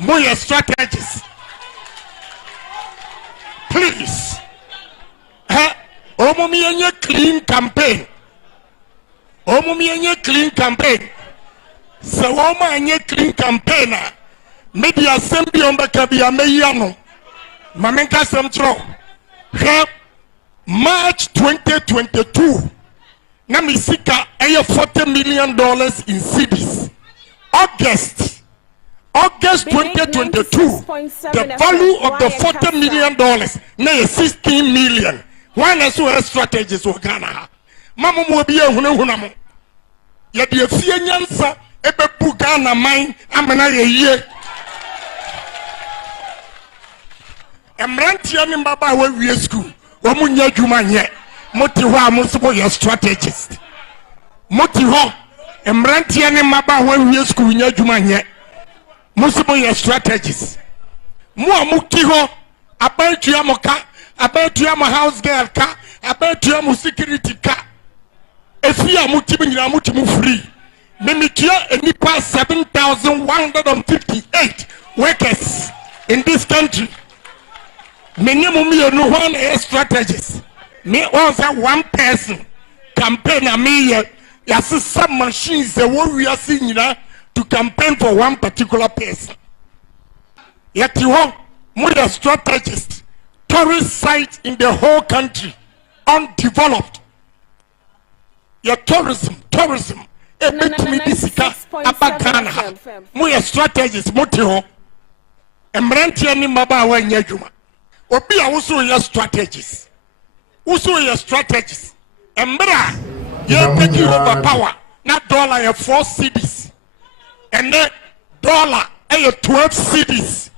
More strategies. Please. Omomienye clean campaign. Omomienye clean campaign. So anye clean campaign. Maybe assembly on the kabia meyano. Mamenka semtro. March 2022. Namisika aye $40 million in cedis. August 2022. The value of the $40 million now is $16 million. One is so strategies for Ghana. Mama mo be hunahunamo. Ya de fie nyansa ebe pu Ghana mine amana ye. Emrantia ni baba we school. Wo munya dwuma nye. Moti ho a mo so your strategist. Moti ho emrantia ni baba we school nya dwuma nye. Mo so your strategist. Mo amuki ho abantu amoka. About your house girl car, about your security car. If you are multiple free, Mimikia and Nipa 7,158 workers in this country. Minimum no one strategist. Me also one person campaign a me yes some machines the one we are seeing to campaign for one particular person. Yet you are more strategist. Tourist sites in the whole country undeveloped. Your tourism. Ebetumi abagana. Moya strategies motiho. Emrantia ni maba wa nyadwuma. Obi a wuso your strategies. Wuso your strategies. Embra ye take over power. Na dollar ya 4 cedis. And then dollar ya 12 cedis.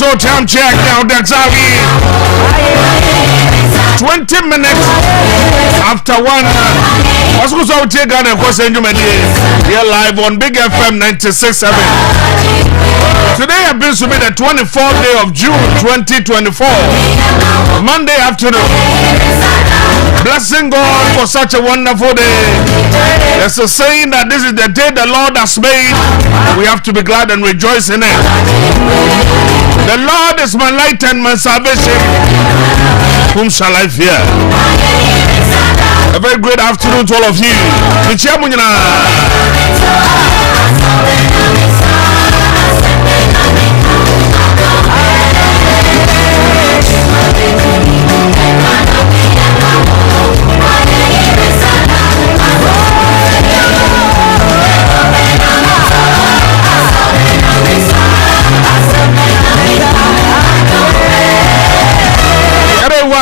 so time check now. That's how 20 minutes after 1. What's going on here, Ghana? Here live on Big FM 96.7. Today has been the 24th day of June 2024, Monday afternoon. Blessing God for such a wonderful day. There's a saying that this is the day the Lord has made. We have to be glad and rejoice in it. The Lord is my light and my salvation. Whom shall I fear? A very great afternoon to all of you.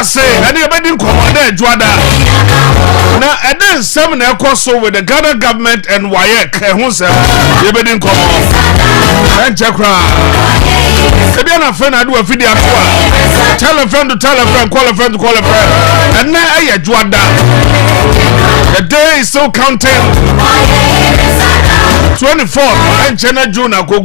Say, and you better come on there, Juada. Now, and then some also with the Ghana government and WAEC, who said, you better come on. And Jackra. If you're not a friend, I do a video. Tell a friend to tell a friend, call a friend to call a friend. And now, I Juada. The day is so counting. 24th, and China June, I go.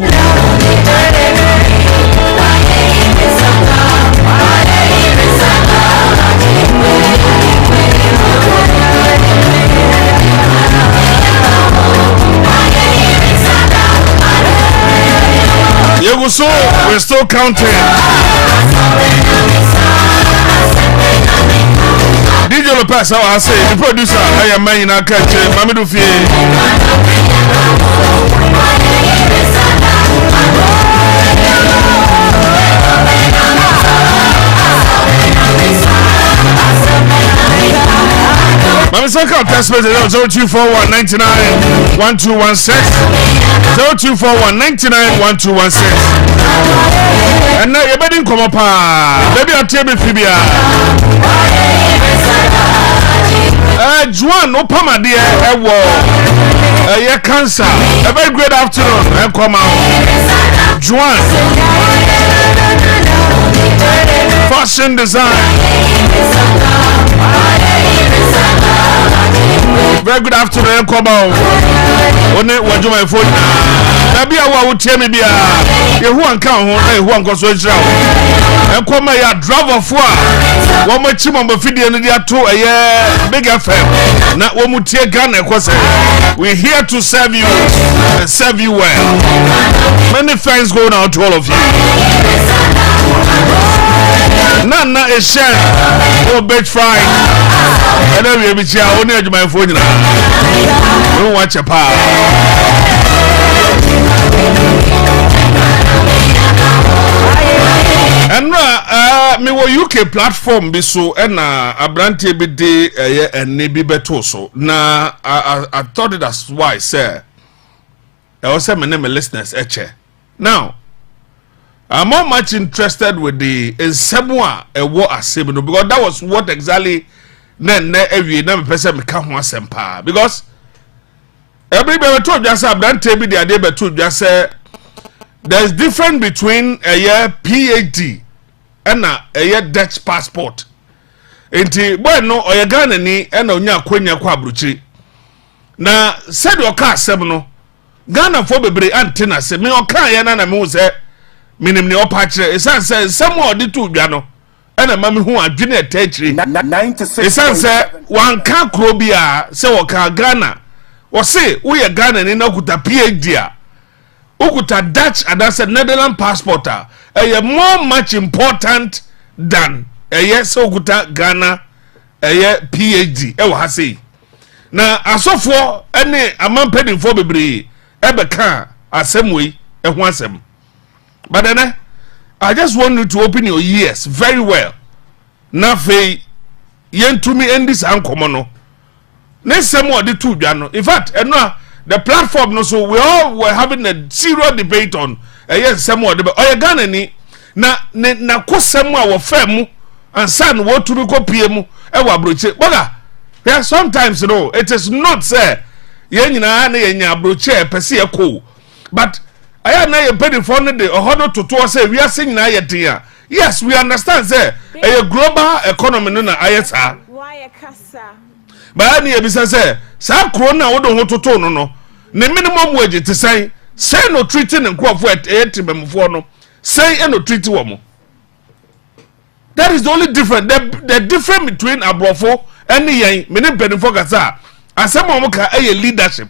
So we're still counting. DJ Lopez, how I say, the producer, I am man in our country, Mamadou Fie. Mami Saka test message 0241 99 1216 0241 99 1216. And now you're betting come up. Maybe I'll tell me Fibia. Juan Opama dear, yeah, cancer. A very great afternoon. And come out. Juan. Fashion design. Very good afternoon, come out. Only what you my phone. Maybe I will tell me, you won't come home, won't go so. And come my driver for one more team on the video and the two a year Big FM. Not one more tear gun. We're here to serve you and serve you well. Many thanks going out to all of you. Nana is sharing or bed fry. And then we'll be here only at my phone. Don't watch a power. And me wo UK platform be so and abrante be day and maybe better so. Now I thought that's why sir. I also my name listeners eche. Now I'm not much interested with the Semwa a war assembly because that was what exactly every never person become one sempa because everybody told just abrante be the idea but told just say there's difference between a year PhD and a year Dutch passport. Enti bueno oya Ghana ni na onya kwanya kwa abruchi. Na said your car no Ghana for bebre antenna se me oka ya na me say minim ne opa kire esan say somewhere di tu dwa no na mami hu adwene etachiri 96 esan say wan ka kro bia say oka Ghana o say wo ye Ghana ni na kuta PhD a ukuta Dutch and that's a Netherlands passport more much important than yes ukuta Ghana PhD e wa say na asofo ene amampedin fo bebre ebeka asemwe e ho asem but then I just want you to open your ears very well na fe yentumi endis ankomo no na semo de tu dwa no in fact the platform no so we all were having a serious debate on yes semo de o Ghana ni na kosem a wo fam ansan wo tumi kopie mu e wa broche boga yeah sometimes you know it is not say yen nyina na yen abroche pese e ko but aya na ye penny for the ohodo toto say we are saying na ye dia. Yes, we understand say a global economy no na ayesa. Why KASA? Ba na ye bisa say sa corona wo do ho toto no. Ne minimum wage te say no treating nkofo etibemfo no. Say no treat wo mo. That is the only difference. The difference between abrofo and yen me ne penifo kasa. Asem mo ka leadership.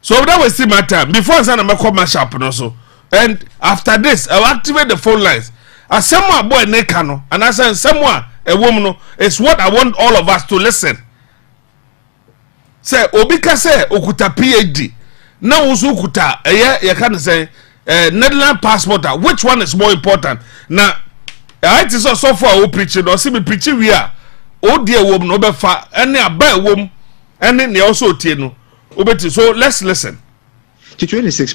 So that was still my time. Before I said I'm going to come sharp also. And after this, I'll activate the phone lines. As someone boy nekano, and I said someone a woman is what I want all of us to listen. Say Obika say okuta PhD. Now usu okuta you can say Netherlands passport. Which one is more important? Now I just so far who preaching or see me preaching we are. Oh dear woman, no befa any a bad woman, and then they also tino. So let's listen. To 26.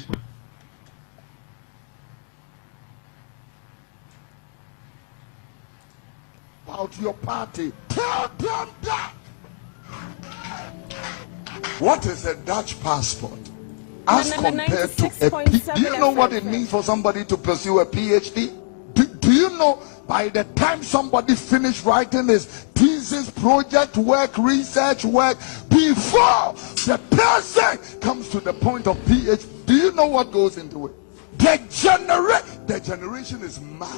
About your party. Tell them that. What is a Dutch passport? As compared to a PhD. Do you know what it means for somebody to pursue a PhD? Do you know by the time somebody finished writing his thesis, project work, research work, before the person comes to the point of PhD, do you know what goes into it? The generation is mad.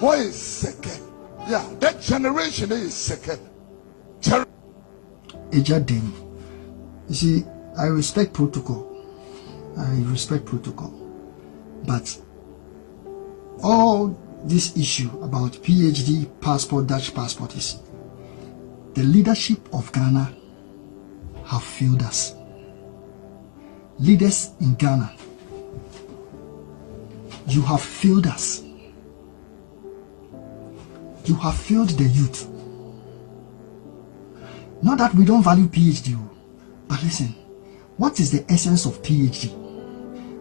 What is second? Yeah, that generation is second. Ejadem. You see, I respect protocol. But all this issue about PhD passport, Dutch passport is the leadership of Ghana have failed us. Leaders in Ghana, you have failed us. You have failed the youth. Not that we don't value PhD, but listen, what is the essence of PhD?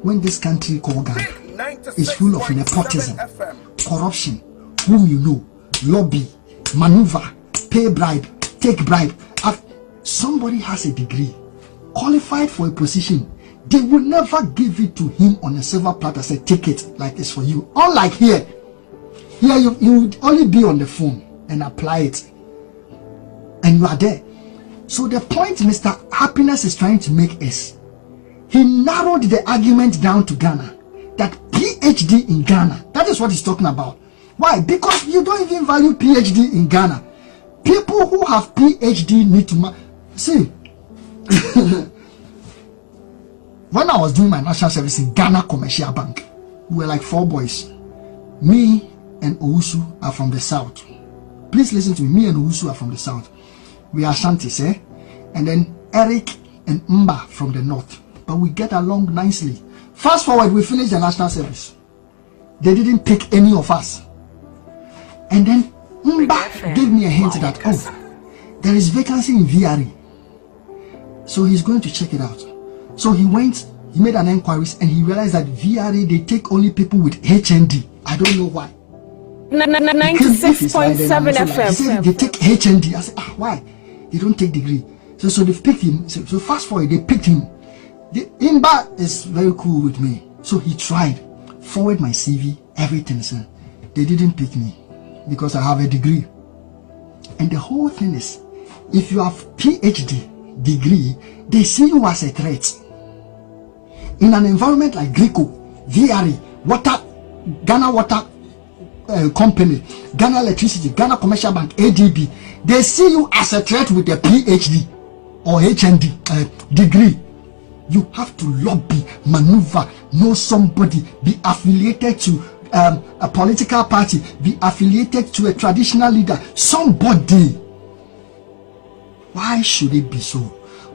When this country called Ghana is full of nepotism, corruption, whom you know, lobby, maneuver, pay bribe, take bribe. Somebody has a degree, qualified for a position, they will never give it to him on a silver platter, say take it like it's for you. Unlike here you would only be on the phone and apply it, and you are there. So the point Mr. Happiness is trying to make is, he narrowed the argument down to Ghana, that PhD in Ghana, that is what he's talking about. Why? Because you don't even value PhD in Ghana. People who have PhD need to see. When I was doing my national service in Ghana Commercial Bank, we were like 4 boys. Me and Owusu are from the south. Please listen to me. Me and Owusu are from the south. We are Shantis, eh? And then Eric and Mba from the north. But we get along nicely. Fast forward, we finished the national service. They didn't pick any of us. And then Mba gave me a hint that, oh, there is vacancy in VRE. So he's going to check it out. So he went, he made an inquiry, and he realized that VRE, they take only people with HND. I don't know why. 96.7 FM. He said they take HND. I said, why? They don't take degree. So they picked him. So fast forward, they picked him. The Imba is very cool with me. So he tried. Forward my CV, everything. So they didn't pick me because I have a degree. And the whole thing is, if you have PhD degree, they see you as a threat. In an environment like Greco, VRE, Water, Ghana Water Company, Ghana Electricity, Ghana Commercial Bank, ADB, they see you as a threat with a PhD or HND degree. You have to lobby, maneuver, know somebody, be affiliated to a political party, be affiliated to a traditional leader, somebody. Why should it be so?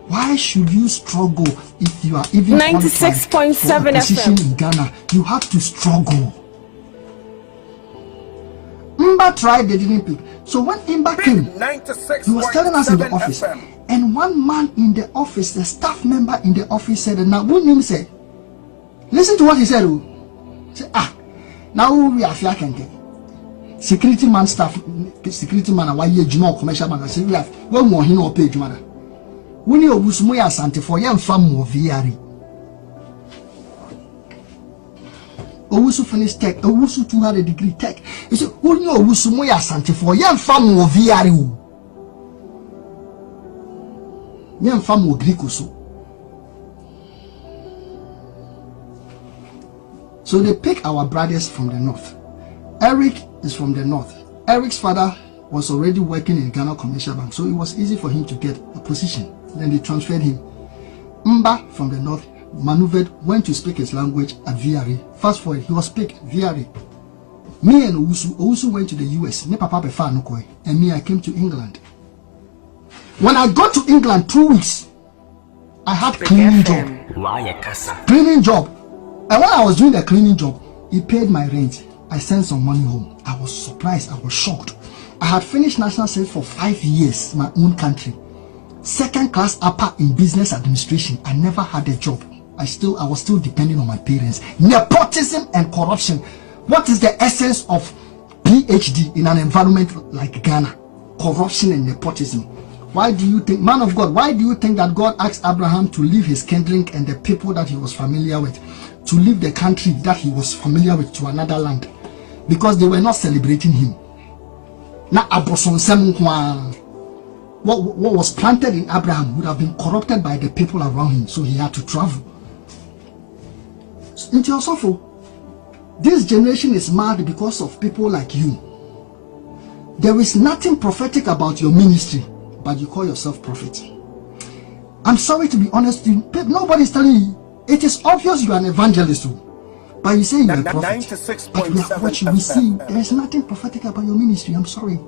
Why should you struggle if you are even 96.7 position FM in Ghana? You have to struggle. Imba tried, they didn't pick. So when Imba came, he was telling us in the office, and one man in the office, the staff member in the office said, now when him said, listen to what he said. Say, now we are fiakenke. Security man staff, security man, why you know commercial bank? I said, we have one more him or pay Jumana. Wuni Owusu ya asante for yem fam wo VRE. Owusu finished tech. Owusu 2 had a degree tech. You say, wuni Owusu ya asante for yem fam wo VRE. Yem fam wo Greek so. So they pick our brothers from the north. Eric is from the north. Eric's father was already working in Ghana Commercial Bank, so it was easy for him to get a position. Then they transferred him. Mba from the north maneuvered, went to speak his language at VRE. Fast forward, he was speak VRE. Me and Owusu went to the US. Ne papa befa no koi. And me, I came to England. When I got to England 2 weeks, I had cleaning job. Cleaning job. And when I was doing the cleaning job, he paid my rent. I sent some money home. I was surprised. I was shocked. I had finished national service for 5 years, my own country. Second class upper in business administration. I never had a job. I was still depending on my parents. Nepotism and corruption. What is the essence of PhD in an environment like Ghana? Corruption and nepotism. Why do you think, man of God, why do you think that God asked Abraham to leave his kindred and the people that he was familiar with, to leave the country that he was familiar with to another land? Because they were not celebrating him. Now, what was planted in Abraham would have been corrupted by the people around him, so he had to travel. Into yourself, this generation is mad because of people like you. There is nothing prophetic about your ministry, but you call yourself prophet. I'm sorry to be honest with you, nobody's telling you. It is obvious you are an evangelist, but you say you're a prophet. But what we see, there is nothing prophetic about your ministry. I'm sorry.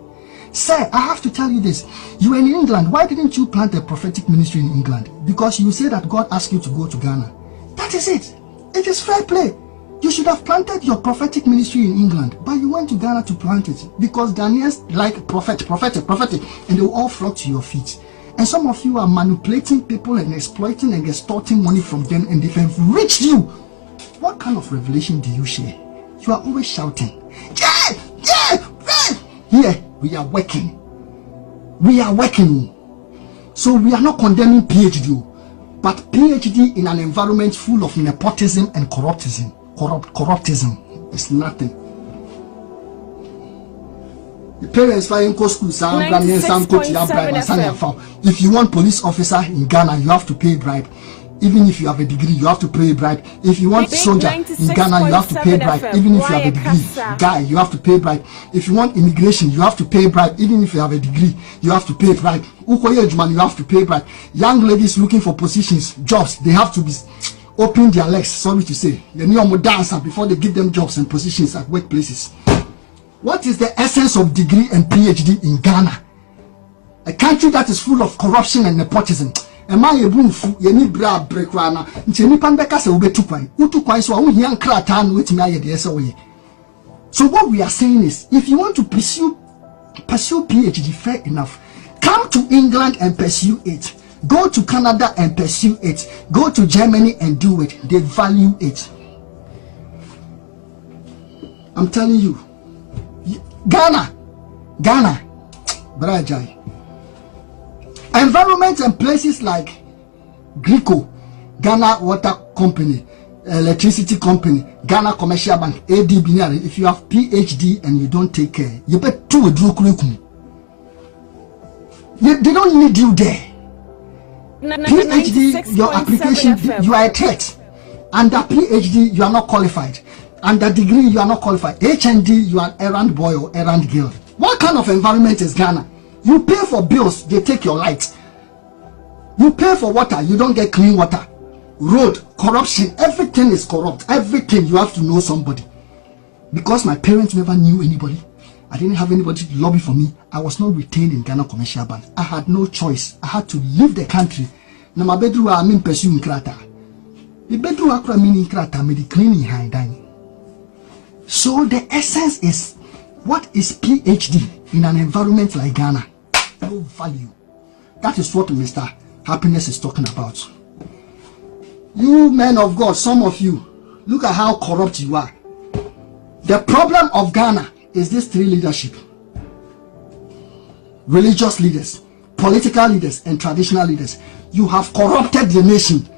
Sir, I have to tell you this. You were in England. Why didn't you plant a prophetic ministry in England? Because you say that God asked you to go to Ghana. That is it. It is fair play. You should have planted your prophetic ministry in England, but you went to Ghana to plant it because Ghanaians like prophetic, and they will all flock to your feet. And some of you are manipulating people and exploiting and extorting money from them, and they've reached you. What kind of revelation do you share? You are always shouting, yeah, yeah, yeah. Here, we are working. We are working. So we are not condemning PhD, but PhD in an environment full of nepotism and corruptism. Corruptism is nothing. The parents flying go school, if you want police officer in Ghana, you have to pay bribe. Even if you have a degree, you have to pay bribe. If you want soldier in Ghana, you have to pay bribe. Even if you have a degree, guy, you have to pay bribe. If you want immigration, you have to pay bribe. Even if you have a degree, you have to pay bribe. You have to pay bribe. Young ladies looking for positions, jobs, they have to be open their legs, sorry to say. They need to dance before they give them jobs and positions at workplaces. What is the essence of degree and PhD in Ghana? A country that is full of corruption and nepotism. So what we are saying is, if you want to pursue PhD, fair enough. Come to England and pursue it. Go to Canada and pursue it. Go to Germany and do it. They value it. I'm telling you. Ghana, Brajai. Environments and places like Greco, Ghana Water Company, Electricity Company, Ghana Commercial Bank, ADB. If you have PhD and you don't take care, you better do a curriculum. They don't need you there. PhD, your application, you are a threat. Under PhD, you are not qualified. Under degree, you are not qualified. HND, you are errand boy or errand girl. What kind of environment is Ghana? You pay for bills, they take your lights. You pay for water, you don't get clean water. Road, corruption, everything is corrupt. Everything, you have to know somebody. Because my parents never knew anybody. I didn't have anybody to lobby for me. I was not retained in Ghana Commercial Bank. I had no choice. I had to leave the country. Now my bedroom, I mean pursue Nkrata. The bedroom, I mean Nkrata, me the cleaning high dying. So the essence is, what is PhD in an environment like Ghana? No value. That is what Mr. Happiness is talking about. You men of God, some of you, look at how corrupt you are. The problem of Ghana is this three leadership: religious leaders, political leaders, and traditional leaders. You have corrupted the nation.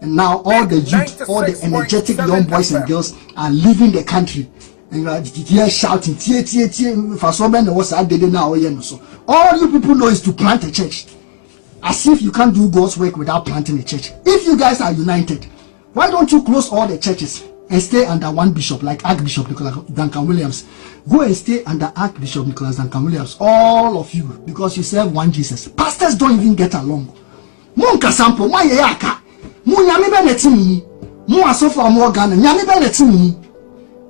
And now all the youth, all the energetic young boys and girls are leaving the country. And you are here shouting, for so many was I did now. So all you people know is to plant a church. As if you can't do God's work without planting a church. If you guys are united, why don't you close all the churches and stay under one bishop like Archbishop Nicholas Duncan Williams? Go and stay under Archbishop Nicholas Duncan Williams, all of you, because you serve one Jesus. Pastors don't even get along. Monka sample, my yaka. Mu nyame benetimi mu asofa mu organ nyame benetimi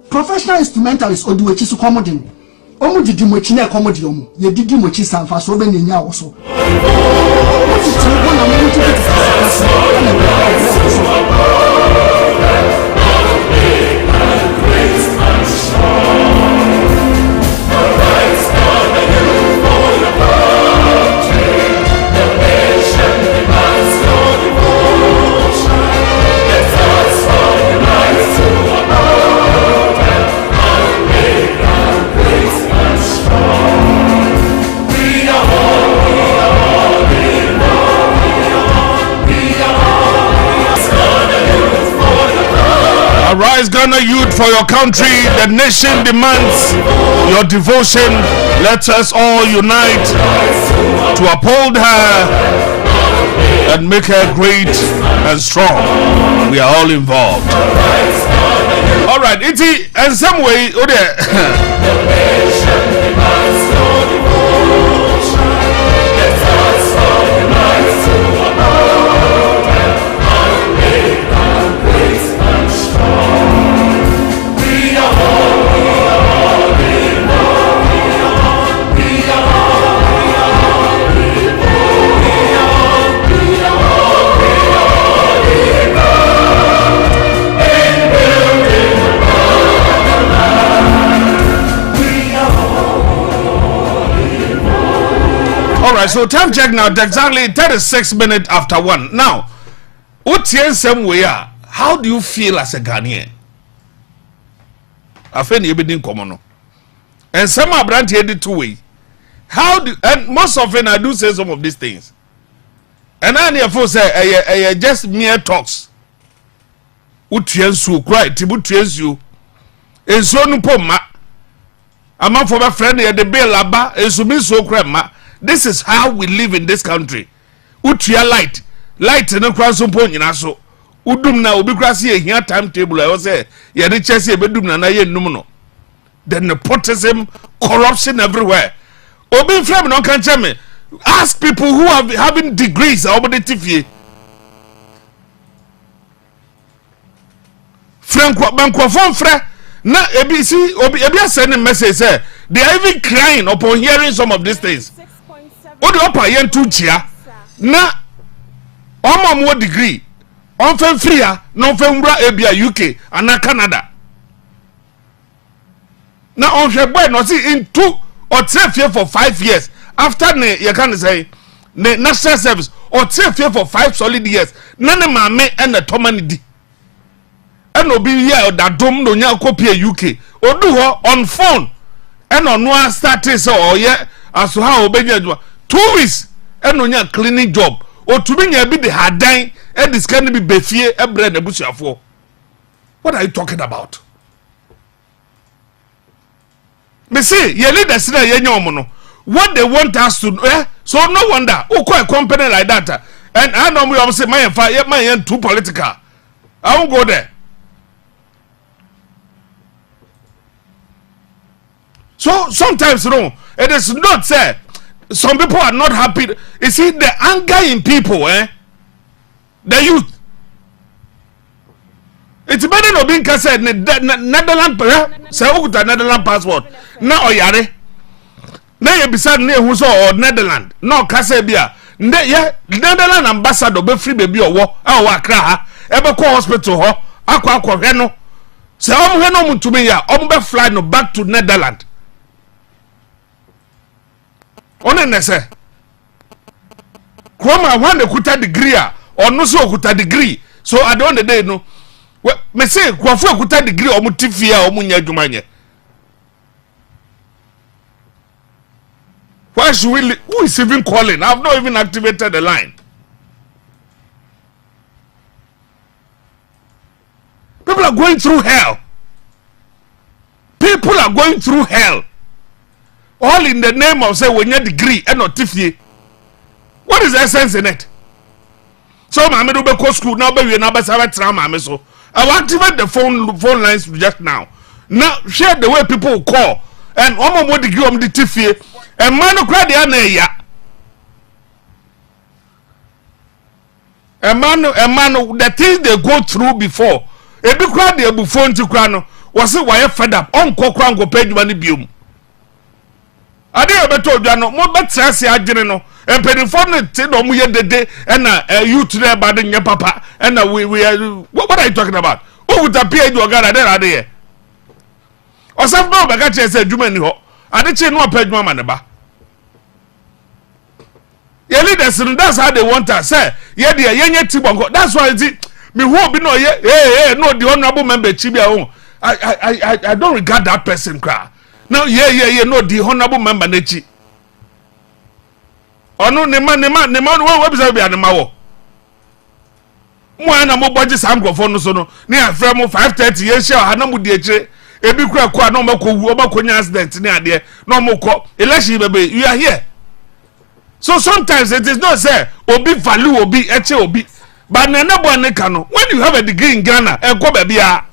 professional instrumentalist odiwechi so komodin omu didi mochi na komodi omu ye didi mochi sanfa so be nyanya oso Arise, Ghana youth, for your country. The nation demands your devotion. Let us all unite to uphold her and make her great and strong. We are all involved. All right, iti in some way, Alright, so time check now, exactly 36 minutes after 1. Now, what's in some way? How do you feel as a Ghanaian? I feel you been common. And some are brand here the two way. How do, and most often I do say some of these things. And I never say just mere talks. Utiensu cry, Tibutiensu. And so no poma. I'm not for my friend here, the bill laba, and so me so crema. This is how we live in this country. Utia light in a cross upon you so. Udum na ubi crassi here timetable. I was say, yeah, the chessy bedum na ye numino. Then nepotism, corruption everywhere. Obi frame no can tell me. Ask people who have having degrees over the TV. Franco Banco Fre. Na ABC Obi sending message say they are even crying upon hearing some of these things. Odi opa yen tu chia na omo degree on fen free no fen bra ebia UK and Canada na on hwe boy no see in 2 or 3 for 5 years after ne you can say ne national service or 3 for 5 solid years na ne maame and the tomani di and obi here that dom no nya copy UK odu ho on phone and on no start say oh yeah as how obenya 2 weeks and no nya cleaning job or to be nya bi the hadan and this can be befie e bread abusuafo. What are you talking about? Me say your leaders na ye nya omo no what they want us to so no wonder who call a company like that and I know we say my too political. I won't go there. So sometimes it is not say some people are not happy. You see the anger in people, the youth. It's better not being said Netherlands say Netherlands passport. Now oyare. Now you beside near who's or Netherlands. No kase bia. Netherlands ambassador be free baby or war. Accra. Ebe ko hospital ho. Akwa hwe no. Say hwe no mutumi ya. Be fly no back to Netherlands. One say Kwama when they kuta degree or no so kuta degree. So at the end of the day no. Me say kwafu kuta degree or mutifia or munya adwuma. Why should we who is even calling? I've not even activated the line. going through hell. People are going through hell. All in the name of say when you degree and not tifie. What is the essence in it? So mama do go school now be we na be sabe tra mama so. I will activate the phone lines just now. Now share the way people call and omo degree the tifie and man no cry dey na ya. A man the things they go through before. Ebi cry dey bu phone ti cry no. Was it why fed up on kokran go pay money biom. Ade e beto odwa no mo betra se agene no empenifo no te no mo ye dede and youth there bad nya papa and we what are you talking about? Who would appear you Ghana there ade ye. Osef no be ka che se adwuma ni ho. Ade che no pa adwuma ma ne ba. Your leaders that's how they want us say ye de ye tibonko. That's why me who be no ye no the honorable member chibia ho. I don't regard that person cry. Now no the honorable member nechi. Oh no ne man we be say be anema wo. Mo na mo budget sam grofo no so no. Ne afre mo 5:30 ye share ha na mo di ekire. Ebi kura kwa na mo ko wu obakonya accident ne ade. Na mo ko election bebe you are here. So sometimes it is not say obi value obi eche obi. But na na bo ne ka no when you have a degree in Ghana e go baby a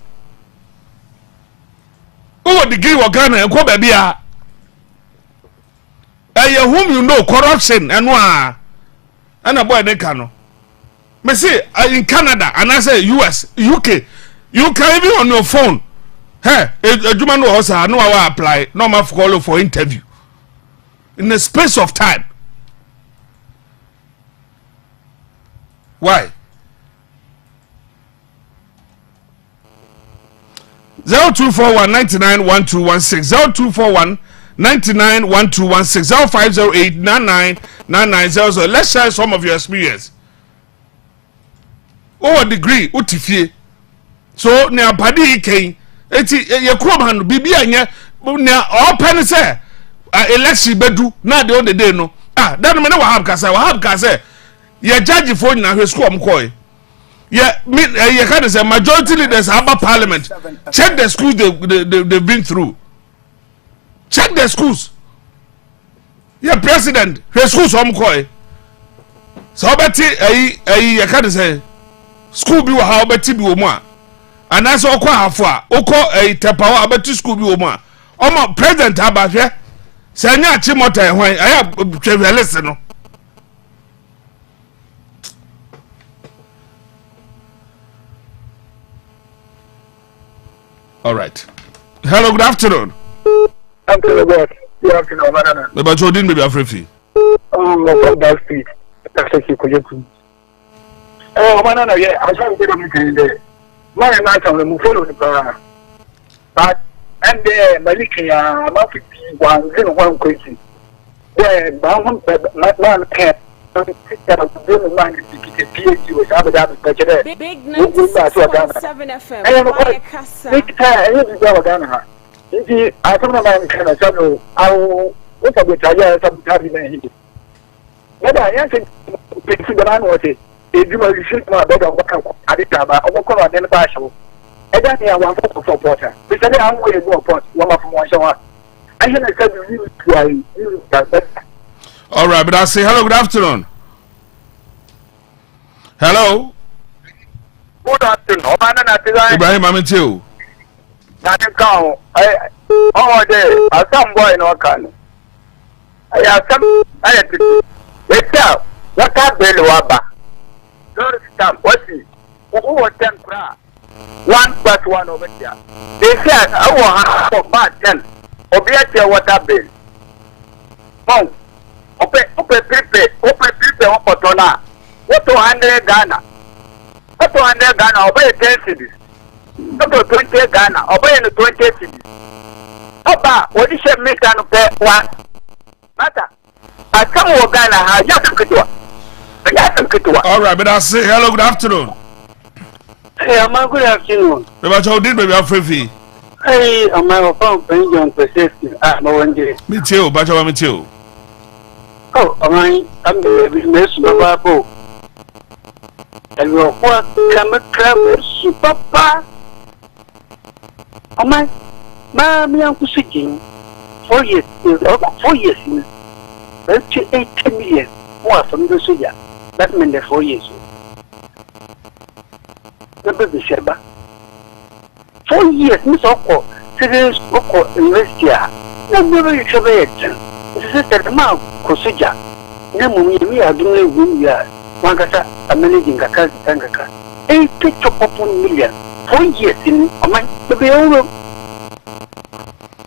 who degree wa Ghana and ko baby a whom you know corruption and wa and a boy ne ka no me say in Canada and I say US UK you can even on your phone hey aduma no hosa no wa apply no ma call for interview in a space of time. Why? 0241-99-1216 0241-99-1216 0508-99-9900. Let's share some of your experience. Oh, degree utifie. So ne apadi ken eti ye krom han bibia nya ne open say election bedu na de on the day no that me na wahab kasa ye judge for na hwe school mkoy. Yeah, you can say majority leaders have a parliament. Check the schools they've been through. Check the schools. Yeah, president, his schools home koi. So betty you can say school be how betty be one. And that's all quite half oko a tepawa betty school be one. Omo president abahwe. Sanya chimota when I have listen. All right. Hello, good afternoon. Good afternoon, Manana. The Bajo didn't be afraid. No, that street. That's a secret. Oh, Manana, yeah, I saw a on the my night on the Mufolo. But, and the Maliki, Mafiki, one question. Where Baum, my man can't. Big 96.7 FM. KASA. I don't know how what a good idea some time. But I answered the man was it. If you will shoot my bed on at the time, I will call on the partial. And then I want to support her. Because I'm going to go for one of one show. I should have said you that. All right, but I say hello, good afternoon. Hello. Good afternoon. Ibrahim, I'm with you. Nothing count. Oh, day. Some boy in Okan. I have some. I have to. Wait up. What are they? Waba. Don't stop. What's it? Who was 10 cra? 1+1 over there. They said, I will have for bad 10. Obviously, what are they? Oh. Open prepare, what 200 Ghana? What 200 Ghana? Obey 10 cities. What 20 Ghana? Obey 20 cities. Oba, what is your make and pay one? Matter. I come to Ghana, all right, but I say hello, good afternoon. Hey, I'm good afternoon. The Bajo did maybe afraid. Hey, I'm my phone, John, for safety. No one day. Me too, Bajo, me too. Oh, I'm the business of Babu. And your work can travel super. Oman, Mammy Uncle Sitting 4 years, over 4 years. Let's 8 million more from the Suya. That meant the 4 years. Remember the Sheba 4 years, Miss Oko, Citizens Oko University. Never you should be this is the amount, Kosuja. Never we are doing who we are. One gata a managing a car, Tangaka. 8 million. 4 years in Oman, the Bill.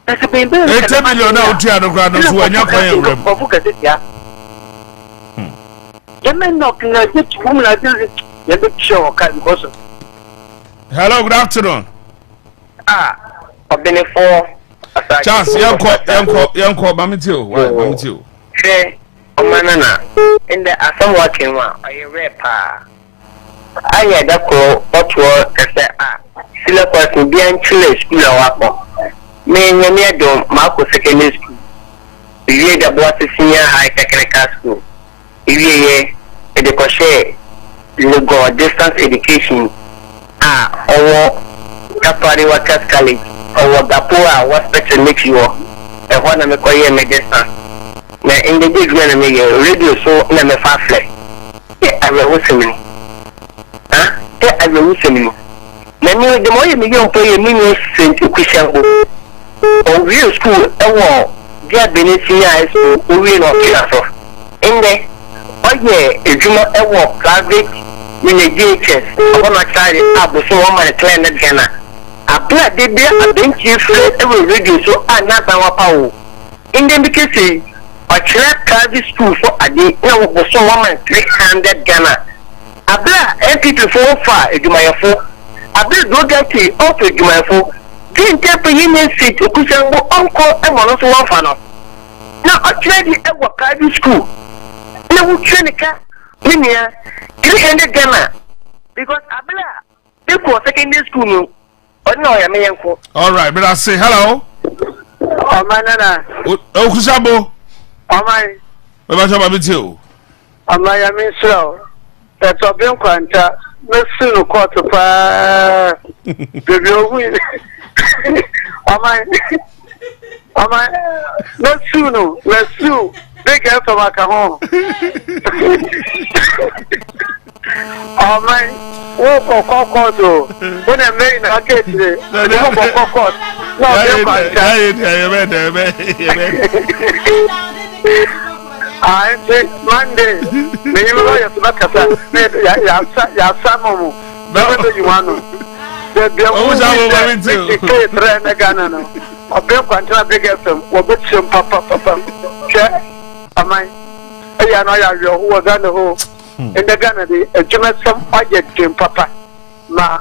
That's a baby. 80 million out here, no grand, so when you're playing with Yemen knocking a rich woman, I tell you, you're not sure, because. Hello, good afternoon. I've been for Charles, young call, Mammy too. Mammy too. Say, Omanana, in the Assam working one, are you repa? I had a call, what was still a person behind Chile school or what? Me and your dome, Marco Secondary School. You read about the senior high technical school. You the crochet, you go distance education. Or Kapari Workers College, or Gapua, what special makes you a one of a medicine. Now, in the big man, radio so never far fly. I will listen. I will listen. Now, the more you don't play a mini sent to Christian or real school, a wall, dear Benicia High School, we not care. In there, if you not a walk, private. In the GHS, I want to try it up with someone clan that Ghana. I blood did there, I think you feel every radio, so I'm not our power. In the because I track private school for a day, now with someone 300 Ghana. I blood MP to 4 far, if you my four. I blood go get it off with my four. Didn't tell the union seat to Kusan uncle and one of one fan. Now I tried it at what private school. Now we train the car. 300 Ghana because Abela they go secondary school no no ya me yanko. All right, but I say hello. Omanana. O kusabo. Omai. We ba so ba bitio. Omai ya me slow. That's obin kwanta. Me sunu court pa. Baby owu. Omai. Omai. Me sunu. Big help from Akahon. Oh my, oh, Cocoto. When I made a case today, Cocoto. I say Monday, maybe you have to make a Samu. Never you want to. Always I will to the Ghana. A big one, big FM, or big some papa. Am I? I know you who was on the whole. In the Ghana, a Jimmy some budget Jim Papa. Ma,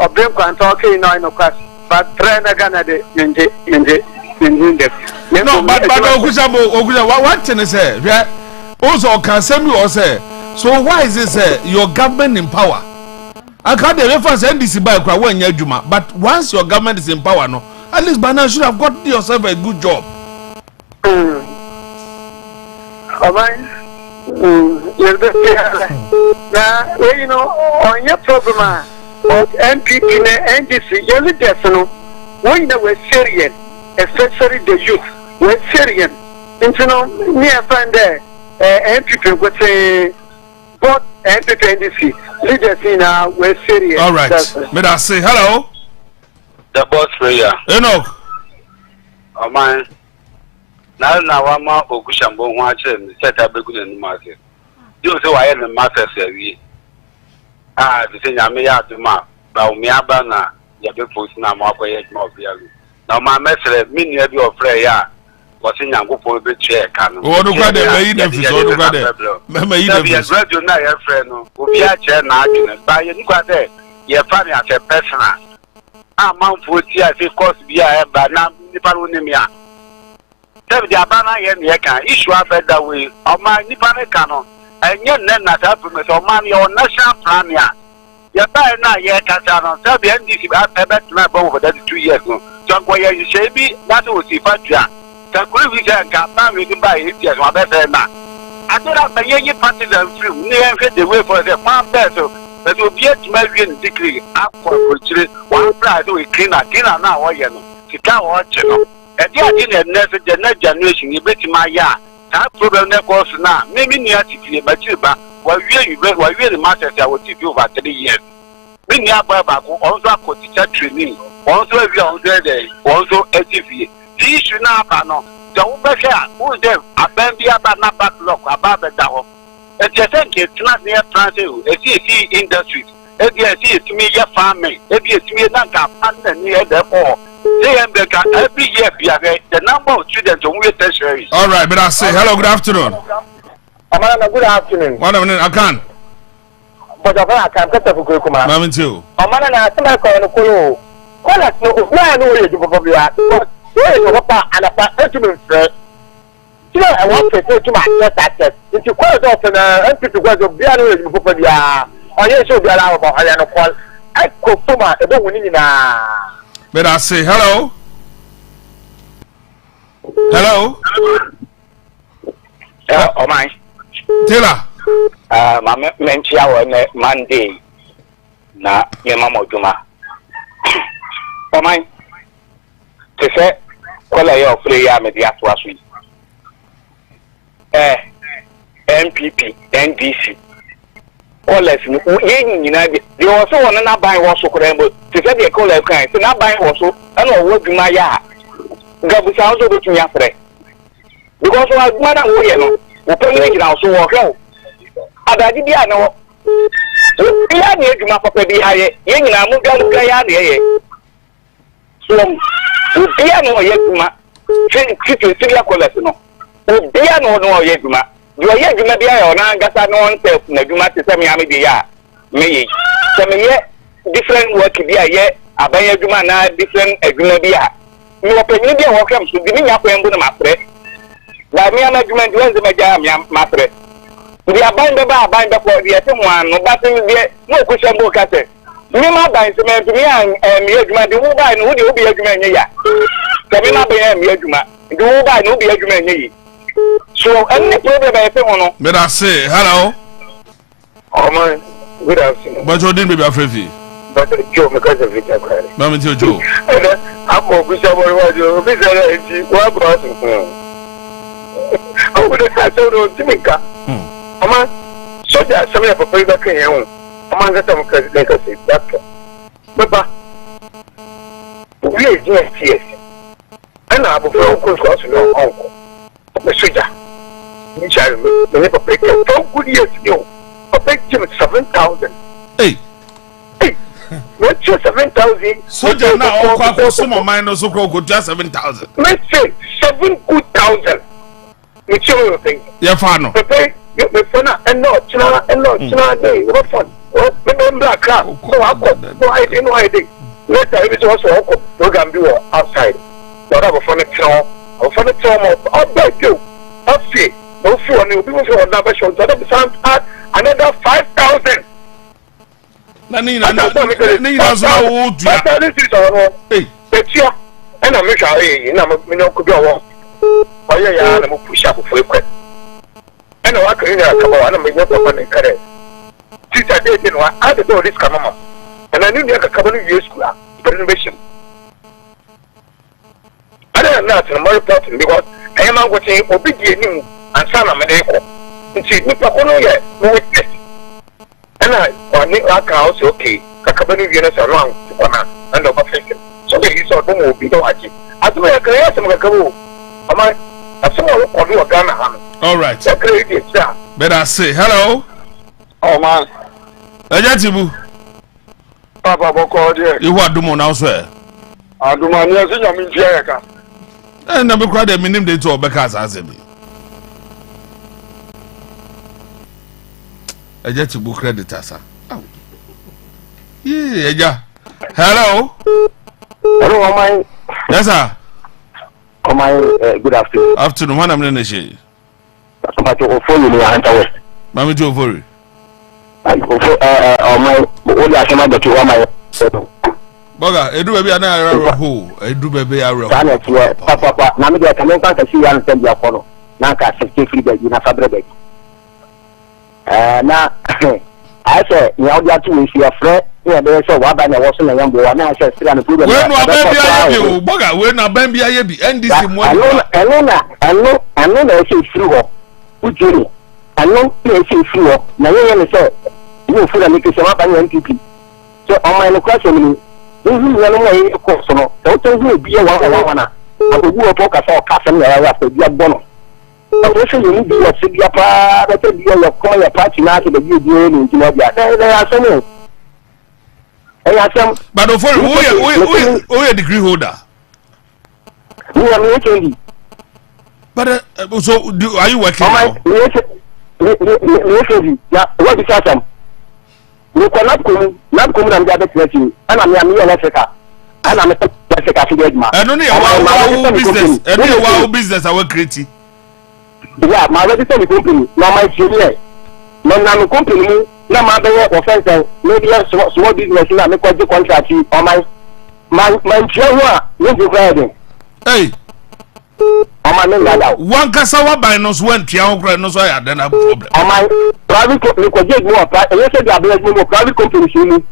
or Bimko and talking no class. But train a Ghana, no, but Okusabo, what can I say? Also, can send you or say, so why is this your government in power? I can't reference NDC by when you're Juma, but once your government is in power, no, at least by now you should have got yourself a good job. Alright. You know, on your program, or NPP and NDC, you're the when they were Syrian, especially the youth, were Syrian. And you know, near friend there, NPP would say, both NPP and NDC, leaders in were Syrian. All right. But I say hello. The boss prayer. Enoch. Oh, man. Now, I'm a Okushambo watching set up a good in the market. You say, I am the master. The thing I may have to map, but me abana, your people now more by more clearly. Now, my message, many of your prayer was in Yango for the chair. Oh, look at the radio now, your friend, who be a chair now, but you got there. Your family as a personal. I'm Mount 40 as it cost be a but now, Niparunia. Tell the Abana Yaka issue after that way, or my Nipanekano, and yet then not happiness or money or national plan. You're buying now, Yakasano, tell the NDC I bet my bone for that 2 years ago. So, where you say be, that was if I try. Takuvi can come with buy it as my better now. I don't have a year parties and free, near the way for the farm better. But you be to marry in degree, up for one bride with cleaner now, or you know, to come watch you. And the idea never the next generation, you bet my yard. That problem never goes now. Maybe near to but you back. While really matters, I will teach you over 3 years. Many are back also could teacher training, also every 100 days, also ATV. The issue now, no. The Uber who them a baby about not backlog about the down. And you think it's not near France, a industries, it's me, your family, it's me, and near the poor. Every year, the number of students on with tertiary. All right, but I say hello, good afternoon. Good afternoon. One minute, I can. But I can't get up with Kuma. Mamma too. Amana na sema kwa nukulu. Kwa na why no way to probably ask. Where you papa and a to friend. You know, I want to say to my just access. If you call it off and people go to be able to put ya. Or yes, you'll be allowed about I know call. I go for my don't win na. But I say hello. Hello. Oh my. Taylor. My mentia on Monday. Na your mama Juma. Oh my. To say, call your free media to MPP, NDC. All less, United. You also want to buy also crumble. To say the call of kind, so not buying also, and all work in my yard. Gabu sounds over to your friend. Because I want to know, we pay also walk out. Adadi no. Ya ni ejuma papa bi haye, ye nyina mu ga mu ya na ye. So, ubia no ye ejuma. Siri akolas no. Ubia no ye ejuma. Yo ye ejuma bia ya ona ngasa no onself na ejuma te se me ame bi ya. Me ye. Se me ye different work bia ye aban ejuma na different ejuma bia. Me opanyi bia wo kam so bi nya kwembu na mafre. La me ama ejuma ndi wenze meja mafre. We are buying the bar, buying the for the someone, but no question book at it. Me, my buying cement to me and Yajuma, the Uber and who will be a Juman. Camina be a Yajuma, the Uber and who be a Juman. So, any problem I say, but I say hello. Oh, my good afternoon. But you didn't be afraid. But Joe, because of it, Mamma Joe. I'm more good about you. What brought him? I would have told Timika. Ama soja sami ya papa iba kan yẹn ama ngata mo president kasi doctor baba we is GSTS ana abofra ko so so no onko me soja ni chari me papa ke for good years yo papa give 7,000 hey what 7,000 soja na onko ko so mo minus so ko just 7,000 me say 7,000 me chiro thing ya fa no papa me fona and no china day what fun remember a car so I didn't know I did later it was also program be outside so that was funny town I beg you I see no fear no people for number show so that sound another 5,000 Nani so wo du ya this is all hey betia and I make sure hey na me no could be one oh yeah na mo push up for quick and I can come on and make your papa and carry. Teacher did I had to do this camera. And I knew you could come to your school presentation. I don't know to more important because I am watching obedient and son of an echo. And see, Nipa Kono yet, no witness. And I can also okay, Kakabani Venus around to Pana and over facing. So they saw them will be watching. I do a career some of the am I? Someone will do a gun. All right. But I say hello. Oh man. Ajatibu. Papa Boko there. You what do mo now swear? Aduma ni esi nyami ntia ka. Na be kwa de minim de to obeka asase. Ajatibu credit asa. Yeah, eja. Hello. Hello, my. Yes sir. Oh my, good afternoon. Afternoon, when I'm in the shade. I'm to follow me and away. Mammy to worry. Oh my, only I cannot get you on my. Boga, I do baby an hour who I do baby hour. Papa, Namida can make a see and send your follow. Nanka 60 free bed in a fabric. Now, I say you are to see a friend. Yeah, they say what by the was in a young boy. And I said, when no Boga, when no Bambi, and this is one. I know, they say through. Who Jimmy? I know they say through. Now you say, you feel like it's about an MPP. So, on my question, this is one way of course. So, don't be a one. I will go to KASA and after the bono. But you need to be a city apart, but you call your party now to the UDA in Geneva. There are so many. But of all, who a degree holder? We are making. But so, are you working? Yeah, what is that? We cannot come and gather to and I'm a Africa. And I'm a Africa. I don't know business. I don't know what business I will create. Yeah, my registered company, now my senior. No, company. No, my offense, maybe a small business in a contract on my children. Hey, one Kasawa by nos went Tiago, no, so I had a problem. On my private company, private company,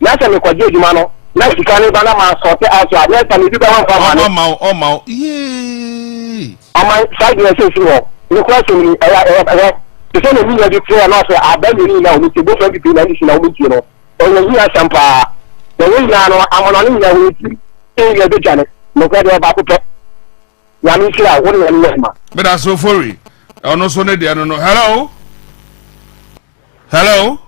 that's a Nicodia Mano. Now you can't even sort out your net and you don't want to yee. On my side, the question the same thing that you say, and also I beg you now, Mr. Bush, people, and you know, and you are some power. The way I'm on the Janet, no matter about the Yamisha, what is the but I'm so sorry. I don't know. Hello? Hello?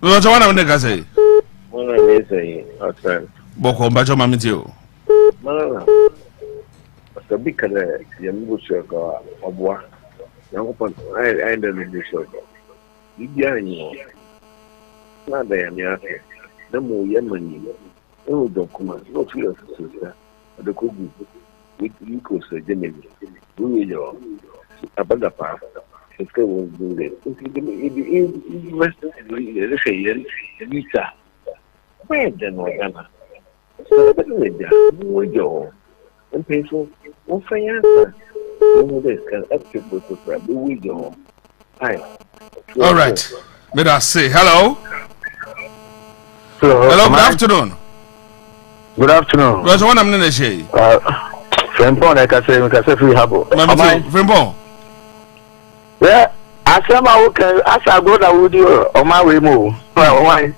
What's one of the say? One of the outside. Boko Bajo Mamitio. The big young bush of war. Young upon I ended in this show. You not there, no more Yemen. No document, no fear, sister. The cookie with you could say, Jimmy. Do your about the path. If they won't do it, Lisa. Where then, Morgana? So, with your and painful. What for answer? This can attribute to with your hi. All right. Let us say hello. Hello, good afternoon. Good afternoon. What's one I'm going to say? Frimpon, like I say, free harbor. Frimpon. Yeah, I said, I go that would you on my way move. Why?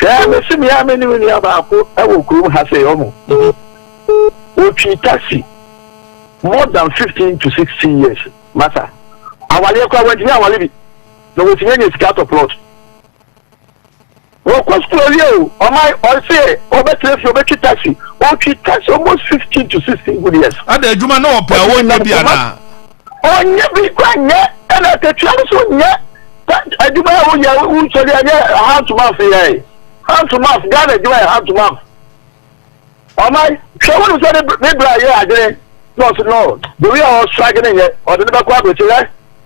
Yeah, I see me, how many about I will come has a homo. Taxi more than 15 to 16 years. Master, our little went here, our living. There was any scout of plot. What question you? On my or say, over to taxi. Taxi almost 15 to 16 good years. And the Juma no pay won't be an oh, never quite yet, and at the chance yet. I do my own hand to mouth here. Hand to mouth, gather, do I hand to mouth? Oh my, so what is that? Maybe no. The way I was striking it, or the never quite with you,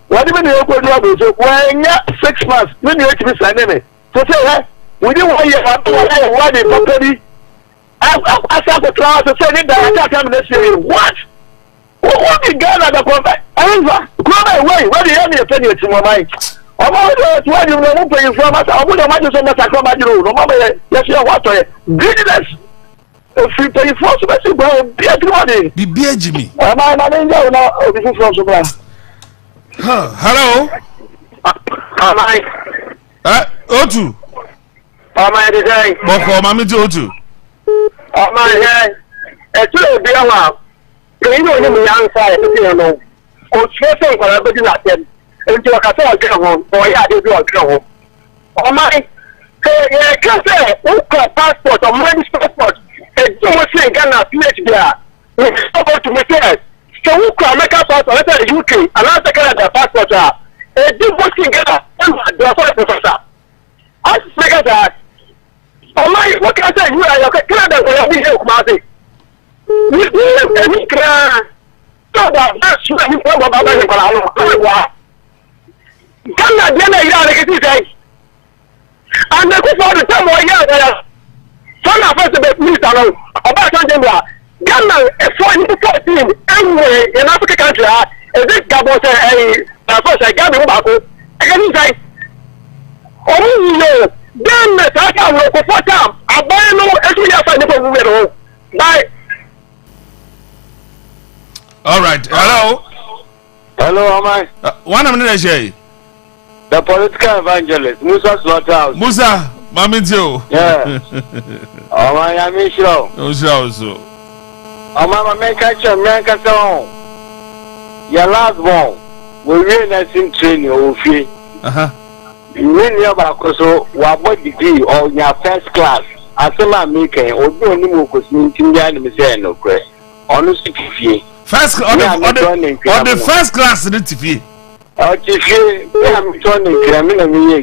what even you go to when 6 months, maybe you to be signing it. So say, we didn't want you to why they properly. I said the class to say that I can't this year. What? What did Ghana the combat? Over, go away, where the enemy opinion to my mind. I'm always why you know paying from us. I would imagine so much I come at you. No matter, yes, you are what greediness. If you pay for so much, be a money. Be beer, Jimmy. My name now, this is from Suba. Hello. Am I? Otu. Am I design? Boko, Mammy Otu. Am I? Actually, be a while. You know, young side, you know. Oh, stressing for everything at them. Into a castle get home, or yeah, they do a go. Oh my, can say, who got passport or money passport, and do what's in Ghana, PhD. We're about to make it. So who can make a passport, let's say the UK, and I'll take Canada passport, and do what's in Ghana, and the professor. I speak that. Oh my, what can I say? You are Canada, where we help Marty. We can. So that's what you want about it. Ghana, and the people the time were here. Some of us about me, about Ghana, a 14 anyway in African country, is it Gabon, a first, I got me back. Again, say, oh, no, damn it, I can't work for time. I buy no, as we have a little bye. All right. Hello. Hello, am I? 1 minute, Jay. The political evangelist, Musa Slaughterhouse. Musa, Mamintio. Yeah. Oh, my, I'm sure. Also. Oh, Mama, make a check, make a song. Your last one, we really not in training or fee. You win your back, so what degree or your first class. As a man making or do any more because you say no prayer. Honestly, first on the first class in the TV. Oh, if you am turning criminal, me,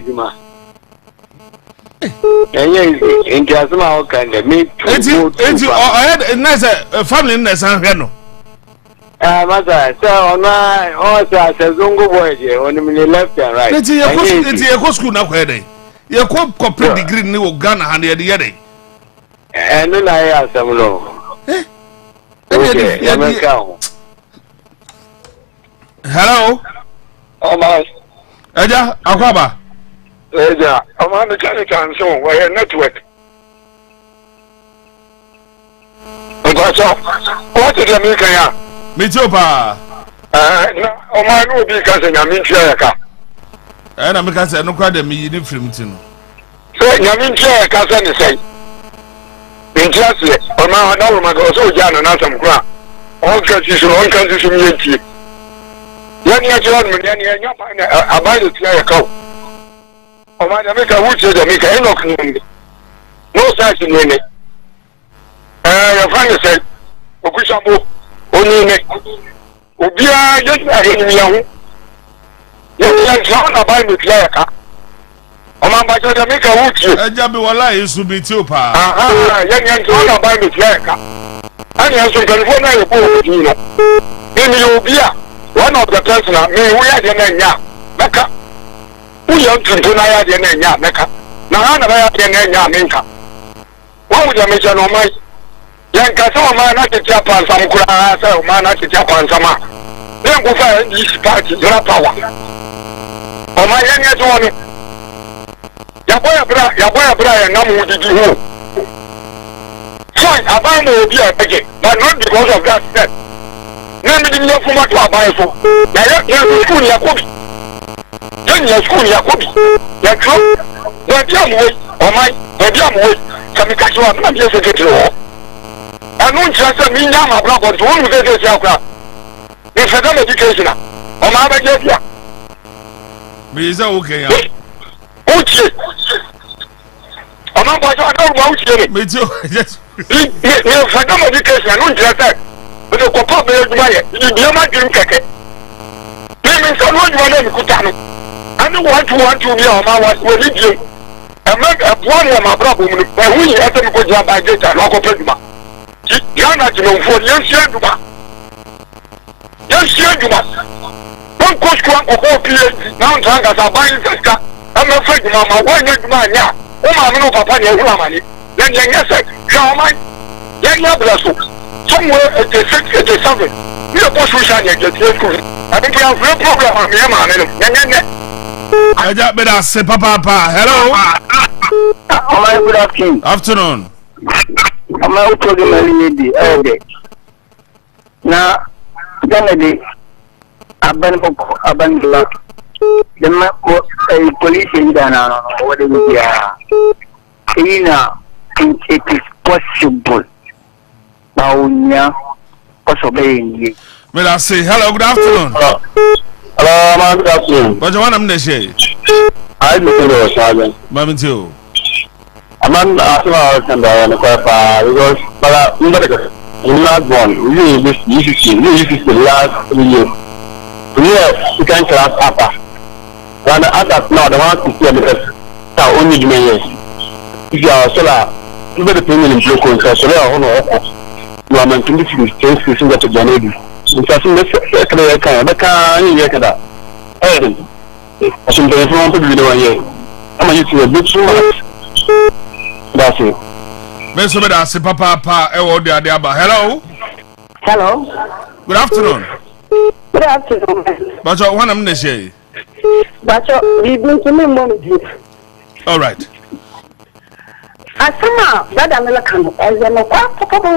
in Casama, kind of me. I had a nice family in the San Reno. Mother, so on my also as a Zongo boy, on the left and right. It's a school now, where they you complete degree in Ghana and the other day. And then I have some low. Hello. Oh, my. Eja, Akwaba. Eja, I'm on the Canada so where network. What is the American? Michopa. Oh, my, no, because I'm in Chaka. And I'm because I don't quite a me in Frimton. So, I'm in Chaka, and say, in Chelsea, or my no, my go so Jan and some crap. All countries, one country community. Young John, I buy the player cow. Oh, my, America, which is America, no such in it. Your friend said, Okushambo. Only Ubia, yes, I young. Yes, I buy the player. Oh, my, but I make a wood. A job is to be too pa. Young John, buy the player. And yes, you can go now, you know. In Ubia, one of the person, me, we are the Nanya, Mecca. We are to deny the Nanya, Mecca. Now, I have the Nanya, Minka. What would you mention on my? Yanka some man at the Japan, some Kura, man at the Japan, some man. Then go find this party, your power. Oh, my young one. Yaboya Brian, no more did you. Fine, Abano will be a packet, but not because of that step. Name it in your format to buy for. You're school, Yakobi. Then your school, Yakobi. Your club, the damn way, oh my, the damn way. Kamikazu, I'm not just a get to I don't just mean my brother to one who says yourself. If I don't education, or my baby, me is okay. Uchi. I'm not going to know about you. Me too. Yes. If I don't education, I don't just say, but the Copa you do not drink cake. Maybe someone you want to put down. I don't want to be on my religion. I make a one of my problem, but we have to go to my data, local president. Ghana to know for yes, don't go to one PhD. Now, Tangas are buying the I'm afraid, Mamma, why not man? Yeah, oh, I'm no papa, money. Then, yes, come on, young Blasso. Somewhere at the 6 at the 7. We are both wishing at the school. I think we have no program on me, man. I just better say, Papa. Hello. Oh, good afternoon. Afternoon. I'm out to the lady. Now, Kennedy, Abandon, the map was a police in Ghana, what do you it is possible. Now, yeah, obeying you. Well, I say, hello, good afternoon. Hello, man, good afternoon. But you want them to say? I do, Sergeant. Mammy, too. I'm not asking because, but I'm not born. This is the last 3 years. You can't class upper. When the others now, the one to see because I only do me. If you are solar, you better pay me in blue coins, so they are on you are meant to be changing that to Janadi. In fact, let's kind of that. I should be from the video here. I'm used to a bit too much. That's it. Mr. Medasi, Papa, hello. Hello. Good afternoon. Good afternoon. But you want them to say? But we bring to me money. All right. Asama dada mela kanu ezema kwa papa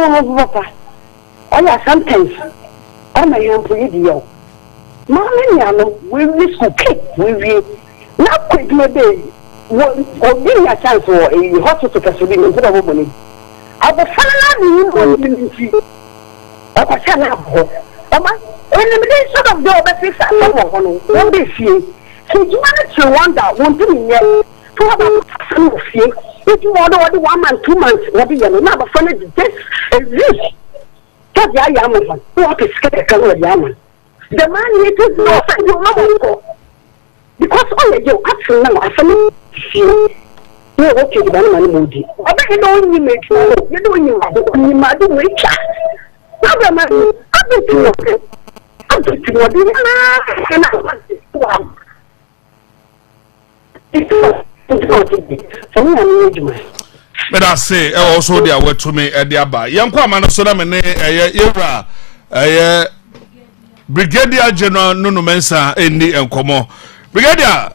oya sometimes ona yampo yidiyo mama nyano we school we na quick me dey wo give me a chance for a hospital person in the money abo fana na ni nti aba sana ho ama when me sort of do be fix am ho no one dey fie so you want to wonder won to me for about some fie. If you order 1 month, 2 months, what do you know? Now, for this exist. That's the Yaman. What is the color of Yaman? The man needs to know because all you actually know, I feel you're okay with one moody. I bet you don't you make you doing you might do it. Now, man, I've been to you. I've been to you. And I want but I say also they are wet to me at the Abba. Young Kwama so na me Yewra Brigadier General Nuno Mensa Endi Enkomo. Brigadier,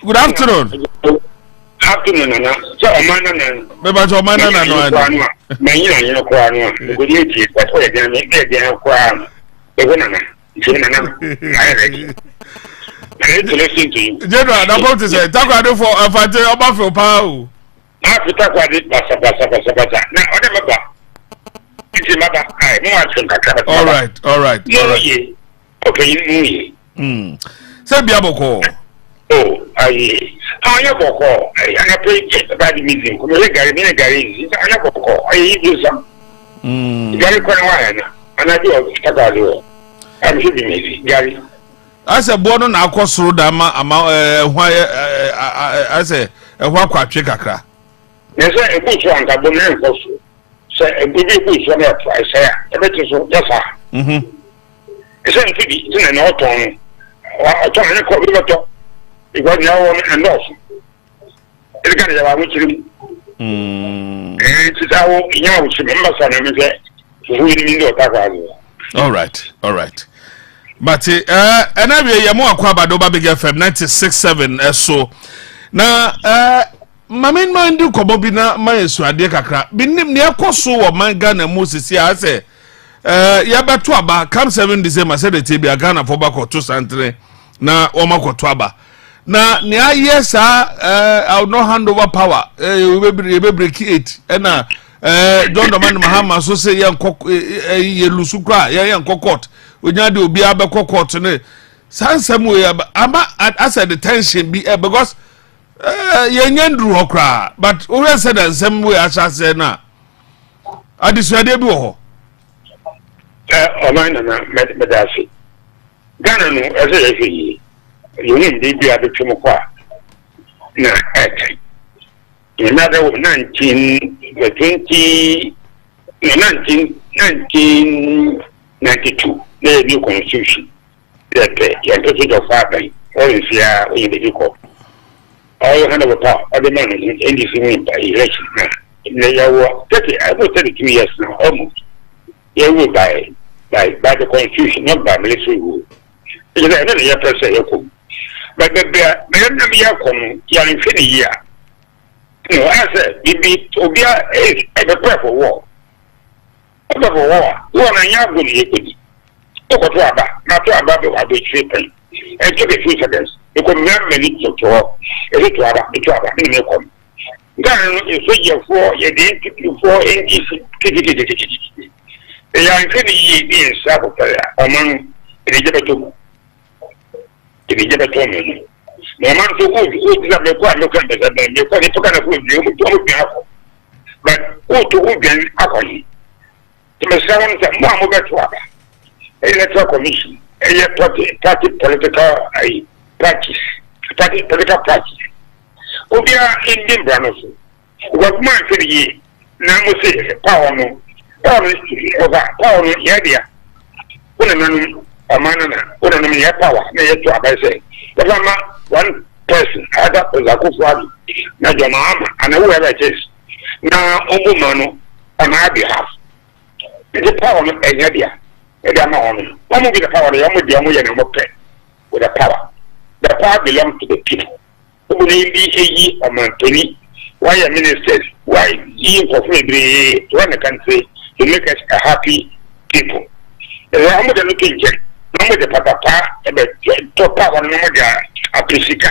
good afternoon. Afternoon, Nana. So, Oman, Beba Oman no. Many no kwano. Good evening. That's why they make their kwano. The woman, I need to listen to you. General, I'm about to say, talk about for a fighter about for power. I have to talk about it, basa. Now, whatever. It's a matter. I know All right. No, ye. Okay, you say Biaboko. Oh, I have a call. I pray about the meeting. Come here, Gary. I have a call. I do some. Gary Kwana, and I do talk about it. I'm shooting me, Gary. I said, born na akosoro da ma I say kwatwe kakra. Yes, a bush one that don't enforce. Say a good bush one I say, a better so, yes, sir. It's empty, it's an autumn. I told him to call the because you are and off. It's got a which it's our young members and all right. But and I be more Kwaba Big FM 96.7 so na mamin mind do kobobina my suade kakra binim ne ekoso wo man Ghana Moses ya say ya beto aba come 7 December say the tebia Ghana for back to santre na o makoto aba na ne aye sa I will not hand over power we be break it na John Doman Mahama so say yan ye lusukra yan court onya de obi abekọ court ne sansem we ama as the tension be because yan ndru hokra but we said that same way as say na adisuade bi wo Oman na medasi Ghana no eze you need to be able to kwa na in another 1992 the new constitution that you are talking of father all is here in the equal all hand of power other man in this election now I will 32 years now almost you will by the constitution not by military rule because I don't have to say but the young year no, I said, Obia is a prepare for war. For war, one and young good equity. Not to about the treatment. And took a few seconds. You could remember many to talk. Is it to have in the com? Ghana is so year for your day for NDC. They are infinitely in South among the Jebetoman. No man to who have the quite look at them because they took a food you but who to who can alcohol. To the sound that one over to other. Electoral commission, a party political political party. We are in Limbranos. What man for the year? Now we say power no. Power no idea. A man and power, I say. One person, either Zakufu, Najama, and whoever it is. Now, Omumano, on my behalf. It's a power of any idea. One will be the power of the Yamu and Mope with a power. power belongs to the people. Who name be a Oman Penny? Why are ministers? Why you for free to run the country to make us a happy people? I'm not looking at the papa, top power, no more appreciate.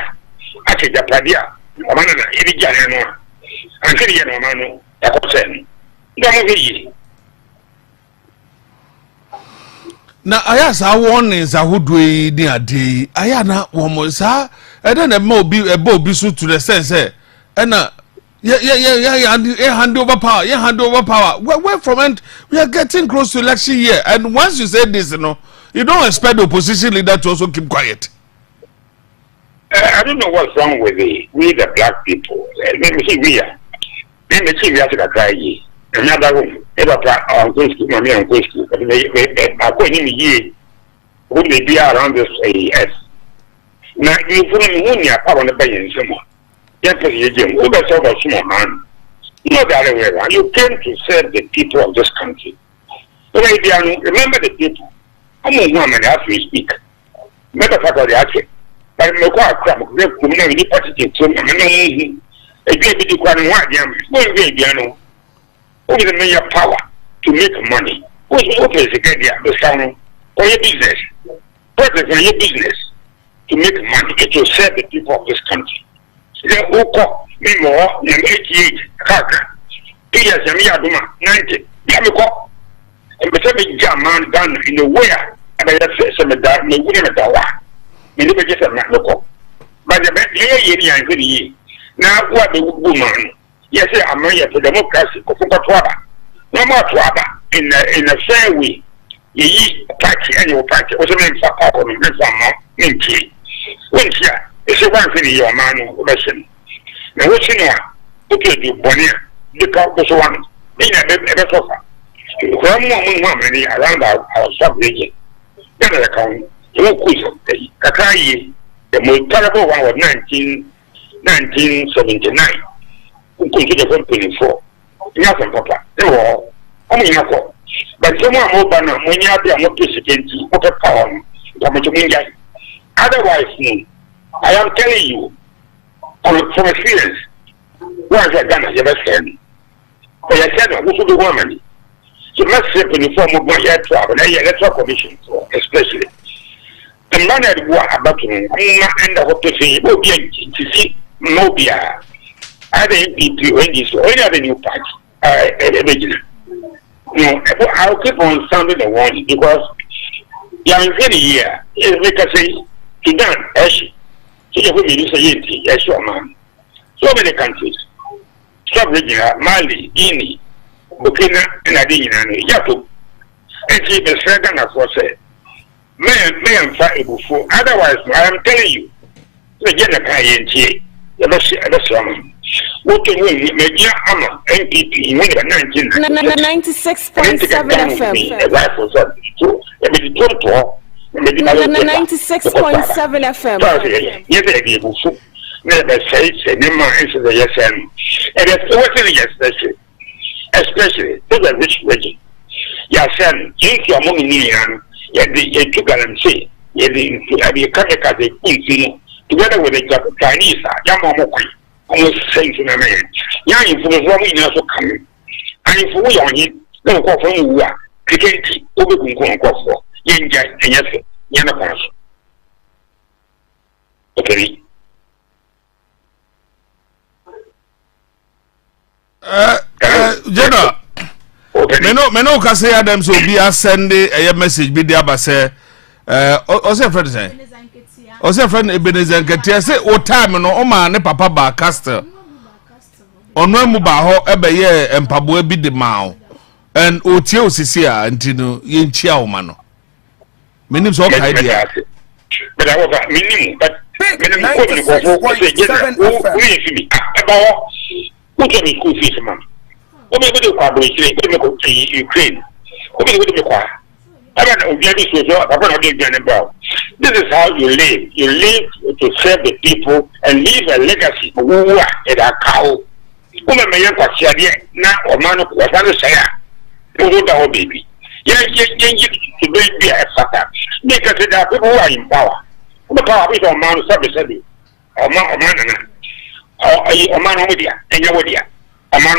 I take the Padia, Amana, Edigano, and Kirian Mano, a person. Don't be. Na aya sa warnings ahudwe ni ade aya na womo sa ede na ma obi ebe obi so to the sense na hand over power where from and we are getting close to election year, and once you say this, you know, you don't expect the opposition leader to also keep quiet. I don't know what's wrong with we the black people. Let me see we are to try another room. Ever on school, mommy on school. I couldn't even would they be around this AS. Now, you put in Munia, I want to pay in someone. Yes, you who does over small man. Not the other way around. You came to serve the people of this country. Remember the people. I'm a woman as we speak. Matter of fact, the action. But I'm a crap. We're going to put it in some. A baby to quite one young. Well, piano. Who is the mayor power to make money? Who is okay to get the sound for your business? Purpose for your business to make money and to serve the people of this country. Then who call me more than 88 Kaka? 2 years and Yaduma 90. Yamiko. And the seven jam man done in the way. And I said some of that may win a dollar. Me never get a man local. But the best year and good year. Now what the woman? Yes, I'm here for democracy. No more trouble in a fair way. Ye party annual party was a man for all in Minty. When here, it's a one thing your man lesson. Now, what you know, okay, you Bonia, the cock was one. In a better sofa. One woman around our sub region. Then account, no quiz, Kakai, the most terrible one was 1979. Who could get a company for? Nothing, Papa. They were all. I mean, but someone more than when you have the electricity, what a power. Otherwise, I am telling you, from experience, once I done, I never said. But I said, who should be woman? You must step in the form of my air travel, and electoral commission, especially. The man at war about to me, and the hope to see, will be to see Mobia. Other NPP when this or any other new party, no, I'll keep on sounding the warning because young very year is because say to done as yes, man. So many countries, Sub Regional, Mali, Guinea, Burkina, and Adina, Yapu, and see the second of what said. May and fight before. Otherwise, I am telling you, the general KNT, the song. What can we make your armor NPP in 96.7 FM? Rifles are true. Maybe 96.7 FM. Yes, I gave you. Never say, never answer the yes and it's what yes, especially to the rich region. Yes, and you your money and yet the say, yet the Kaka together with the Chinese, Yamamoki. Almost saying to my man, young for the wrong in also coming. And if we on it, don't go from who are Kikenti, Obegun for Yanga and yes, Yanapons. Okay. General, Meno Kase Adams will be sending a message, be the Abase, also friend say. Ose friend Ebenezer Nketia say o time no o ma ne papa ba castle ono mu ba ho ebe ye empabo bi de ma and o tie osisi a ntino ye nchia o ma no menim so ka idea but I was meaning but meaning ko ni ko say general who is me about who can be school fees man o me go de kwa bo Ukraine o me go de kwa this is how you live. You live to serve the people and leave a legacy. Who are at a cow? Woman may have now or man of was say, oh, baby. Yes, to be a factor. Because there are people who are in power. What power is on man service? Or man, a man over there, and your dear. A man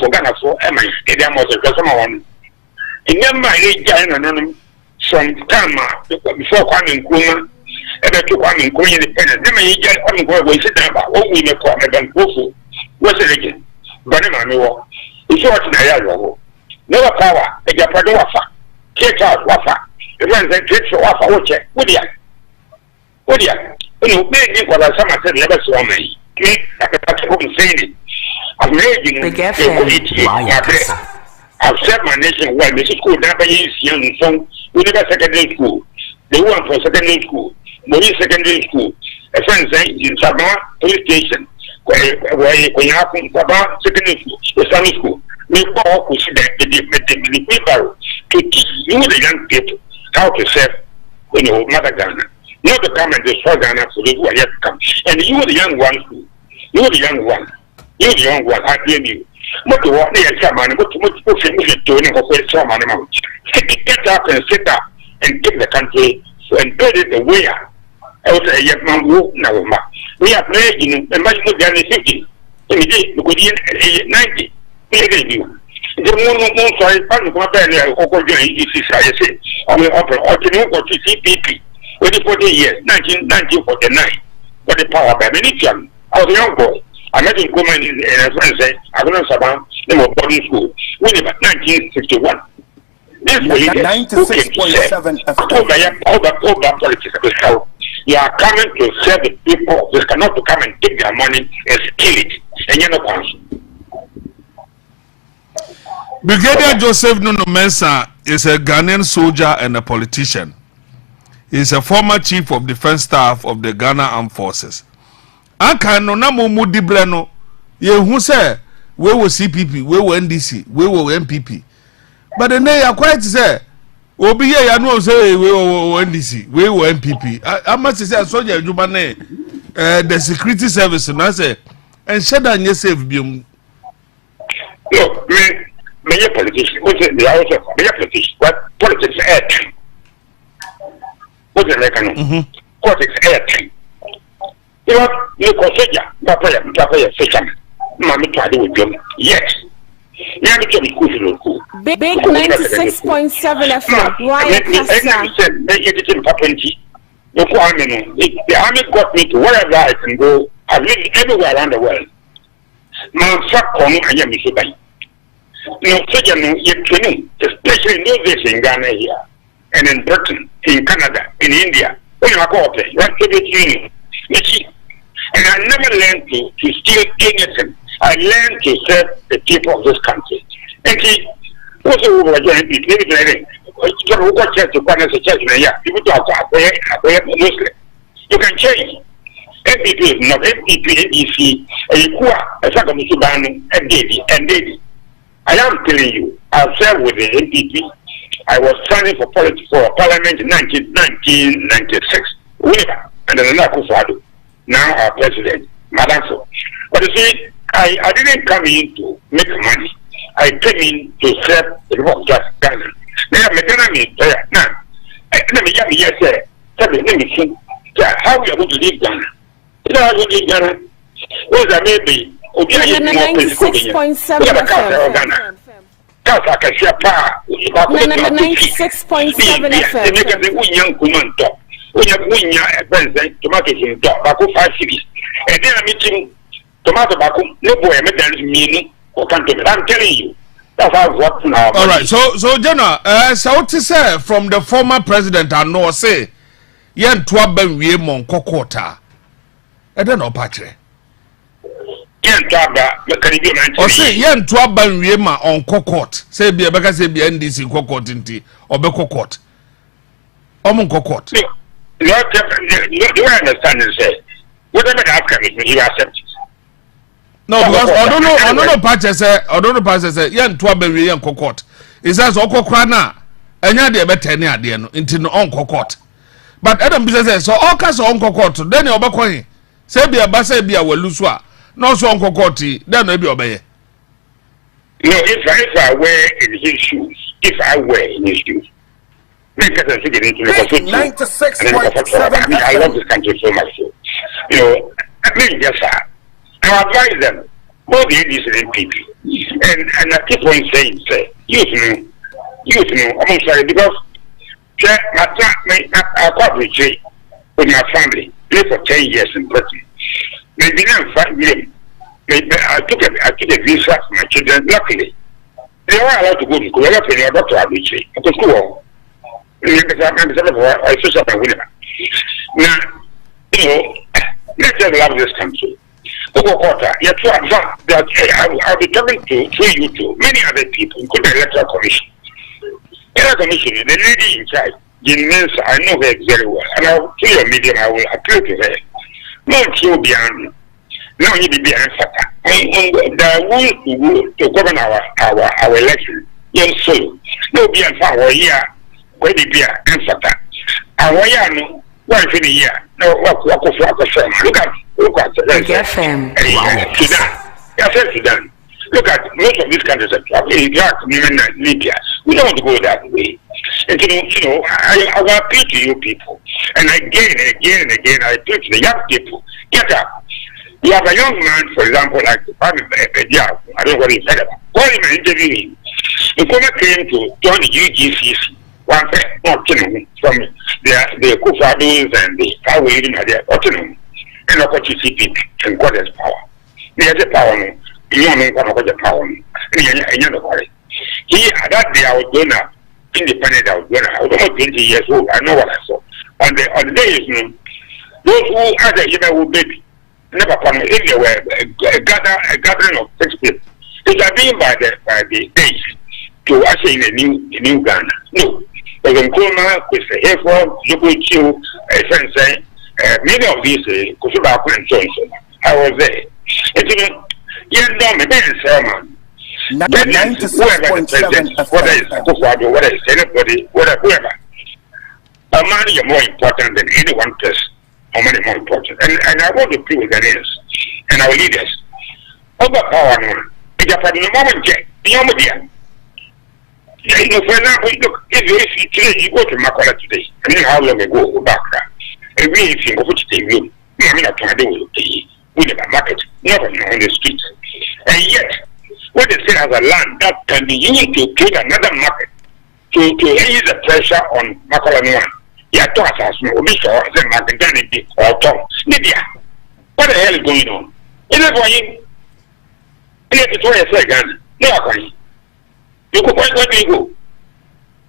for Ghana for Emma, Adam was a customer one. In them, my late giant anonymous from Tama before coming Kuma, ever to come in Queen Independence. Then you get on where we sit down, what we may call a bank. What's it again? But I'm it's what Nayaro. No power, a Japado Wafa, check out Wafa, the ones that take for Wafa, what check, would ya? You made what I said never saw me. I couldn't say it. I'm making the I've set my nation well. The school never is young song. We never secondary school. They went for secondary school. Movie secondary school. A friend saying in Sabah police station. Where you have in Sabah secondary school, Islamic school. We all who see that the people to teach you the young people how to serve, Mother Ghana. Not to come and destroy Ghana for those who are yet to come. And you the young one, I blame you. What do what they are man, what to doing for some animal. Get up and sit up and take the country and build it away. I was a young man who now we are playing a much more than 50. Within 90. The moon sorry, I say, on the opera or to CPP. 40 years, 1949. But the power by military. I was a young boy. I met in Oman in a friend said, I don't know Sabah, they were boarding school. We live at 1961. This was 96.7 over politics of this house. You are coming to serve the people. They cannot to come and take their money and steal it. And you're not council. Brigadier Joseph Nuno Mensah is a Ghanaian soldier and a politician. He is a former chief of defense staff of the Ghana Armed Forces. Aka no na mo mudi ble no ye hu say we wo CPP we wo NDC we wo MPP but the nay quite say obi ye ya no say we wo NDC we wo MPP amati say soldier adwuma na the security service na say en sheda nye safe biom. Look, me politician what is the also me politician what politics at what is like politics at you know, you consider Papa fisherman. Mammy tried to do yes. You have to be cool. Big 96.7 FM. Why KASA? They get it in Papanji. Look, the army got me to wherever I can go. I've lived everywhere around the world. Man, fuck on and Yamishibai. No, you're training, especially in those days in Ghana here, and in Britain, in Canada, in India. When you are caught, you have to be training. And I never learned to steal anything. I learned to serve the people of this country. And see, what's over again? You can change. MPP is not MPP, ADC, and I am telling you, I've served with the MPP. I was standing for politics for parliament in 1996. And then now our president, Madam So. But you see, I didn't come in to make money. I came in to serve the people of Ghana. Now, let me say, how we are going to leave Ghana? You know how we leave Ghana? What is maybe? 96.7 FM. KASA can share power. 96.7 FM. When you advance tomatoes in Baku 5 cities, and then I'm meeting tomato Baku, no boy, meaning or country. I'm telling you, that's how it works now. All right, so Jenna, so to say from the former president, I know say, Yan Twaben we mon kokota. I don't know, Patre. Yan Twaba, can you be man? Or say Yan Twaben we ma on kokot, say be a baka say be NDC kokot inti, or be kokot. Omon kokot. You understand and say, whatever the outcome is, you accept it. No, because I don't know, Patches say, Yan Twaben yan kokot. It says Okokrana, and ya de better any idea into no on kokot. But Adam says, so all cast on kokot, then you're back. Say be a bassa be a well no so on kokoti, then maybe obey. No, if I wear in his shoes, if I wear in his shoes, Make us get into the 96.7. I love this country so much. You know, I mean, yes, sir. I advise them, both the ADC and NPP. And I keep on saying, say, I'm sorry, because I cooperate with my family, live for 10 years in prison. Maybe not 5 years. I took a visa for my children, luckily. They were allowed to go to school. I left a doctor at which I could school. I saw something with them. Now, you know, let's just love this country. I'll be talking to you two, many other people, including the Electoral Commission. Electoral Commission, the lady in charge, I know her very well, and I'll to your medium, I will appeal to her. No, she will be on. Now you be an answer. The rules to govern our election, young soul. No be an hour here, where they be an answer. And why are no one for the year? No, look at Sudan. Sudan. Look at most of these countries, Iraq, even Libya. We don't want to go that way. And you know, I will appeal to you people. And again and again and again, I appeal to the young people. Get up. You have a young man, for example, like I don't know what he said about. Call him and interview him. The Koma came to join the UGCC. One thing, from the Kufados and the Kawin and the autonomy. And opportunity people and God has power. He has a power. You don't know what the power. And you know what it. He, at that day, I was going to independent. I was almost 20 years old. I know what I saw. On the days, those who had a young baby, never come if they were a gathering of 6 people. It had been by the days to usher in a new Ghana. No. Because in Kuma, with the Hefo, Yukuchu, Sensei, many of these, Kusuba and so on. I was there. It's you know, maybe Sermon. 96.7, whether it's Kufado, whether it's anybody, whoever. A man is more important than any one person. How many more important? And I want to plead with Ghanaians and our leaders. Overpower no one. It's a problem. The moment you know, for example, look, if today you go to Makola today, I mean, how long ago, Bakra, and we think of which they will. I mean, I can't do it. We never market, not on the streets. And yet, what they say as a land that can be used to create another market to ease the pressure on Makola no one. Yeah, to us as no mission or the market or Tom. Lydia, what the hell is going on? You know what you say again. No, I can't. You go, where do you go?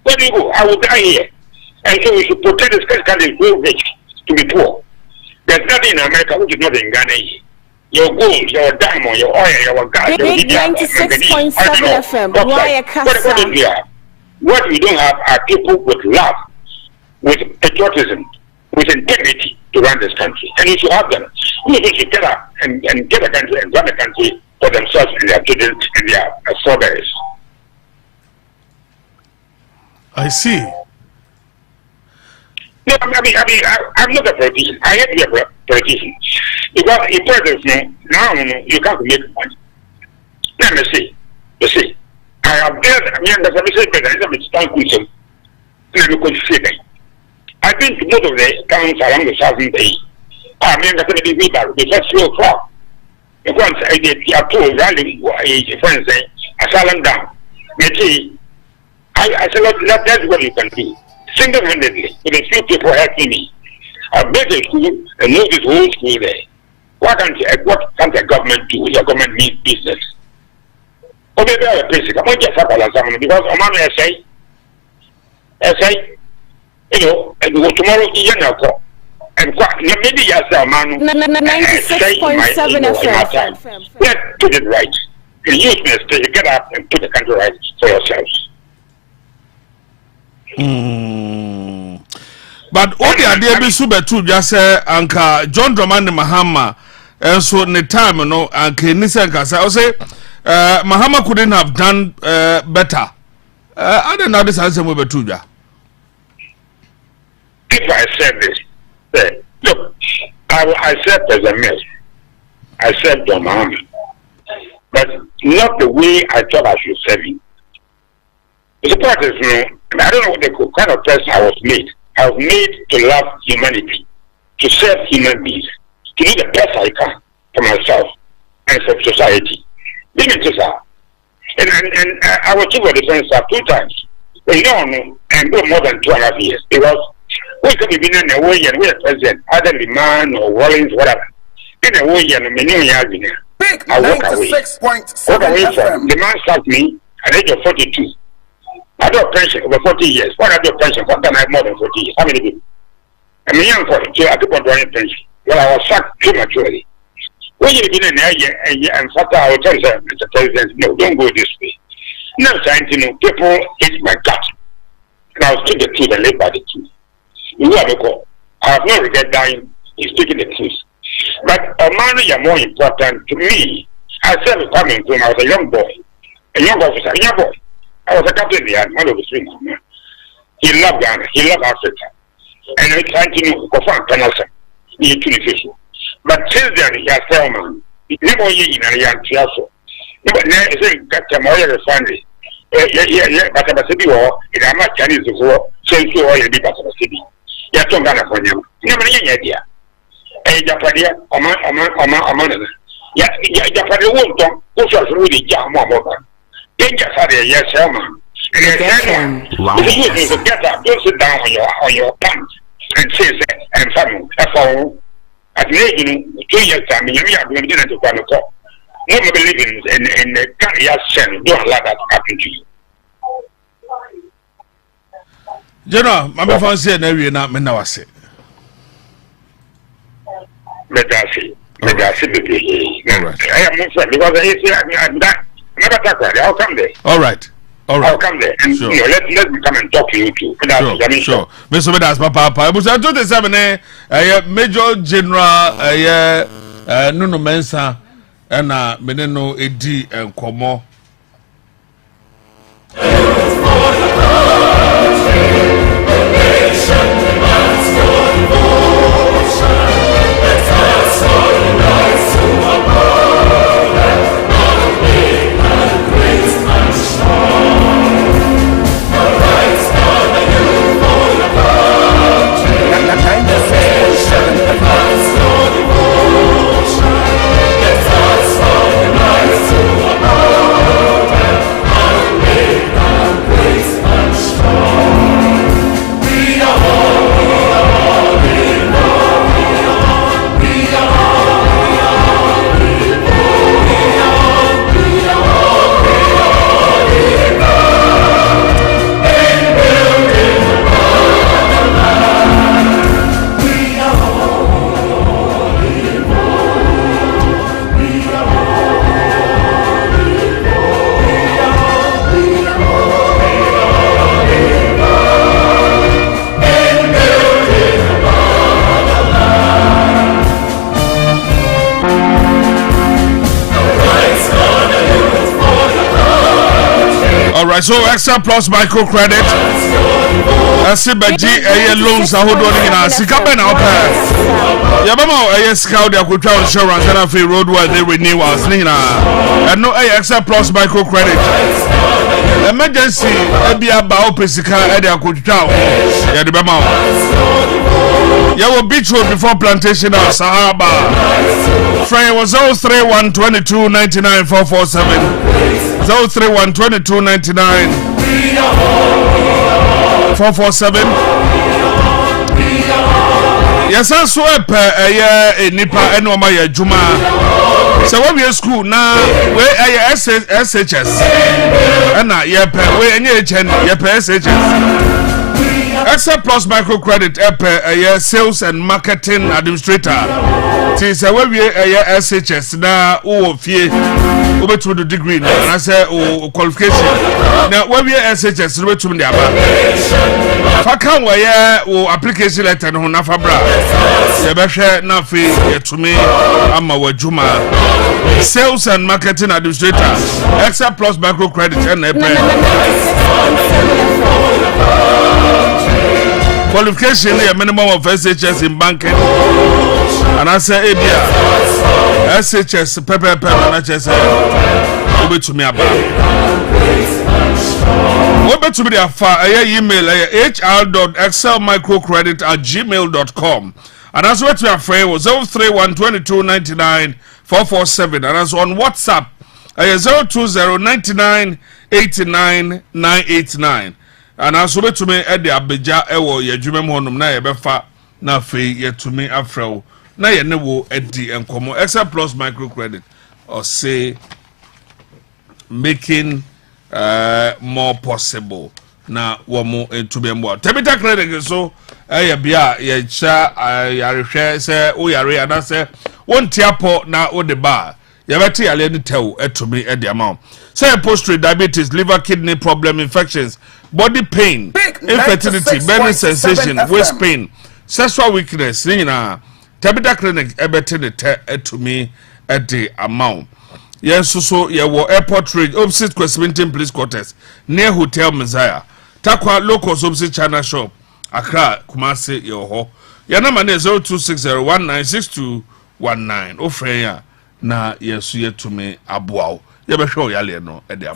Where do you go? I will die here. And so we should protect this country too rich to be poor. There's nothing in America which is not in Ghana. Your gold, your diamond, your oil, your gas, your big 96.7 FM. Why a KASA? What we don't have are people with love, with patriotism, with integrity to run this country. And we should have them. We should get up and get a country and run the country for themselves and their children and their strawberries. I see. No, I mean, I'm not a politician. I have to be a politician. Because in politics, now you can't make money. Let me see. You see, I have built, I mean, there's a mistake, but I'm a question. Let me consider that. I've been to most of the towns around the southern bay. I mean, that's going to be back. The first 3 o'clock. Once I did, I told Rally, a friend saying, I saw them down. I said, that's what you can do. Single-handedly, with a few people helping me. I built a school and moved this whole school there. What can the government do? The government needs business. Oh, maybe I will basic. I'm not just about something because Oman say, you know, and tomorrow you know, and maybe yes, man. 96.7 FM. Let's put it right. The youth minister, you get up and put the country right for yourselves. But all the idea be super true, just say, Anka John Dramani Mahama, and so in the time, you know, and Kenisa Kasa, I say, Mahama couldn't have done better. I don't know this answer with Betuja. If I said this, look, I said as a mess, I said John Mahama, but not the way I thought I should serve him. The part is, I don't know what the kind of person I was made. I was made to love humanity, to serve human beings, to do the best I can for myself and for society. And I was chief of defense staff 2 times. You know, and go more than 2.5 years because we could be in a way and we're president, either Liman or Wallings, whatever. In a way and many years in there. I walk away. Walk away from the man sacked me at the age of 42. I got a pension over 40 years. What I do a pension? What can I have more than 40 years? How many people? I'm a young boy, so I keep on drawing pension. Well, I was sacked prematurely. When you begin an area and Fatah, I will tell you, Mr. President, no, don't go this way. Now, you know, people hate my gut. And I will speak the truth and live by the truth. You have a call. I have no regret dying in speaking the truth. But Oman is more important to me. I said, coming from, I was a young boy, a young officer, a young boy. I was a captain in the army, one of the three. He loved Ghana, he loved Africa. And I tried to know, go find Panasa, he actually official. But since then, he has said, man, he never in a young Tiaso. But now, I think, got a more refinery. Yeah, but I'm a city war, and I'm not Chinese before, since you are a bit of a city. You have to go for him. Never any idea. A Japadia, Oman. Yeah, Japadia won't talk, who shall really jam more. Danger Saturday, yes, Selman. And you get up, don't sit down on your pants and say, and family, at the 2 years time, you are going to go to no more believing in the carrier cell, don't allow that to happen to you. General, my phone said, no, you're not Menawase. Let us see. I am not sure because I'm that. I'll come there. All right. I'll come there. And, sure. You know, let me come and talk to you too. Sure. Mr. Medas, Papa. I was at 27. Major General Nuno Mensa and Meneno Edi and Komo. So extra plus microcredit. Asibaji loans are holding in a Sikaben out there. Yabamo Scout Aqua insurance and a free roadway they renew us Nina. And no extra plus microcredit. Emergency Ebia Bao Pesica Edia Kuchao. Yadibamo. Yawo Beach Road before plantation of Sahaba. Friday was 031 22 99 447. 031 22 99 447. Yes, I saw a nipa and my Juma. So, when we are school now, where I SHS and now, yep, where any SHS. Extra plus microcredit sales and marketing administrator. Since I will be SHS now, over to the degree, and I say qualification. Now, when we are SHS, over to the if I can't wear application letter on Nafabra, Sebasha Nafi to me, I'm a Juma. Sales and marketing administrator, extra plus microcredit and qualification, a minimum of SHS in banking, and I say, SHS, Pepper, and I just say, over to me about. What bet to be the email hr.excelmicrocredit@gmail.com. And that's what we are free 031 22 99 447. And that's on WhatsApp 020 99 89 989. And also bet to me at the Abeja Ewo Yajumem Honum na Yebefa na fe yetumi afrew na ye ne wo edi enkomo Excel Plus microcredit or say making more possible na womo entube mbo Tabita credit so bia ye cha yarehwe se o yare anase wontiapo na o de ba ye beti yale ni tew etumi edi amount say post diabetes, liver, kidney problem, infections, body pain, infertility, burning sensation, waist pain, sexual weakness. Tabita clinic ebeti de te etumi edi amount. Yes, so ye wo airport road opposite Kwesminton Police Quarters near Hotel Messiah. Takwa locals opposite China shop. Accra Kumasi yo ho. Ya number is 0260196219. Ofreya na yesu yetume abuao. Ye be show yale no e de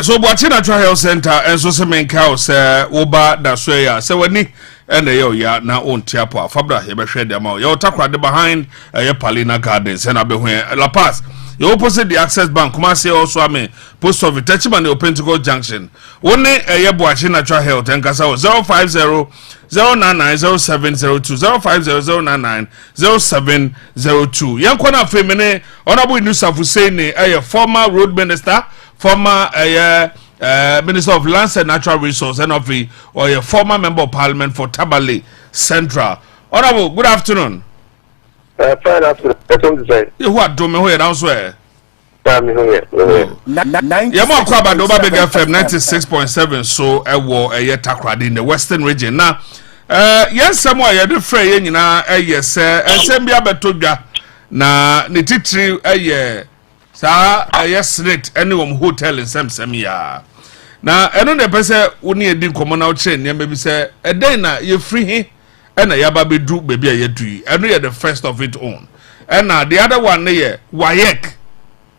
so Boachi Natural Health Center and so some cows oba da so ya se wani ene yo ya na ontiapo afabra ye be hwe dem yo takwa de behind ye Palina Gardens and abehwe La Paz you opposite the Access Bank kuma say also ame post of Itachiman the Pentacle Junction woni ye Boachi Natural Health and KASA 050 0990702 050090702 yankona femene honorable Nusa Hussein former road minister, former Minister of Lands and Natural Resources, and of a former member of Parliament for Tabale Central. Honorable, good afternoon. Fine afternoon. You what do me here elsewhere? Yamo Kwaba Doba Big FM 96.7 so war a year takrad in the western region. Now, yes, somewhere you do fray in yes, and send me a betodja na nititri a year. Sa yes rate anyone hotel in some ya. Now I don't know uni edin common out chain ya maybe say a day na you free he and a yababi do baby a yedu and we are the first of it own. And now the other one here wayek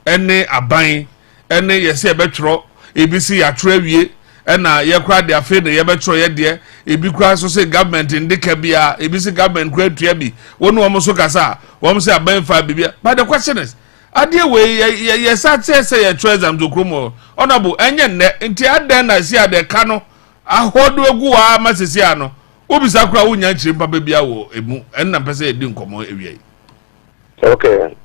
any abain any yes a betro ABC a trewie and now you cried their faith the yabetro ye dear it be cross say government in the kabia ABC government great trebi one almost kasa one say a bain for baby. But the question is adie we yes say your treasure to kromo honorable enye ne nti adan na si ade ka no ahodo egu wa masisi ano obisa kra wonya nchiri papa bia wo emu enna pese edi nkomo ewie. Okay.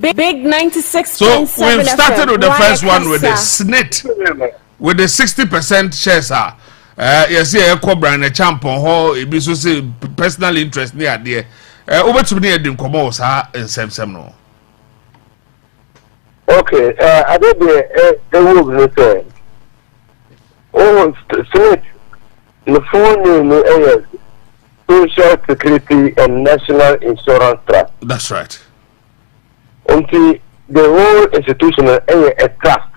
Big 96.7. So we've started with the first one with the SNIT with the 60% shares yes here cobra na champion ho ebi so say personal interest ni ade over to me edi nkomo sa ensem no. Okay, I did the work say oh SNIT the full name is Social Security and National Insurance Trust. That's right. Until the whole institution is a trust.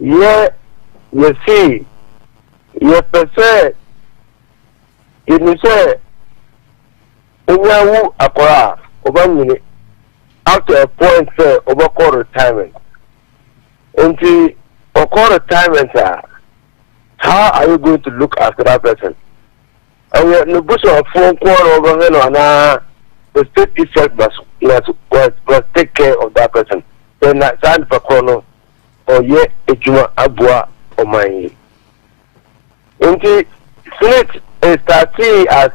Yeah, you see, you say, you say, after a point, say, over call retirement. Until call retirement, how are you going to look after that person? And we are in the bush of phone call over here, and the state itself must take care of that person. Then I signed for Chrono or ye Ejuma Abua Oman. Inti Senate started as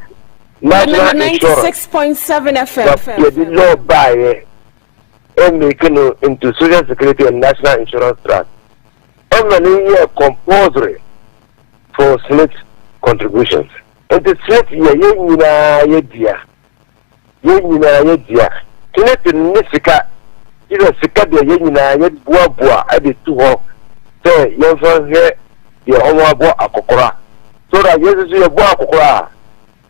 national 96.7 FM. You did not buy and make into Social Security and National Insurance Trust. Every year compulsory for Senate contributions. And the Senate year. Senate Nisika, either Sika de Yenina, yet Boa, I did 2 hours. Say, young son here, your own boa akokora. So that yes, you boa akokora.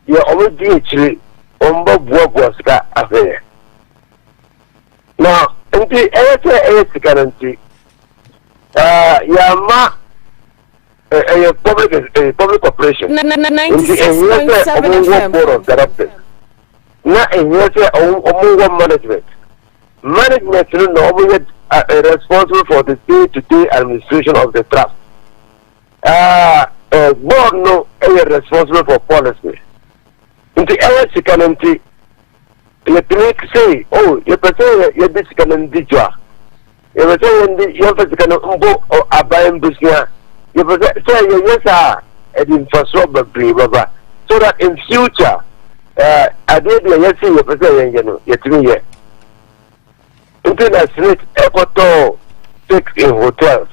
Your own DH, Ombo Boa Sika affair. Now, until ASA currency, Yama a public operation. 96.7 board of directors. Now, in your management. Management is normally responsible for the day-to-day administration of the trust. Board no is responsible for policy. In the ASA currency, you say, oh, you say you this can individual. You say you can or abide business. You say yes, sir, and infrastructure, so that in future, I did yes, you say yet me. International Equator takes in hotels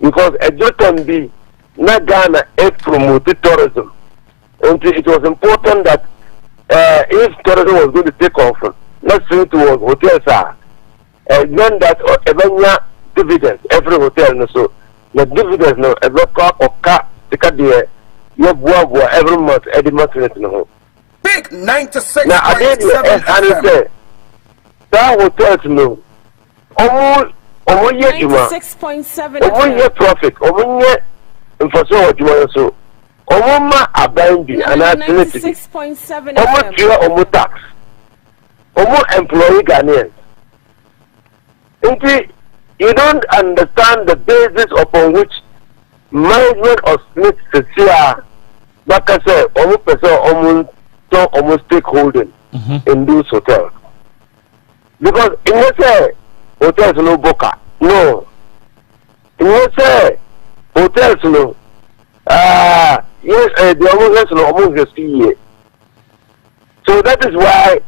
because a job can be not Ghana promoted tourism. And it was important that if tourism was going to take off, let's say it was hotels then that even dividends every hotel so the dividends no every car or car the car there you every month every month no big 96. Now I did say that hotels no almost year 96.7 year profit year infrastructure so Omoma abandi and activity. 96.7 Omo tax. Omo employee Ghanaians. You don't understand the basis upon which management of Smith Cecilia, like I said, almost person almost stakeholding in those hotels. Because in this hotels no boca. No. In this hotels no yes, the almost year. So that is why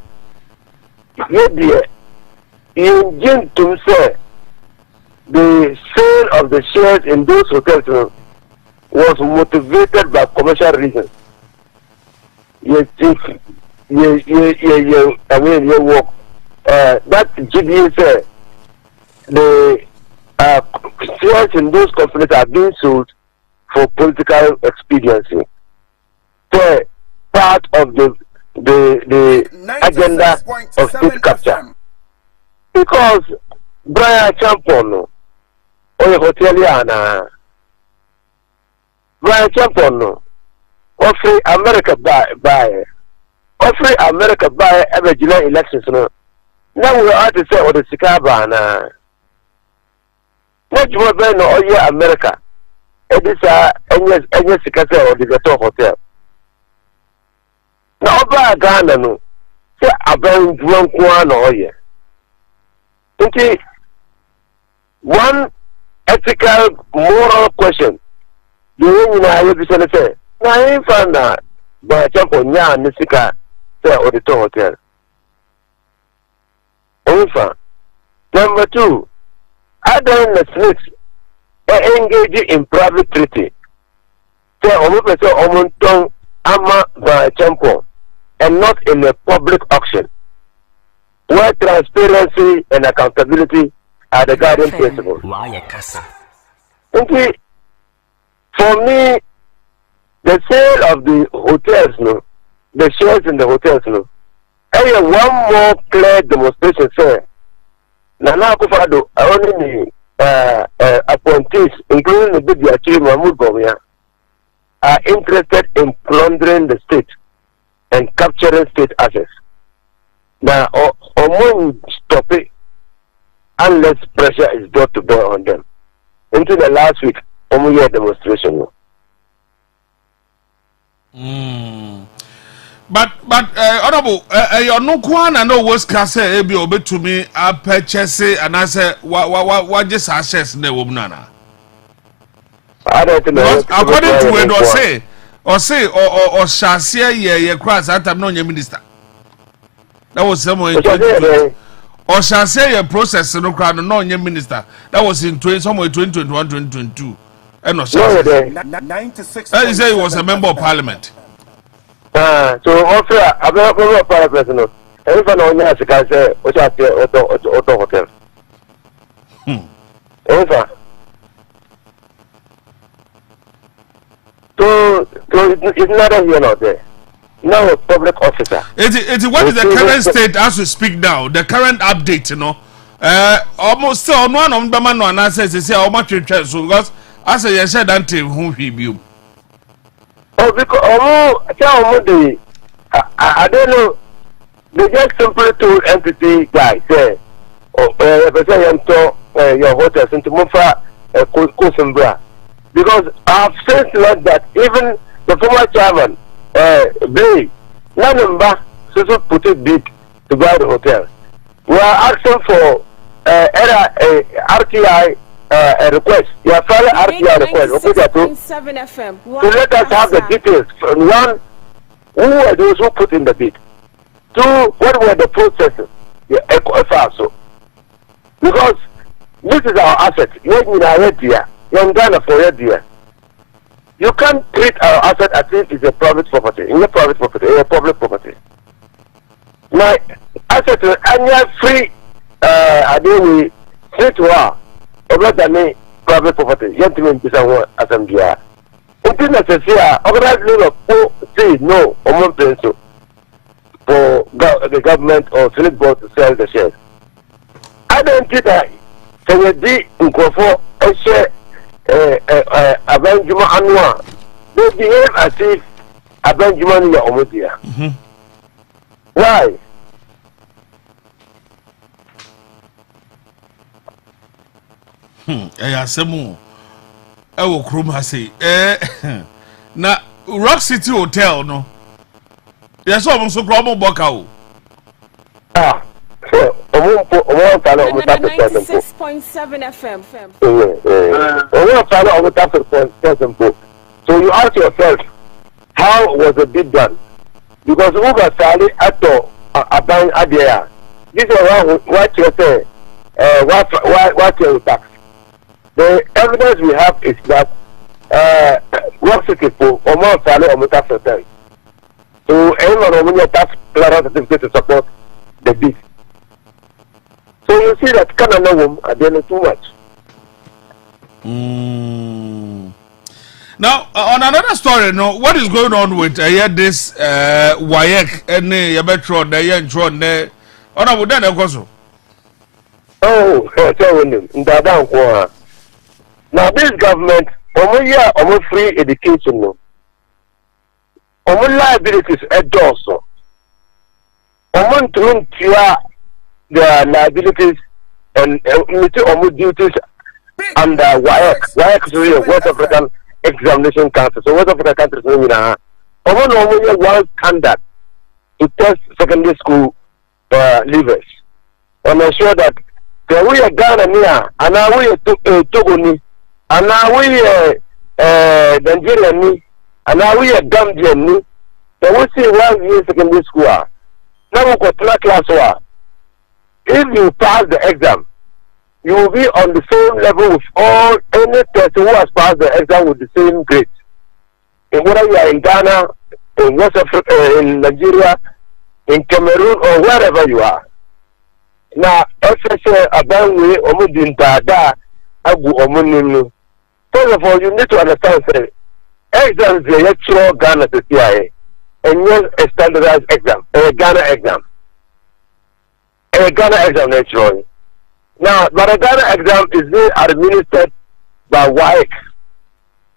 in June to say the sale of the shares in those hotels was motivated by commercial reasons. I mean, you work. That GDA said the shares in those companies are being sold for political expediency. So part of the agenda of state capture. Because Brian Champon, or hoteliana, Brian Champon, offer America buy, offer America buy every July elections. No, now we are to say or the Sicabana. What you want to all year America? It is any Sicasa or the top hotel. Now, by Ghana, no, say about one or year. Okay, one ethical, moral question. You know, I will be saying, I ain't found that by a jump on ya and Nisika, say, or the hotel. Over. Number 2, other than the engaging in private treaty. Say, Omontong Ama by a champion, and not in a public auction, where transparency and accountability are the guiding principles. Okay, for me, the sale of the hotels, no, the shares in the hotels, no, I one more clear demonstration, sir. Nana Akufo-Addo, only appointees, including the big Achille Mahmoud Bawumia, are interested in plundering the state and capturing state assets. Now, Oman stop it unless pressure is brought to bear on them. Into the last week, Oman demonstration. But honorable, you no kwan na no was kase ebi obetumi a purchase and I say what just access na wo nana. I don't know. According to it, or Shasia, yeah, cross that time, no, your minister. That was somewhere in 2020. Or Shasia, process, no crowd, no, your minister. That was in somewhere 2021, 2022. And no, 96. He said he was a member of parliament. So, also, I'm a member of parliament. Everyone on the can say, what I say, auto hotel. Over. So it's not a here not there. Now a public officer. What is the current state as we speak now? The current update, you know. Almost still one of the man and I says they say how much you try so because as I said until whom he be. Oh, because I don't know. They just simply told entity guy say your hotels into Mufa Kusumbra. Because I've since learned that even the former chairman, Blay, Nanumba, so put it big to buy the hotel. We are asking for RTI request. You are filing RTI request. To let us have the details. One, who were those who put in the bid? Two, what were the processes? So. Because this is our asset. You can't treat our asset as if it's a private property. In a private property, in a public property. My asset is free. I do free to her. Over than private property. You have to make this one as MDR. Until necessary, organized level of say no, Oman pencil for the government or select board to sell the shares. I don't think that can you be in for a share Abenjuma Anua? They behave as if Abenjuma in your Omodia. Why? Semu. I will crum has say. Na Rock City Hotel, no. There's almost so global Bocao. Ah, 96.7 FM. So you ask yourself, how was the bid done? Because Uber Sally Ato Aban Adia. This is what you say, what you tax. The evidence we have is that Rock City for Oman Sally or tax return. So anyone on your tax certificate to support the bid. So you see that Canada woman are doing too much. Now, on another story, no, what is going on with this WAEC and Yabetron, the Yantron there? On a wooden also. Oh, now this government, almost free education, no. Almost liabilities at also. Almost to the liabilities and almost duties under WAEC. WAEC is really a West African Examination Council. So West African countries know almost one standard to test secondary school leavers. And ensure that we are Ghana near, and now we are Togo ni, and now we are Nigeria ni, and now we are Gambia ni. So we see 1 year secondary school. Now we got class 1. If you pass the exam, you will be on the same level with all any person who has passed the exam with the same grade. And whether you are in Ghana, in West Africa, in Nigeria, in Cameroon, or wherever you are. Now, FSA Abanwe Omudintada Abu Omununu. First of all, you need to understand that exams are actual Ghana to CIA, and yes, a standardized exam, a Ghana exam. A Ghana exam naturally. Now, but a Ghana exam is being administered by WAEC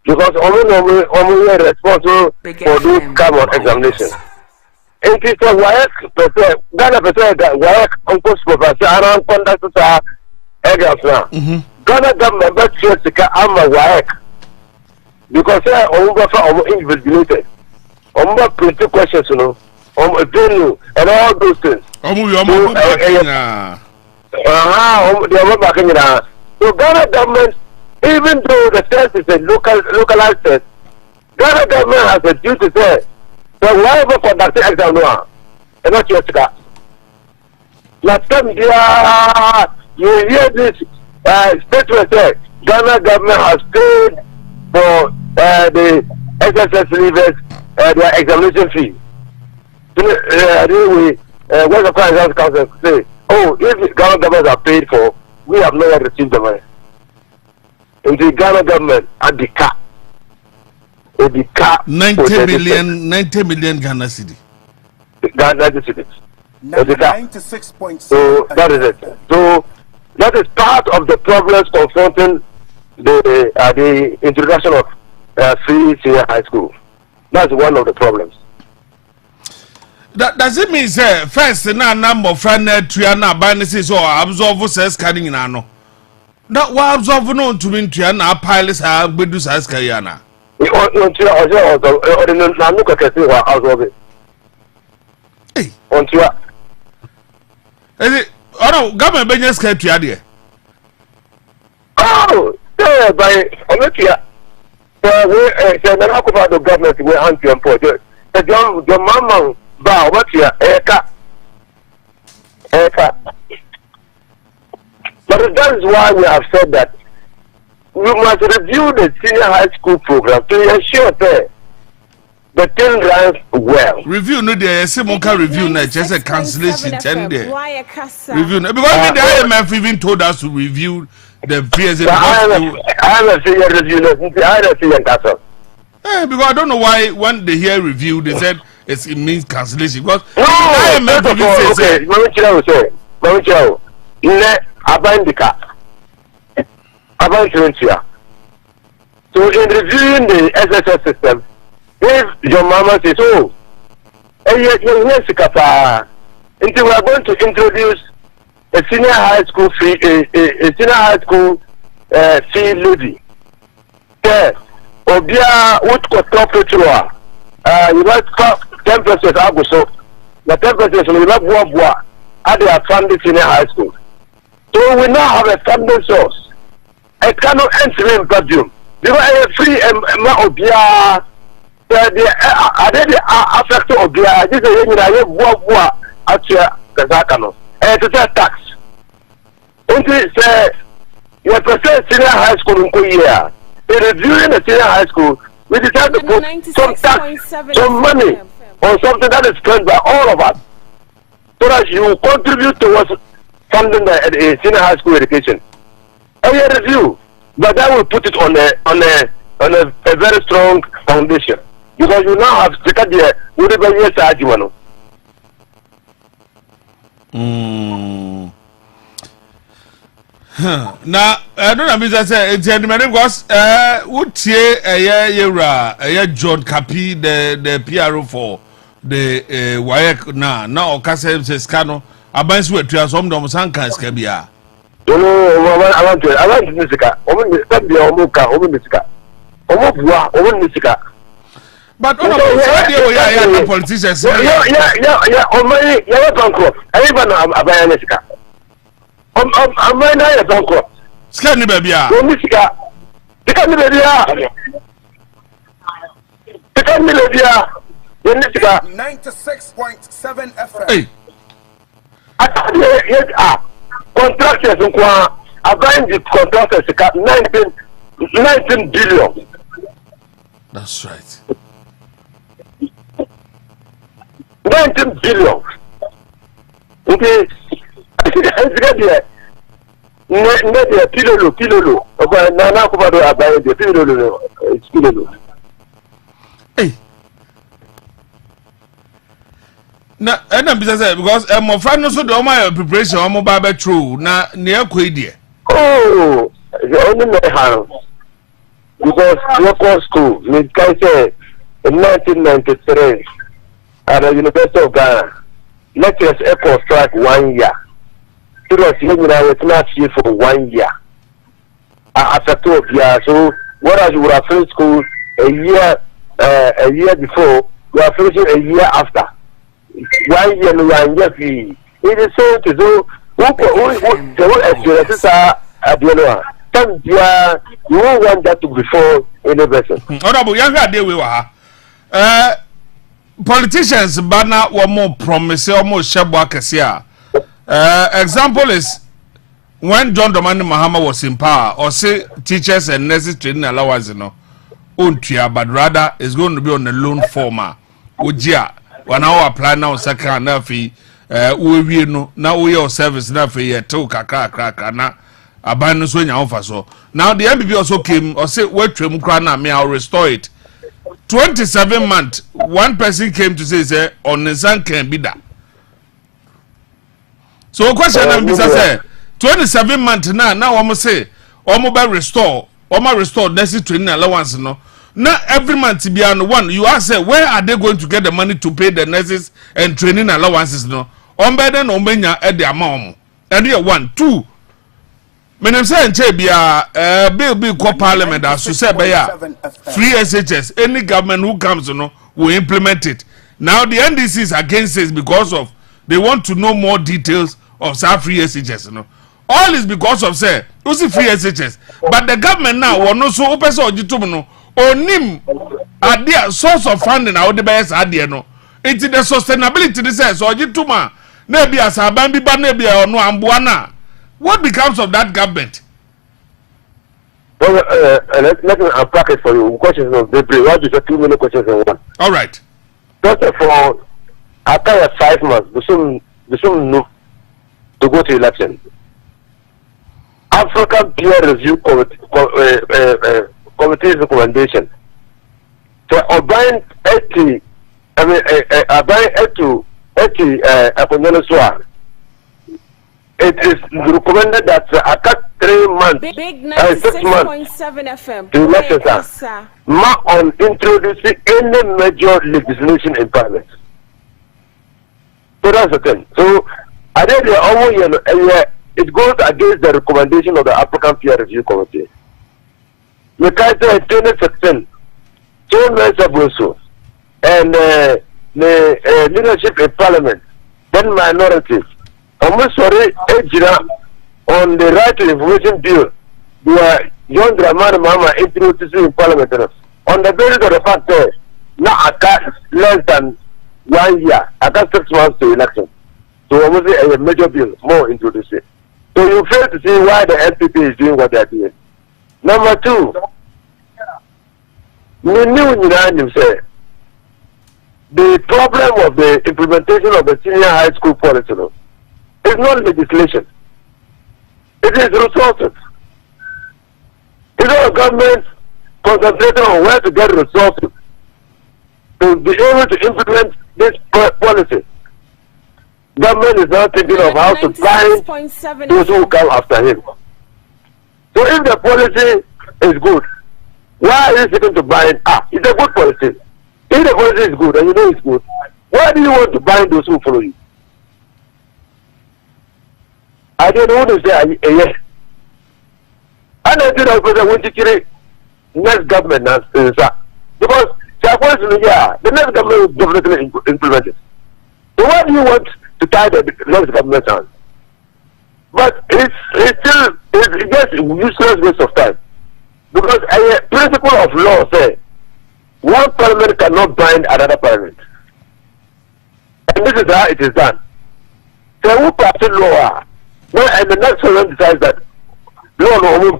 because only responsible for those kind of examinations. And it's a WAEC Ghana WAEC Uncle Supervisor and conduct exams now. Ghana government but I'm a WAEC because they are invigilated. Plenty questions, you know, venue and all those things. So Ghana government even though the test is a localized test, Ghana government has a duty to say, so whoever conducting exam now, and not your scar. Last time you hear this statement say Ghana government has paid for the SSS leavers their examination fee. Anyway, when the Finance Council say, oh, if Ghana government are paid for, we have not yet received the money. In the Ghana government at the cap. 90 million Ghana cedi. Ghana cedi. 96.6. So that is it. So that is part of the problems confronting the introduction of free senior high school. That's one of the problems. Does it mean say first na number friend tuya na ban say so absorb says scanning na no. That wa absorb no to mean tuya na pile sa gbedu sa scan na. On na no ka kesi wa absorb. Eh. On tuya. Eh, no government benye scan tuya de. Oh, yeah, by Ometia. So we say na ko the government we anti import. The mama ba Ometia eka. But that is why we have said that we must review the senior high school program to ensure that the thing runs well. Review no there, Simonka review na just a cancellation 10 there. Review no, because the IMF even told us to review the fears. I haven't seen a review. I haven't seen a KASA. Because I don't know why when they hear review they said it means cancellation. Because no, IMF even says okay. Mamichao, ne abandika, abantuentia. So in reviewing the SSS system, if your mama says, oh, until we are going to introduce a senior high school fee, a senior high school fee levy. Okay, Obia would top petrol. You must 10% aguso. The 10% will not go at the funded senior high school. So we now have a funding source. It cannot enter in podium. Because a free Obia. The affect of the this is what actually Kazakano. And it's a tax. Until say you percent senior high school in Korea. In reviewing the senior high school, we decided to put some tax, some money on something that is spent by all of us. So that you contribute towards funding the senior high school education. And we review. But that will put it on a very strong foundation. Because you now have to cut the Udibaya Sajimano. Now, I don't know if I say it's because would a John Capi, the PRO for the WAEC now KASA says Cano, Abans were to some Domosanka Scabia. No, I want to Musica, Omen Omuka, Omen Musica, Omen. But all of us, politicians. Yeah. On my bank, I even a Bayanesca. On my bank. Scanny baby. Musica. The Candidia. 96.7 FM. Hey. Contractors who are buying the contractors 19 billion. That's right. 19 billion. Okay. I think it's Pilolo. Nana Kubado are buying the Pilolo. It's Pilolo. Hey. Na I'm because my friend also do my preparation on mobile true na near Quadia. Oh, you only know how. Because local school, in 1993, at the University of Ghana, lecturers echo strike 1 year. It was not here for 1 year. After 2 years, so whereas you were finished school a year before, you are finishing a year after. 1 year no 1 year fee. It is so to do who experiences are at the you won't want that to befall any person. Honorable, you have a we were. Politicians, banner or more promise or more shabwakasia. Example is when John Dramani Mahama was in power, or say teachers and nurses training allowance, but rather is going to be on a loan former. Ujia, 1 hour apply now, second nafi, we know now we are service nafi, to kaka na abandon when you offer so. Now the MPP also came or say, wait, Tremkrana, may I restore it. 27 months, one person came to say, on the sun can be that. So, question say 27 months now, almost say, almost restore, almost restore, necessary training allowance. No, not every month be on one. You ask, where are they going to get the money to pay the nurses and training allowances? No, on better no menya at the amount. And here, 1, 2. When I'm saying, bill call parliament as to say, free SHS, any government who comes, will implement it. Now the NDC is against this because of they want to know more details of free SHS. All is because of say, who's free SHS. But the government now will not so open so jitumo or nim at their source of funding out the best idea. No, it's the sustainability this says or jituma, maybe as a bambi banebi or no ambuana. What becomes of that government? Well, let me unpack it for you. Questions of the break. Why do you 2 minute questions in one? All right. First of all, after 5 months, we soon move to go to election. African Peer Review Committee's recommendation. So, about 80, it is recommended that after 3 months, 6 months, to elections on introducing any major legislation in Parliament. So that's the thing. So, I think it goes against the recommendation of the African Peer Review Committee. Because in 2016, 2 months ago, and the leadership in Parliament, then minorities, almost sorry, on the right to information bill, where John Dramani Mahama introduced in Parliament. On the basis of the fact that now I got less than 1 year, I got 6 months to election. So almost a major bill, more introduced. So you fail to see why the NPP is doing what they are doing. Number 2, the problem of the implementation of the senior high school policy is not legislation. It is resources. It's our government concentrating on where to get resources to be able to implement this policy. Government is now thinking of how to find those who come after him. So if the policy is good, why are you seeking to bind? It's a good policy. If the policy is good and you know it's good, why do you want to bind those who follow you? I don't want to say yes. And I think I want to create next government because the next government will definitely implement it. So why do you want to tie the next government hands? But it's just a useless waste of time. Because a principle of law says one parliament cannot bind another parliament. And this is how it is done. So who passes law? No, and the next one decides that law no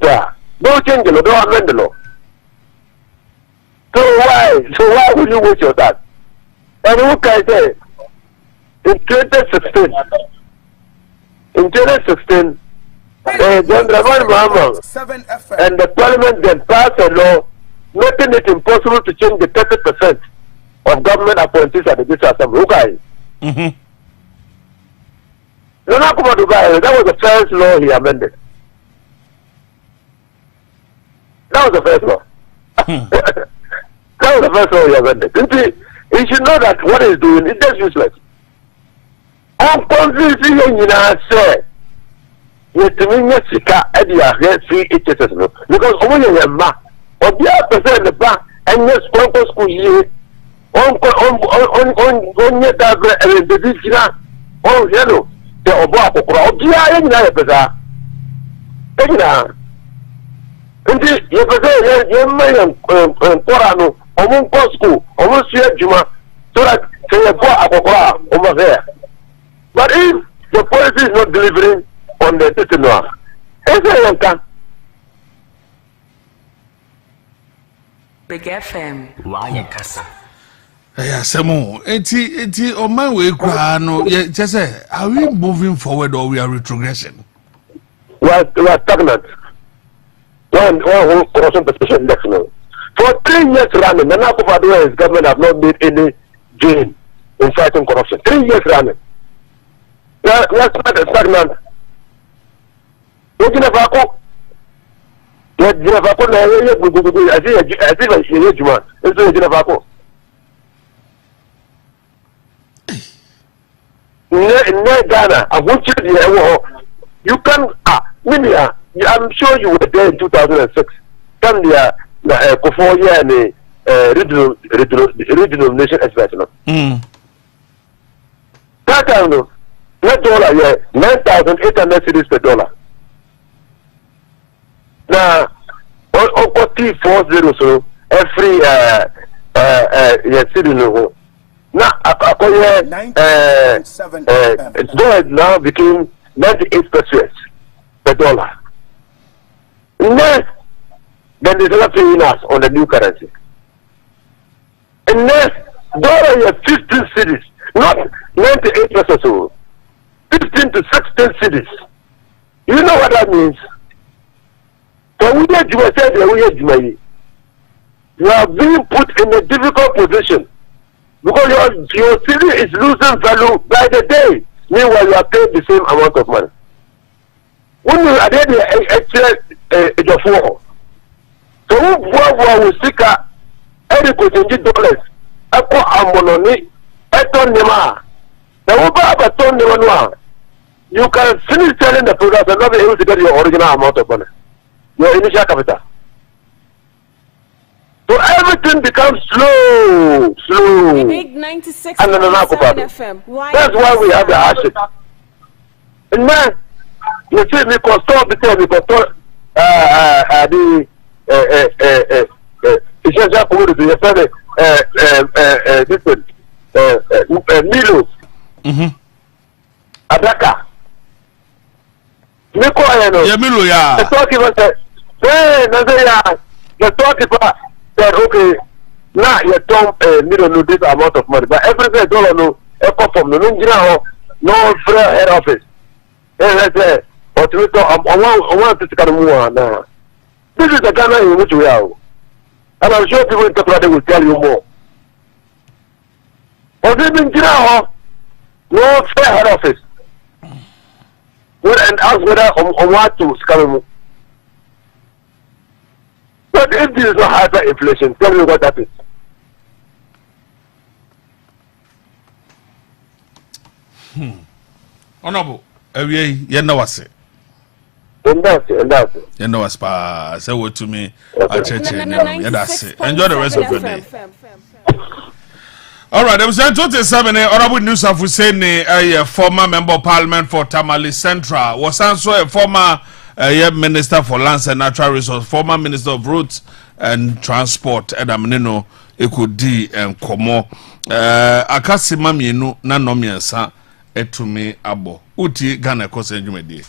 don't change the law, don't amend the law. So why would you waste your time? And who can say in 2016, John Dramani Mahama and the parliament then passed a law making it impossible to change the 30% of government appointees at the district assembly. That was the first law he amended. That was the first law. That was the first law he amended. He should know that what he's doing is just useless. I'm convincing you say yet to me Sika Edia free HSS because only a ma or the other in the back and yes quantum school year on that and the Vizina oh yellow the Oba or the Nti ye pese ye mayan porano omun school omun sie juma so that say go akokora over there. But if the policy is not delivering on the system, Big FM. Why KASA? Yeah, Samu. Eti on my way, no. Yeah, just say, are we moving forward or we are retrogression? We are stagnant. One corruption perception next now. For 3 years running, the Nako government have not made any gain in fighting corruption. 3 years running. We are stagnant. Ojina Vako. Ojina Vako na ye juma. Eso Ojina Vako. Ne Ghana, you can Minia, I'm sure you were there in 2006. Come there for year regional nation express. That time no dollar yeah 9,800 cedis per dollar. Now on 40 so every cedi no. Now dollar now became 98 pesos per dollar. Next, then they start paying us on the new currency. And next, dollar is 15 cedis, not 98 pesos. 15 to 16 cedis. You know what that means? So you are being put in a difficult position because your cedi is losing value by the day. Meanwhile, you are paid the same amount of money. When you are there, so who will seek every $20? I call Amononi, I told Nema. You can finish selling the product and not be able to get your original amount of money, your initial capital. So everything becomes slow. Big 96.7 FM. That's why we have the hardship. And then you see me consult the essential community. You said Milo, Adaka. Yeah, Milo, yeah. The storekeeper said, the storekeeper said, okay, now you don't know this amount of money, but every dollar no echo from no head office. And I said, I want to take now. This is the Ghana in which we are. And I'm sure people in Tokyo will tell you more. But even no fair head office. And ask whether on what to scam. But if this is not hyperinflation, tell me what that is. Honorable, you know what's it. And that's it. You know what's pa. Say what to me. I check. Yeah, that's it. Enjoy the rest of the day. All right, there was 27. Honorable News of Hussein, a former member of parliament for Tamale Central, was also a former minister for lands and natural resources, former minister of roads and transport. Edamnino Ekudi and Komo. Akasima mienu na nomiensa etumi abo. Uti Ghana kose njumedi.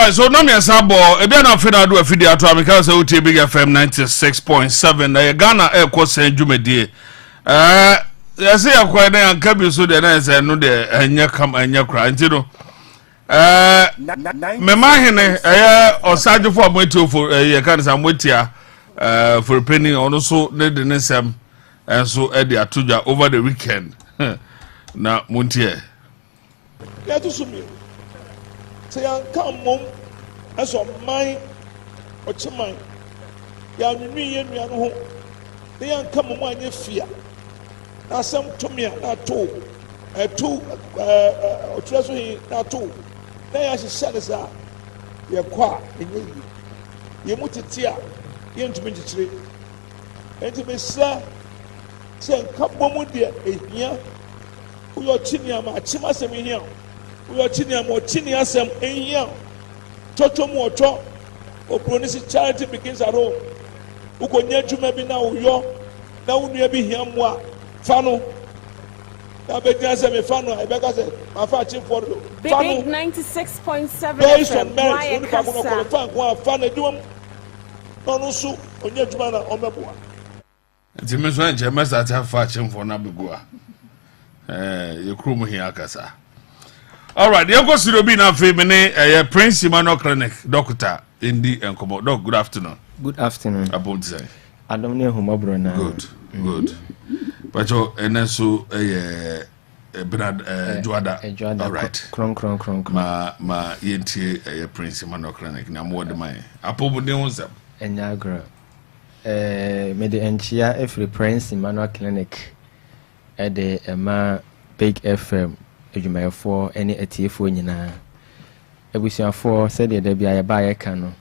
right, so na me sabo e bia na fe na do afidi ato amika say utie Big FM 96.7 na Ghana e ko sen dwumedie ya say akwa na anka bi so de na say no de anya kam anya kra nti no me ma hene osajefo amwetio for ye kan sa mwetia for penny ono so ne de ne sem so e de atoja over the weekend na muntie ya to sumi say anka mom aso man ochiman ya nwi ye nua no ho ne anka mom anya fia na sam tumia na to otraso hi na to na ya hyehyɛ sa ye kwa enye ye mutiti a ye ntumi nkyire enti sa se nka bomu de ehia uyo chinia ma achima asem ehia uyo chinia ma ochini asem ehia toto mu oto opronisi charity begins at home ukonya dwuma bi na uyo na unua bi hia mo a fa no na be dia se me fa no e be ka se ma fa chi for do fa no 96.7 based on FM merit uni pa ko no fa ko fa na dwum no so onya dwuma na o meboa nti me so nche mesa ta fa chi for na begua ye krum hia kasa. All right, you go to be na fe me ne Prince Emmanuel Clinic doctor indi enkomo. Doc, good afternoon. Good afternoon. About say Adam ne humabro na. Good. But you and so Bernard Juada. All right. Kron. Ma yenti Prince Emmanuel Clinic na mo de mai. Apo bu de wonsa. Enyagra. Me de enchia every Prince Emmanuel Clinic at the Big FM adwumayefo ene atiefo nyina. Ebusuafo said de bia ye ba ye ka no.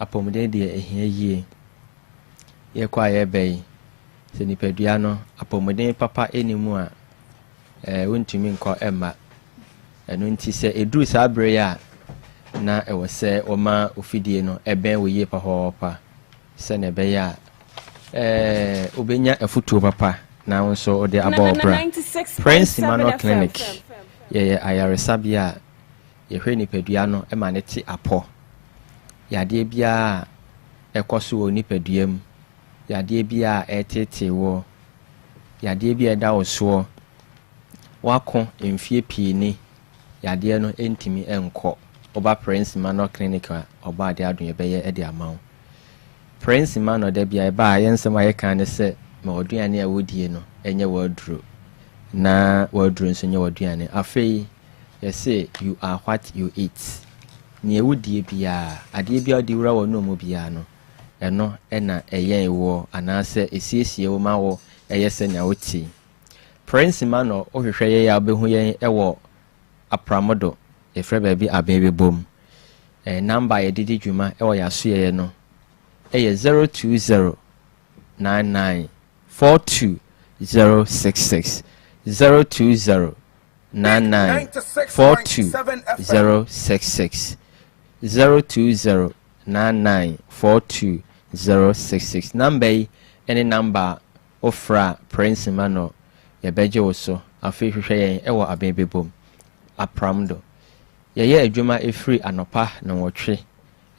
Apomden de ehia yie. Ye kwa ye bai. Se nipadua no apomden papa enimu a wontumi nkɔ emma. Eno nti se eduru sabre ya na ewo se oma ofidie no eben wo yie pahopa. Se ne be ya obenya afutuo papa na nso ode abobra Prince Emmanuel Clinic ye ayaresabia ye hwe nipadua no ema ne ti apo yade bia ekoso wo nipadua mu yade bia etete wo yade bia da oso wako emfie pii ni yade no entimi enko oba Prince Emmanuel Clinic oba ade adun ye beye e de amawo Prince Emmanuel de bia ba yensem aye kan ne se ma oduane a wodie no enye waduro na waduro nso nye waduane afei say you are what you eat ne wodie bia ade bia odi wura wo no mu bia no eno ena eyen wo anase esiesie wo ma wo eyese na woti Prince Emmanuel ohwehwe ye ya obehu yen ewo apramodo efre ba bi abebe bom number ye didi dwuma ewo ya so ye no 02099420066 02099420066 02099420066 number any number ofra Prince Emmanuel ye beje wo so afi hwehwe yen ewo abebebom apramdo ye adwuma efri anopa na wotwe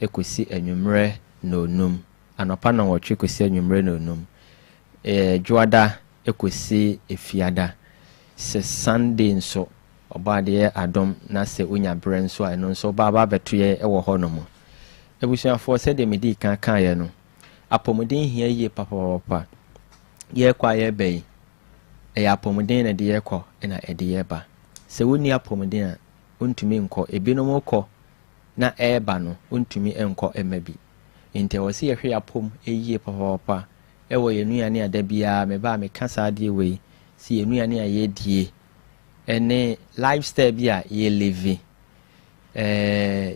ekosi anwumre na onum anopa na wotwe kosi anwumre na onum juada ekosi efiada se Sunday nso obade adom na se onya bre nso a no nso ba beto ye ewo ho no mo ebusuafo se de medi kan ye no apomuden hia ye papa ye kwa ye bei apomuden na de ye kɔ na de ye ba se woni apomuden a ontumi nkɔ ebinom kɔ na eba no ontumi enkɔ emabi inte wo se ye hwe apom eyie papa ewo ye nuane adabia me ba me kasa de we si ye nuane a ye die ene lifestyle bi a ye live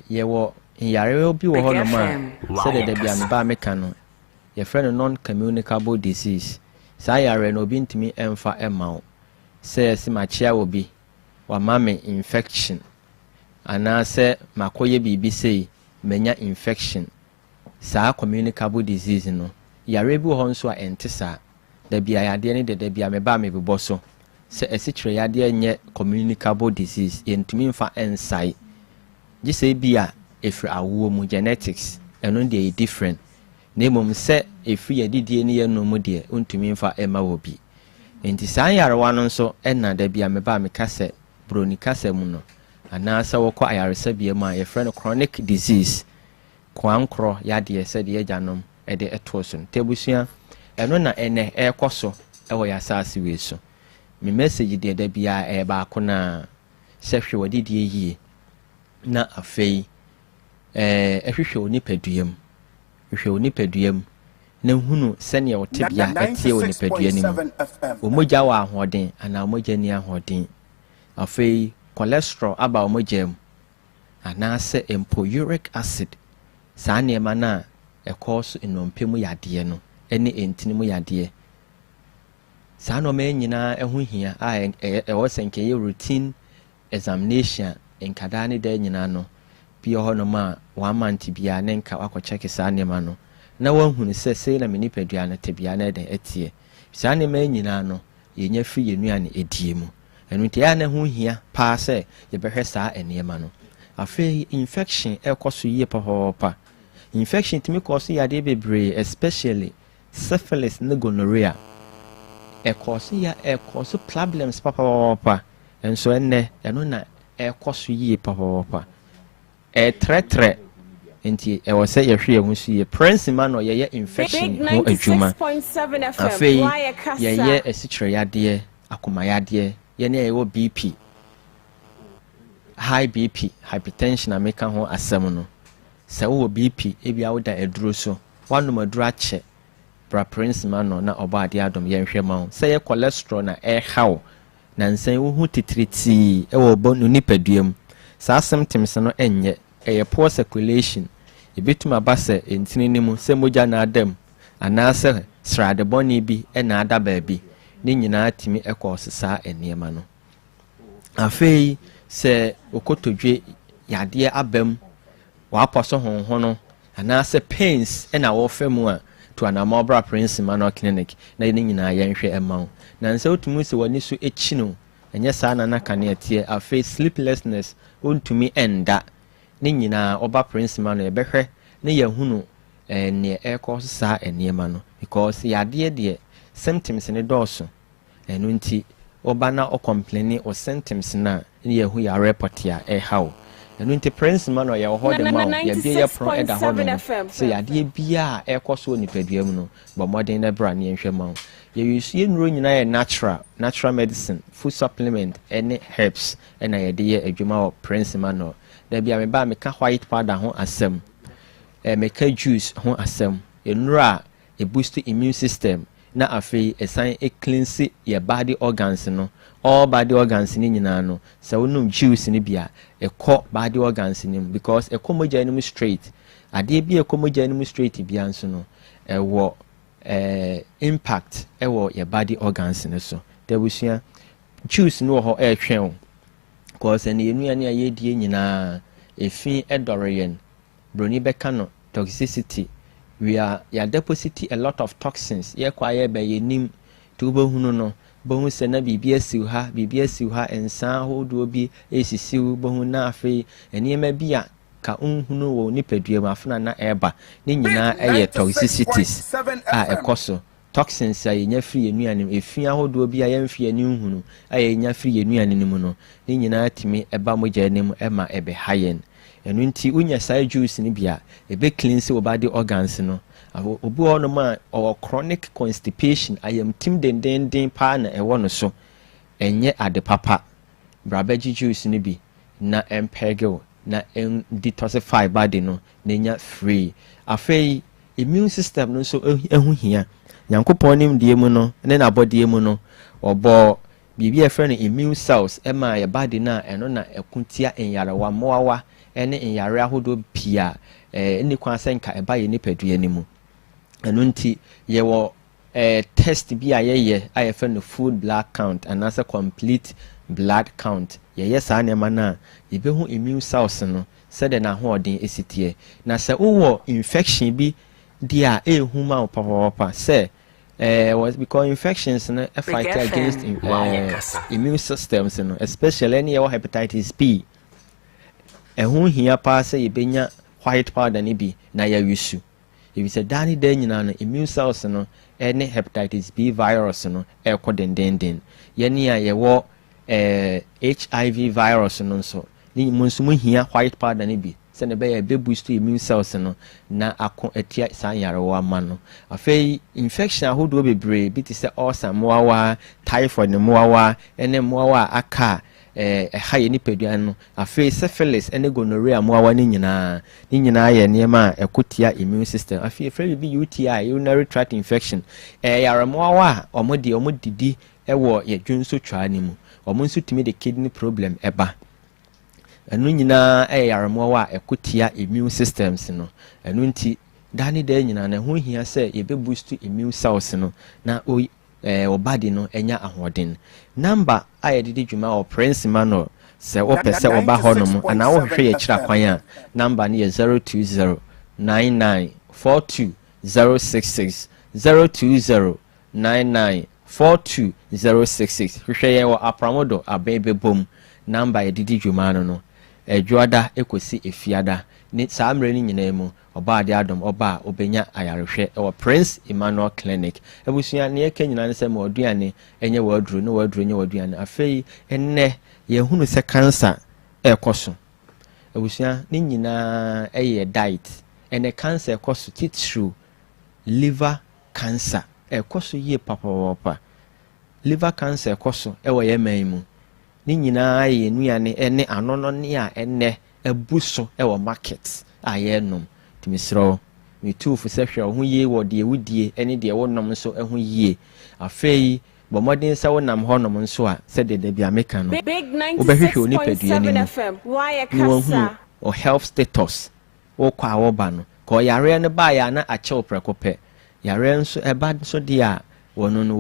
ye wo yare obi wo ho no ma se de dabia me ba me ka no ye friend non communicable disease sa yare no obi ntimi emfa emao se se machia obi wa mame infection ana se makoye bibi sei menya infection sa communicable disease no yare bi ho nso a entesa da bia yade ne da bia me ba me bebo so se esitre yade nye communicable disease entumi mfa ensai gise bia if awo mu genetics eno dey different na emom se if ye didie ne ye no mu de untumi mfa ema wo bi enti san yarewa no nso na da bia me ba me kase broni kase mu no ana sa wokọ ayaresa bia ma ye friend chronic disease kwankro yade se de agyanom de etoso tebusua eno na ene ekoso ewo ya asase we so me message de da bia ba ko na sehwe wadidie yie na afei ehwehwe onipaduam hwehwe onipaduam na hunu sene wote bia etie onipadua ni mu omogya wa ahoden ana omogya ni ahoden afei cholesterol aba omogya mu ana se empo uric acid saa niema na ekoso enompemu yade no ene entinimu yade saa no me nyina eho hia a ewo senke ye routine examination enkada ne da nyina no bi ho no ma 1 month bia ne nka wakọ check saa niema no na wanhunu se na menipadua na tebia na den etie saa niema nyina no yenya fi yenu ane edie mu enu tie ya na ho hia pa se ye behwe saa eniema no afei infection ekoso yie pa infection timi koso yade bebre especially syphilis na gonorrhea ekoso problems pa enso enne eno na ekoso yie pa tretre enti ewo se ye hwe hu su ye prince man no ye infection ho adwuma afei ye esikyere yade akoma yade ye na ye wo bp high bp hypertension ameka ho asem no se wo bp ebia wo da eduro so wanu maduro ache bra prince man no na oba ade adom ye hwe ma se ye cholesterol na haw na nsan wo hu titriti ewo bonu nipaduam saa symptoms no enye poor circulation ebetum abase entini nimu se moja na adam anase srade boni bi na ada baabi ni nyina timi ekos saa eniema no afei se okotodwe yade abam wa aposo honho no anase pains na wo femu a to anamobra prince mano clinic na ni nyina yenhwe emaw na nse otumu se wani so echi no enye saa na naka ne tie afei sleeplessness ontumi enda ni nyina oba prince man e behwe ne yahunu ne ekọ saa eniema no because yade de symptoms ne dọọso enu nti oba na o complain o symptoms na ne yahu ya report ya haw enu nti prince man ya ho de ma ya bia ya pro eda ho no so yade bia ekọ so nipadua mu no bo modern na bra ne nhwe ma ya yusu nuro nyina ya natural medicine food supplement any herbs na ya de ya adwuma o prince man no da bia me ba me ka white powder ho asem me ka juice ho asem enura e boost immune system na afei esan e cleanse your body organs no all body organs ni nyina no se wonum juice ni bia e kọ body organs ni because e kọ moja ni straight ade bia e kọ moja ni straight bia nso no e wo impact e wo your body organs ni so da busua juice no ho e twen cause ene yenu ane ayedie nyina efi edorian broni beka no toxicity we are ya deposit a lot of toxins ye kwa ye be yenim to bohunu no bohu se na bibia siw ha ensa hodo bi esisiw bohu na afi eniema bia ka unhunu wo nipadua ma afuna na eba ni nyina eye toxicities a ekoso toxins a yenya free enuane efi ahodo bi a yemfi ani nhunu a yenya free enuane nimu no ni nyina timi eba moja nim ema ebe hayen enu nti unya sai juice ni bia ebe cleanse wo body organs no obu ono ma or chronic constipation ayam tim den pa na ewo no so enye ade papa brabeji juice ni bi na empegel na detoxify body no na nya free afei immune system no so ehu hia nyankopon nim die mu no ne na body mu no obo bibi e friend immune cells ema ya body na eno na ekuntia enyarewa moawa ene enyare ahodo pia ni kwansenka eba ye nipadua ni mu eno nti ye wo test bi ayeye ayefe no full blood count and as a complete blood count ye saa nema na yebehu immune cells no said na hoodin esitie na se wo infection bi dia ehuma opapa se was because infections no fight against immune systems no especially any hepatitis B ɛho hia paa sɛ yɛbɛnya white powder ne bi na yɛawisu ɛfisɛ daa ne daa nyinaa no immune cells no ɛne hepatitis B virus no ɛkɔ dendenden yɛne a yɛwɔ HIV virus no nso ne mu nso mu hia white powder ne bi sɛ ne bɛyɛ boost immune cells no na ako atia saa yarewa ama no afei infection ahodoɔ bebree bi te sɛ ulcer mmoawa typhoid mmoawa ɛne mmoawa aka ɛha yɛ nipadua no afei syphilis ɛne gonorrhea mmoawa ne nyinaa yɛ nneɛma a ɛkotia immune system afei efrɛ bi UTI urinary tract infection yare mmoawa a ɔmo didi ɛwɔ yɛ dwonso twaa ne mu ɔmo nso tumi de kidney problem ɛba ɛno nyinaa yare mmoawa a ɛkotia immune systems no ɛno nti daa ne daa nyinaa na ɛho hia sɛ yɛbɛ boost immune cells no na body no enya ahoɔden number a yɛde dwuma wɔ prince manual sɛ wopɛ sɛ wɔba hɔ no mu anaa wohwehwɛ yɛ kyerɛ kwan a number no yɛ 02099420066 02099420066 hwehwɛ yɛn wɔ apramodo abɛn bɛbom number yɛde dwuma no adwoada ekosi efiada ne saa mmerɛ no nyinaa mu ɔbaa de adom ɔbaa obenya ayarehwɛ ɛwɔ Prince Emmanuel Clinic abusua ne yɛka nyinaa ne sɛ ma ɔduane ɛnyɛ waduro ne waduro nyɛ wadurane afei ɛnnɛ yɛhunu sɛ cancer ɛkɔ so abusua ne nyinaa ɛyɛ diet ɛnɛ cancer ɛkɔ so titiri liver cancer ɛkɔ so yie papawapa liver cancer ɛkɔ so ɛwɔ yɛ man mu ne nyinaa yɛ nuane ɛne anono ne a ɛnnɛ ɛbu so ɛwɔ market a yɛnom timisro me tufu sɛ hwɛ ho yie wɔ deɛ wudie ɛne deɛ wonom nso ɛho yie afei bɔmɔden sɛ wonam hɔ nom nso a sɛ de bia meka no wobɛhwehwɛ onipadua ne mu o health status wokɔ a wɔba no ka ɔyare no ba ya na akyɛw prɛko pɛ yare nso ɛba nso deɛ a wɔno no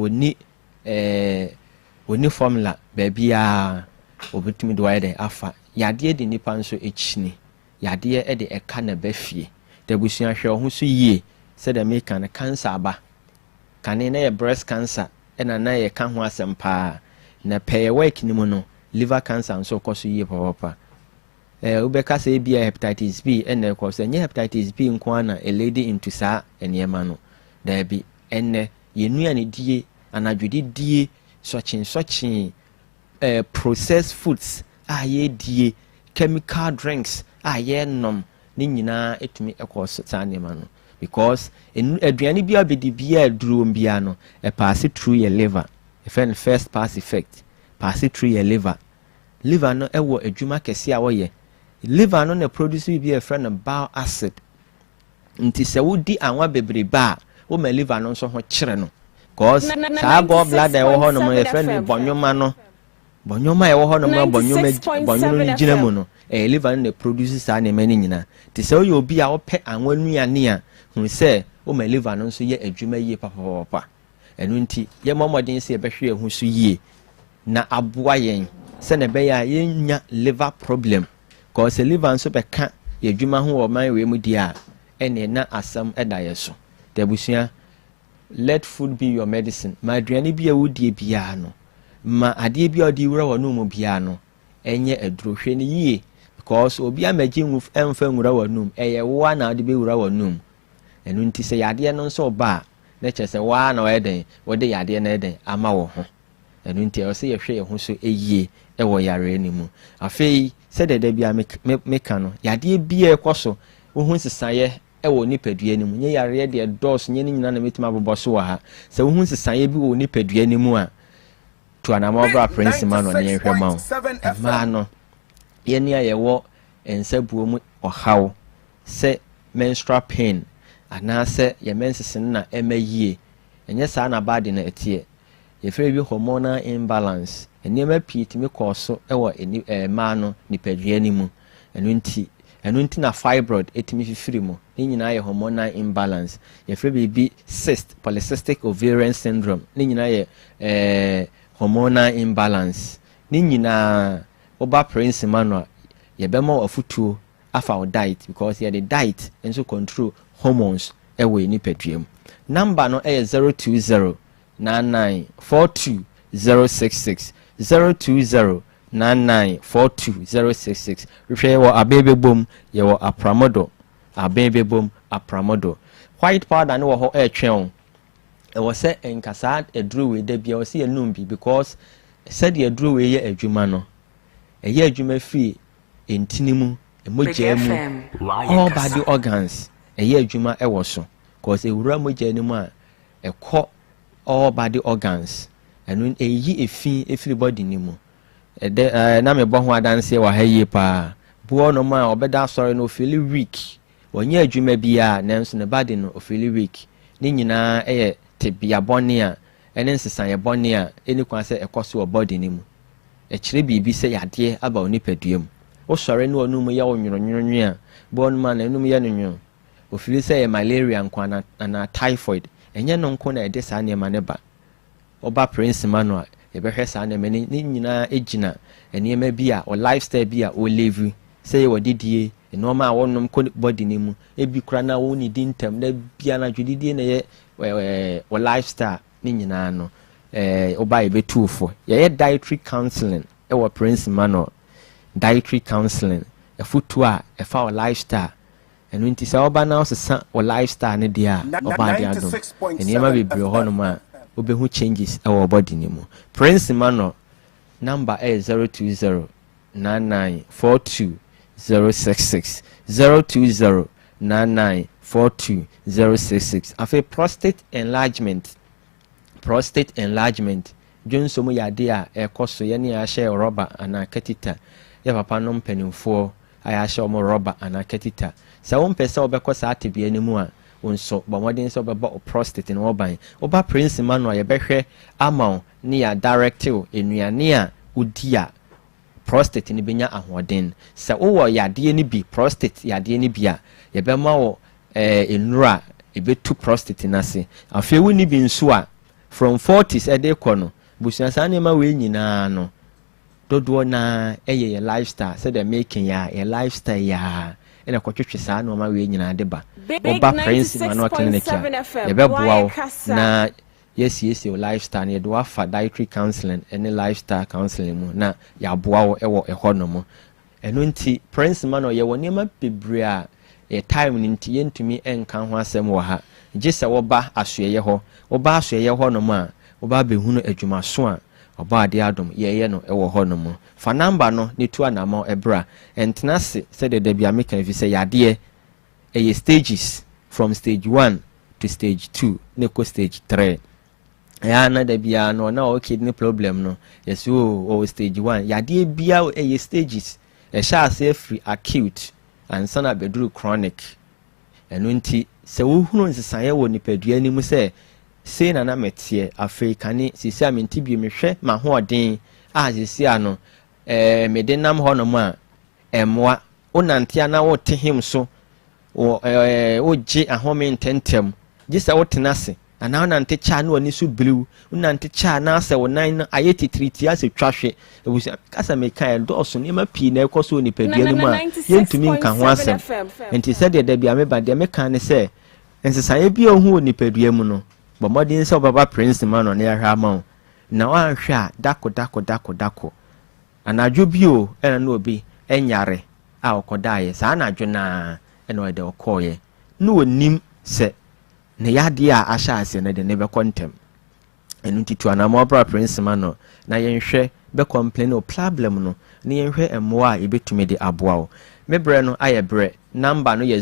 wɔni formula baabi a obetumi de wayɛ dɛ afa yadeɛ de nipa nso ekyini yadeɛ de ɛka na bɛfie dabusua hwɛ ho so yie sɛ de meka no cancer aba kane na yɛ breast cancer ɛna na yɛ ka ho asɛm paa na pɛyɛ work ni mu no liver cancer nso kɔ so yie papa wobɛka sɛ bia hepatitis B ɛna ɛkɔ so nyɛ hepatitis B nko ana a lady into saa nneɛma no daabi ɛnɛ yɛnuane die anadwode die sɔkyen processed foods a yɛdie chemical drinks a yɛnom ne nyinaa etumi ɛkɔ saa nneɛma no because aduane bi abedi bia aduro bia no pass through your liver efɛn first pass effect pass through your liver no ɛwɔ adwuma kɛse a wɔyɛ liver no na produce bi efɛn no bile acid nti sɛ wodi anwa bebrebe a wo ma liver no nso ho kyerɛ no cause saa gallbladder ɛwɔ hɔ no mo efɛn no bɔnwoma no bɔnwoma ɛwɔ hɔ no mo bɔnwoma no gyina mu no liver no na produce saa nneɛma no nyinaa nti sɛ woyɛ obi a wopɛ anwa nuane a hu sɛ wo ma liver no nso yɛ adwuma yie papapapa ɛno nti yɛ mmɔden sɛ yɛbɛhwɛ ɛho so yie na aboa yɛn sɛ na ɛbɛyɛ a yɛnya liver problem cause liver nso bɛka yɛ adwuma ho wɔ man wei mu di a ɛne na asɛm ɛda yɛ so dabusua let food be your medicine ma aduane bi a wodie biara no ma adeɛ bi a ɔde wura wɔ no mu biara no ɛnyɛ aduro hwɛ no yie because obi amagye ɛmfa nwura wɔ no mu ɛyɛ woa na ɔde bɛwura wɔ no mu ɛno nti sɛ yadeɛ no nso ɔba a na kyerɛ sɛ waa na ɔyɛ den wɔde yadeɛ no ɛden ama wɔ ho ɛno nti ɛwɔ sɛ yɛhwɛ yɛn ho so ɛyie ɛwɔ yareɛ no mu afei sɛ dɛdɛ bi a meka no yadeɛ bi a ɛkɔ so wohu nsesaeɛ ɛwɔ nipadua no mu nyɛ yareɛ deɛ dɔɔso nyɛ ne nyinaa na mɛtumi abobɔ so wɔ ha sɛ wohu nsesaeɛ bi wɔ nipadua no mu a to anama ɔbra prince ma no ne yɛhwɛ ma wo ɛmaa no yɛne a yɛwɔ nsabuo mu ɔhaw sɛ menstrual pain anaasɛ yɛ menses no na ɛma yie ɛnyɛ saa na body na ɛteɛ yɛfrɛ bi hormonal imbalance nneɛma pii tumi kɔɔ so ɛwɔ mmaa no nipadua no mu ɛno nti na fibroid ɛtumi fifiri mu ne nyinaa yɛ hormonal imbalance yɛfrɛ biribi polycystic ovarian syndrome ne nyinaa yɛ hormonal imbalance ne nyinaa oba prince manual yɛbɛma afutuo afa wo diet because yɛde diet nso control hormones ɛwɔ nipadua mu number no ɛyɛ 02099420066 02099420066 hwehwɛ wɔ abebe bom yɛwɔ apramodo abebe bom apramodo white powder ne wɔ hɔ ɛtwɛn ɛwɔ sɛ nkasa aduro wei da bia wɔ sɛ yɛnum bi because sɛdeɛ aduro wei yɛ adwuma no ɛyɛ adwuma firi ntini mu mogya mu all body organs ɛyɛ adwuma ɛwɔ so cause ewura mogya ne mu a ɛkɔ all body organs ɛno ɛyi efi efiri body ne mu ɛdɛ na me bɔ ho adanse wɔ ha yie paa boɔ no ma ɔbɛda asɔre no ofili week wɔnyɛ adwuma biara nanso ne body no ofili week ne nyinaa ɛyɛ tebea bɔne a ɛne nsesanyɛ bɔne a ɛne kwan sɛ ɛkɔ so wɔ body ne mu ɛkyerɛ biribi sɛ yadeɛ aba onipadua mu wosɔre ne ɔno mu yɛ wo nwonwonwo a boɔ no ma na ɛnum yɛ no nwono ofili sɛ yɛ malaria nkwa na typhoid ɛnyɛ no nko na ɛde saa nneɛma ne ba ɔba prince ma no a yɛbɛhwɛ saa nneɛma ne nyinaa egyina nneɛma bi a o lifestyle bi a o live sɛ yɛ wɔdidie nneɛma a wɔnom kɔ body ne mu ebi kura na wɔn ne di ntɛm na bia na dwodidie na yɛ o lifestyle ne nyinaa no ɔba yɛbɛtuufo yɛyɛ dietary counseling ɛwɔ prince ma no dietary counseling ɛfoto a ɛfa o lifestyle ɛno nti sɛ ɔba na ɔsesa o lifestyle ne deɛ a ɔba de adom nneɛma bebree hɔ nom a wobɛhu changes ɛwɔ body ne mu prince ma no number ɛyɛ 02099420066 02099420066 afei prostate enlargement dwonso mu yade a ɛkɔ so yɛne ahyɛ rubber anaa catheter yɛ papa no mpanimfoɔ ayɛ ahyɛ ɔmo rubber anaa catheter sɛ wompɛ sɛ wobɛkɔ saa tebea no mu a wonso bɔ mmɔden sɛ wobɛbɔ prostate no wɔban woba prince ma no a yɛbɛhwɛ ama wo ne yɛ directive nnuane a wodi a prostate no bɛnya ahoɔden sɛ wowɔ yadeɛ no bi prostate yadeɛ no bi a yɛbɛma wɔ nnura ɛbɛtu prostate no ase afei wonni bi nso a from 40s ɛde kɔ no busua saa nneɛma wei nyinaa no dodoɔ na ɛyɛ yɛ lifestyle sɛdeɛ making yɛ lifestyle yɛ ɛna kɔtwetwe saa nneɛma wei nyinaa de ba ɔba prince manual clinic a yɛbɛboa wo na yɛsiesie wo lifestyle no yɛde wafa dietary counseling ɛne lifestyle counseling mu na yɛaboa wo ɛwɔ ɛhɔ no mu ɛno nti prince manual yɛwɔ nneɛma bebree a time no nti yɛntumi ɛnka ho asɛm wɔ ha gye sɛ wɔba asoɛyɛ hɔ wɔba asoɛyɛ hɔ no mu a wɔba abɛhunu adwumaso a ɔba ade adom yɛyɛ no ɛwɔ hɔ no mu fa number no ne tu anamɔ ɛbra ɛntena se sɛdeɛ da bia meka fi sɛ yadeɛ ɛyɛ stages from stage 1 to stage 2 ne kɔ stage 3 ɛyɛ na da bia no na ɔwɔ kidney problem no yɛsɛ ɔwɔ stage 1 yadeɛ bia ɛyɛ stages ɛhyɛ ase afiri acute ansa na bɛduru chronic ɛno nti sɛ wohunu nsesaeɛ wɔ nipadua no mu sɛ sei na meteɛ afei kane sisi a menti bi mehwɛ mahoɔden a sisi a no mede nam hɔ nom a ɛmmoa wonante a na wote hem so wogye ahome ntɛntɛm gye sɛ wotena ase anaa wonante kyɛ na w'ani so biriw wonante kyɛ na sɛ wo nan no ayɛ titiriti asɛ twahwe ɛbusa kasa meka ɛdɔɔso nneɛma pii na ɛkɔ so wɔ nipadua no mu a yɛntumi nka ho asɛm nti sɛdeɛ da bia meba deɛ meka ne sɛ nsesaeɛ bi a ɔhu wɔ nipadua mu no bɔ mmɔden sɛ wobɛba prince ma no ne yɛhwɛ ama wo na woanhwɛ a dako anadwo bi o ɛna na obi ɛnyare a ɔkɔdaeɛ saa anadwo naa ɛna ɔde ɔkɔɔyɛ na wɔnim sɛ ne yadeɛ a ahyɛ aseɛ no de ne bɛkɔ ntɛm ɛno nti tu anamɔ bra prince ma no na yɛnhwɛ bɛkɔmplain o problem no na yɛnhwɛ mmoa a yɛbɛtumi de aboa wo me brɛ no ayɛ brɛ number no yɛ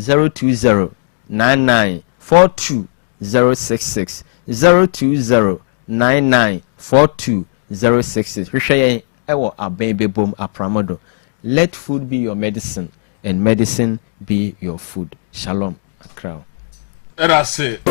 02099420066 02099420066 hwehwɛ yɛn ɛwɔ aban bɛbom apramodo. Let food be your medicine and medicine be your food. Shalom. Akra. That's it.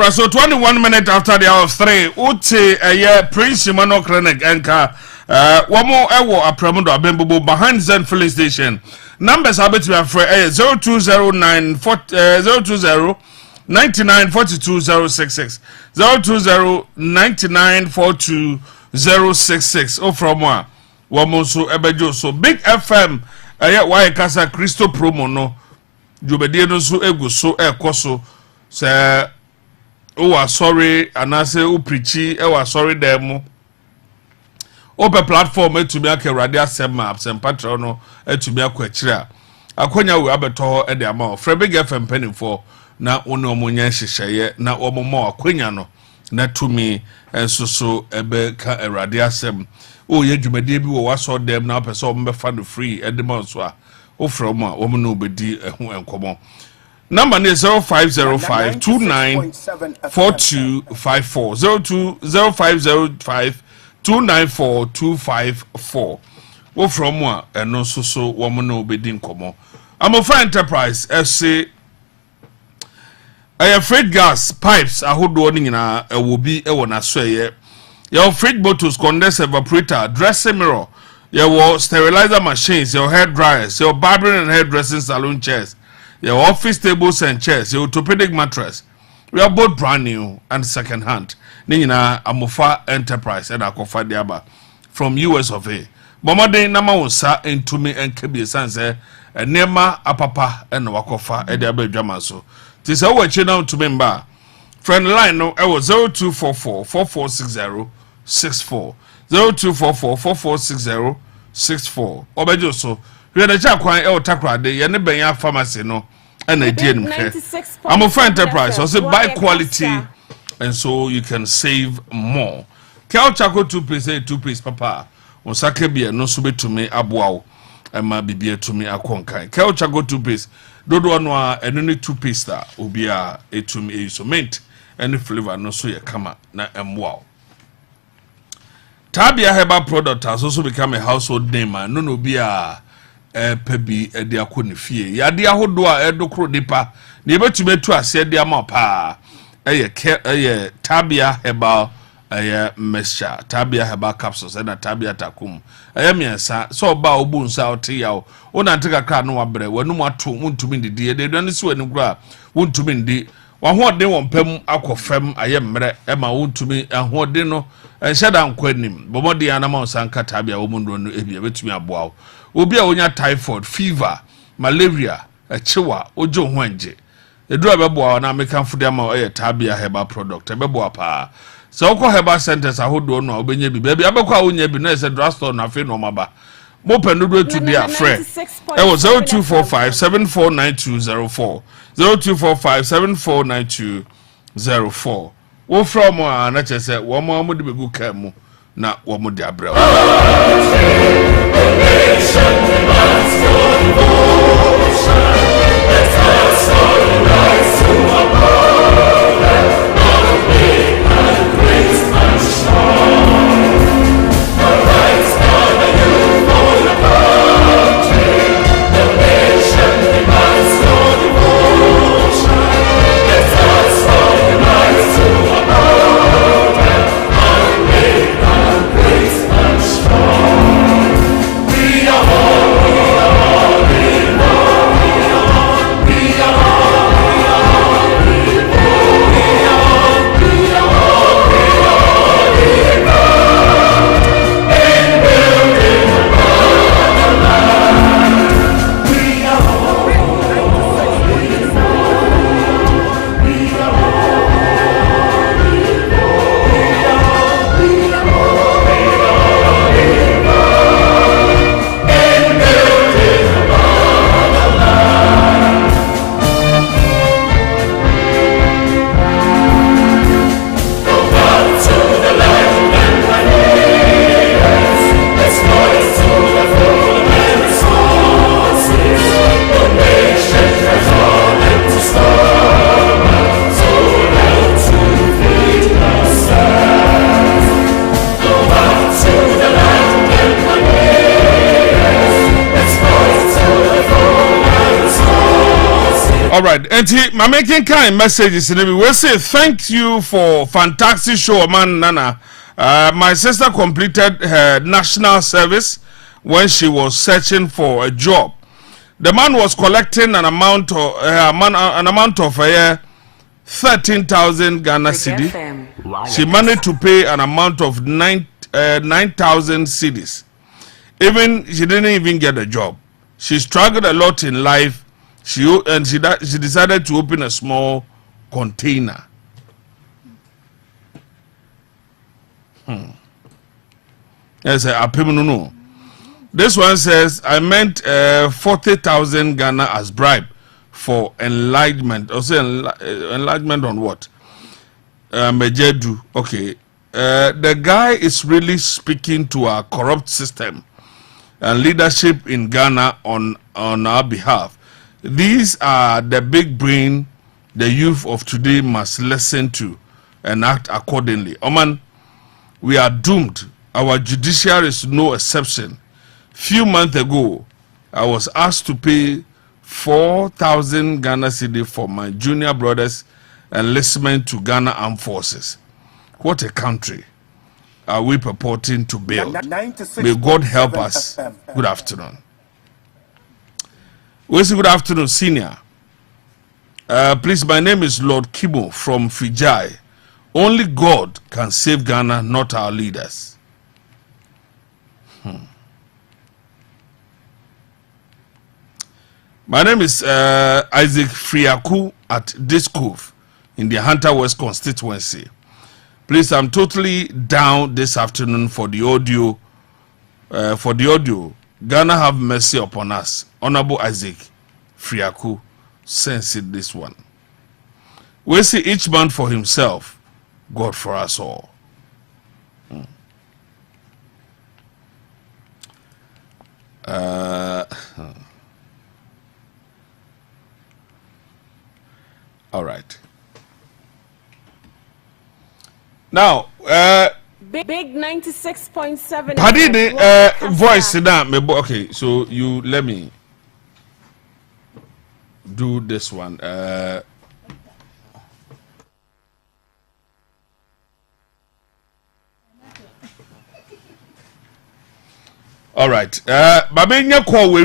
Alright, so 21 minutes after the hour of 3, Uti Prince Emmanuel Clinic Enka one more ewo apremudo abembobo behind Zen filling station. Numbers are between 0209 020 99 42 066 020 99 42 066. Oh, from one more so ebejo so Big FM why KASA Christo promo no jubedie no so egu so ekoso say oh sorry anase o preachi e wa sorry dem open platform etumi aka radio asem patron no etumi akọ akira akonya we abeto e de ama for Big FM penifo na woni omunya hyehyeye na omomo akonya no na tumi ensoso ebe ka radio asem o ye dwumade bi wo waso dem na pese o mbefa no free e de ma so a o from a wo no obedi ehu enkomo. Number is 0505 294254 0505 294254. Wo from one and no so woman no be din komo. I'm a fine enterprise FC. I have freight gas pipes a hold warning in a will be a one as say. Your freight bottles, condenser evaporator, dressing mirror, your sterilizer machines, your hair dryers, your barbering and hairdressing salon chairs. Your office tables and chairs, your orthopedic mattress. We are both brand new and second hand. Nina Amofa Enterprise and Akofa Diaba from US of A. Bomade Nama Wosa into me and Kebi Sanse and Nema Apapa and Wakofa Ediabe Jamaso. Tis our channel to member. Friend line no I was 0244 4460 64 0244 4460 64. Obejoso. We had a Jakwan El Takra de Yanebenya pharmacy no and a dear. I'm a fine enterprise, so say buy quality and so you can save more. Kel Chaco 2 piece papa. On Sakebia no sube to me abuao and my bibia to me akonkai. Kel Chaco 2 piece. Dodo anwa and only 2 piece that will be a to me so mint and the flavor no so ya kama na wow. Tabia Herbal product has also become a household name and no be a pebi e de akoni fie ya de ahodo a edokro dipa na ebetube tu ase de ama pa eye Tabia Herbal mixture Tabia Herbal capsules na Tabia takum miensa so ba obu nsa ote ya o na nteka kra no wabre wanum ato muntumi ndidi de dwane so ani kra wontumi ndi wahode wompam akofam mre ma wontumi ahode no enhyada nkwanim bomode anama osanka Tabia wo mundo no ebia betumi aboa obi a wonya typhoid fever malaria echewa ojo ho anje edura beboa na American food ama Tabia Herbal product beboa pa so ko Herbal centers ahodo no obenya bi bia abekwa wonya bi na ese drugstore na fe no maba mo penudo to dia friend e was 0245 749204 0245 749204 wo from na chese wo mo de begu ka mu na wo mo de abrel We are And my making kind messages. We say thank you for fantastic show, man. Nana, my sister completed her national service when she was searching for a job. The man was collecting an amount of 13,000 Ghana cedi. She managed to pay an amount of 9,000 cedis. She didn't even get a job. She struggled a lot in life. She decided to open a small container. Yes, no. This one says, I meant 40,000 Ghana as bribe for enlargement. Also, enlargement on what? Mejedu. Okay. The guy is really speaking to our corrupt system and leadership in Ghana on our behalf. These are the big brain the youth of today must listen to and act accordingly. Oman, we are doomed. Our judiciary is no exception. Few months ago, I was asked to pay 4,000 Ghana cedi for my junior brothers enlistment to Ghana Armed Forces. What a country are we purporting to build? May God help us. Good afternoon. We say good afternoon, senior. Please, my name is Lord Kibo from Fijai. Only God can save Ghana, not our leaders. My name is Isaac Friaku at Discove in the Hunter West constituency. Please, I'm totally down this afternoon for the audio. Ghana have mercy upon us. Honorable Isaac Friaku sends it this one. We see each man for himself, God for us all. All right. Now, Big 96.7. Pardon voice down. Okay, so you let me do this one. All right. Babenya call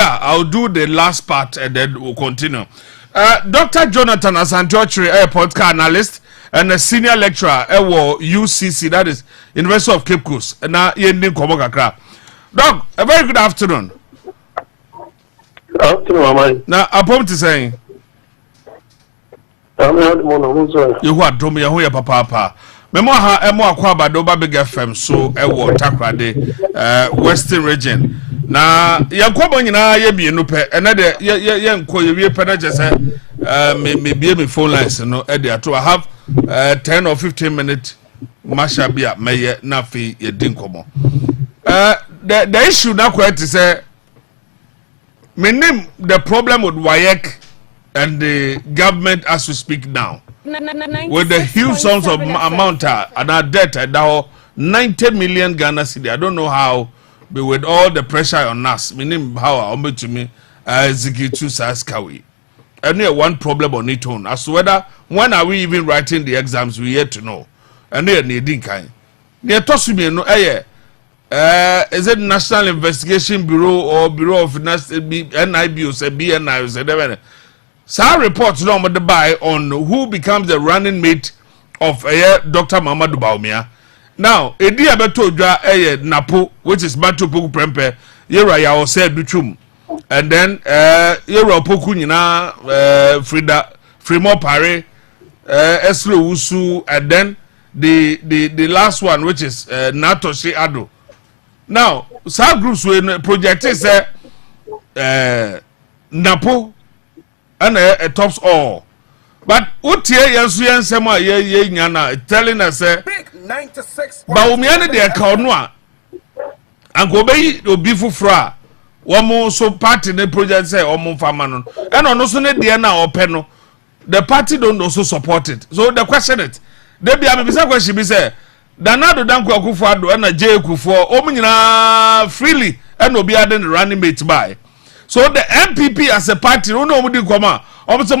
I'll do the last part and then we'll continue. Dr. Jonathan Asantochri, a podcast analyst and a senior lecturer at UCC, that is University of Cape Coast. And now Yendin Komokakra. Doc, a very good afternoon. Good afternoon, man. Now, upon to saying, you are doing your papa. Memoha emo akwaba do ba big FM so ewo takrade western region na yankwa nyina ye bienu pe ene de ye nko ye wie pe na je se me bie me phone lines no e de ato I have 10 or 15 minutes masha bia meye na fi ye din komo the issue na quite say me name the problem with WAEC and the government as we speak now. With the huge sums of amount and our debt at now 90 million Ghana cedi. I don't know how, but with all the pressure on us, meaning how I to me execute Saskawi. And one problem on it on as to whether when are we even writing the exams we yet to know. And they needing kind. Near Tosumi no is it National Investigation Bureau or Bureau of NIB or BNI or whatever. Some reports no the buy on who becomes the running mate of Dr. Mamadou Baumia. Now, a dear beto Napo, which is Batu Poku Prempe, Yera ya said Duchum, and then Yera Poku Nina Frida Frimo Pare, Eslo Usu, and then the last one, which is Natoshi Ado. Now, some groups were projected Napo. And it tops all. But what here Yansema ye nyana telling us Baumiana de Kaunwa and go bay obifu fra one more so party the project say or Famano and on also ne Diana or Peno. The party don't also support it. So the question is there be a question be say Danado Danko Akufo and a J Kufo Omina freely and no be adding running mates by. So the MPP as a party, no nobody come out. Obviously,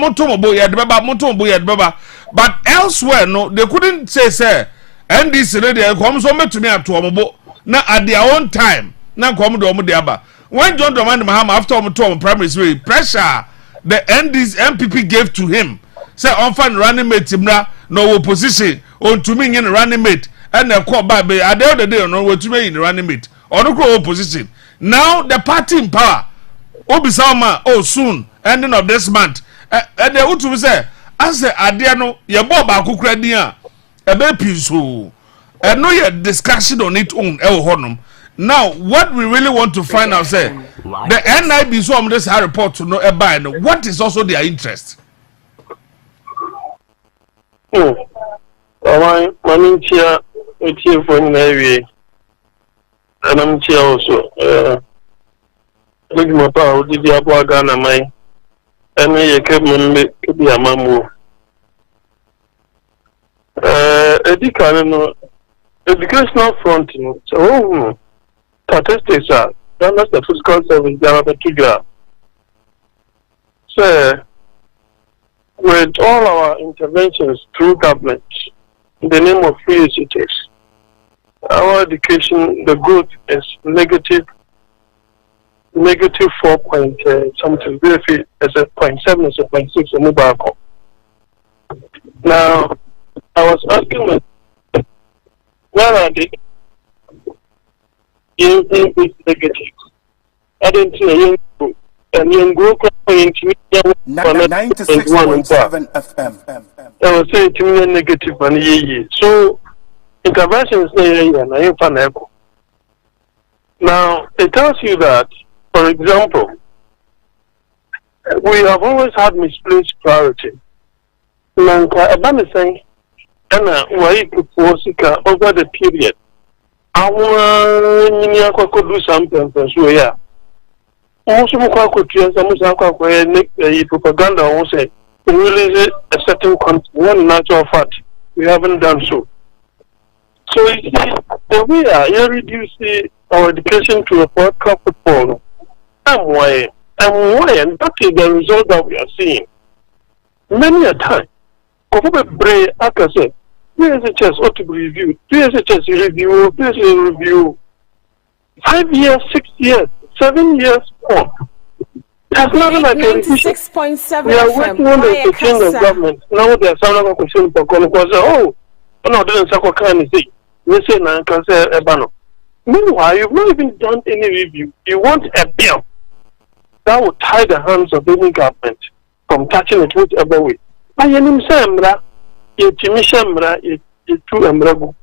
but elsewhere, no, they couldn't say, and this lady comes over to me at Tuamobo. Now at their own time, now come to Omudiaba. When John Dramani Mahama after Omutom primary school, pressure the MPP gave to him. Say on fan running mate Timra, no opposition, on to me in running mate, and they call back at the other day, no to me in running mate, or no opposition. Now the party in power. Obisama, soon, ending of this month. And they would say, I say, Adiano, your Boba Kukradia, a baby so. And no yet discussion on it own El Honum. Now, what we really want to find out, say, the NIB so this report to know about what is also their interest. My chair, it's here for Navy, and I'm chair also. Look my power, did you have Ghana, my and I came and be a mamu. Educational front, so statistics are that's the fiscal service, they are the trigger. So, with all our interventions through government, in the name of free initiatives, our education, the growth is negative 4 point something, very as a 0.7 as a 0.6 a mobile. Now, I was asking myself, where are they? Young is negative. I didn't see a young group. And young group into 96.7 FM. I was saying to me negative and ye. So, interventions and I am. Now, it tells you that, for example, we have always had misplaced priority. Lanka Abami saying, Anna, why over the period. I want to do something for sure. Yeah. Also, propaganda won't say, release a certain one natural fact. We haven't done so. So, you see, the way I reduce our education to a podcast football. And that is the result that we are seeing. Many a time, over brain, I can say, PSHS ought to be reviewed, PSHS review, 5 years, 6 years, 7 years on. There's nothing like a revision. We are working on the change of government. Now there's some question for calling because, no, there's a kind of thing. We say, now, can say, Ebano. Meanwhile, you've not even done any review. You want a bill that would tie the hands of any government from touching it whichever way. I am saying, you Timishamra, you two embrago.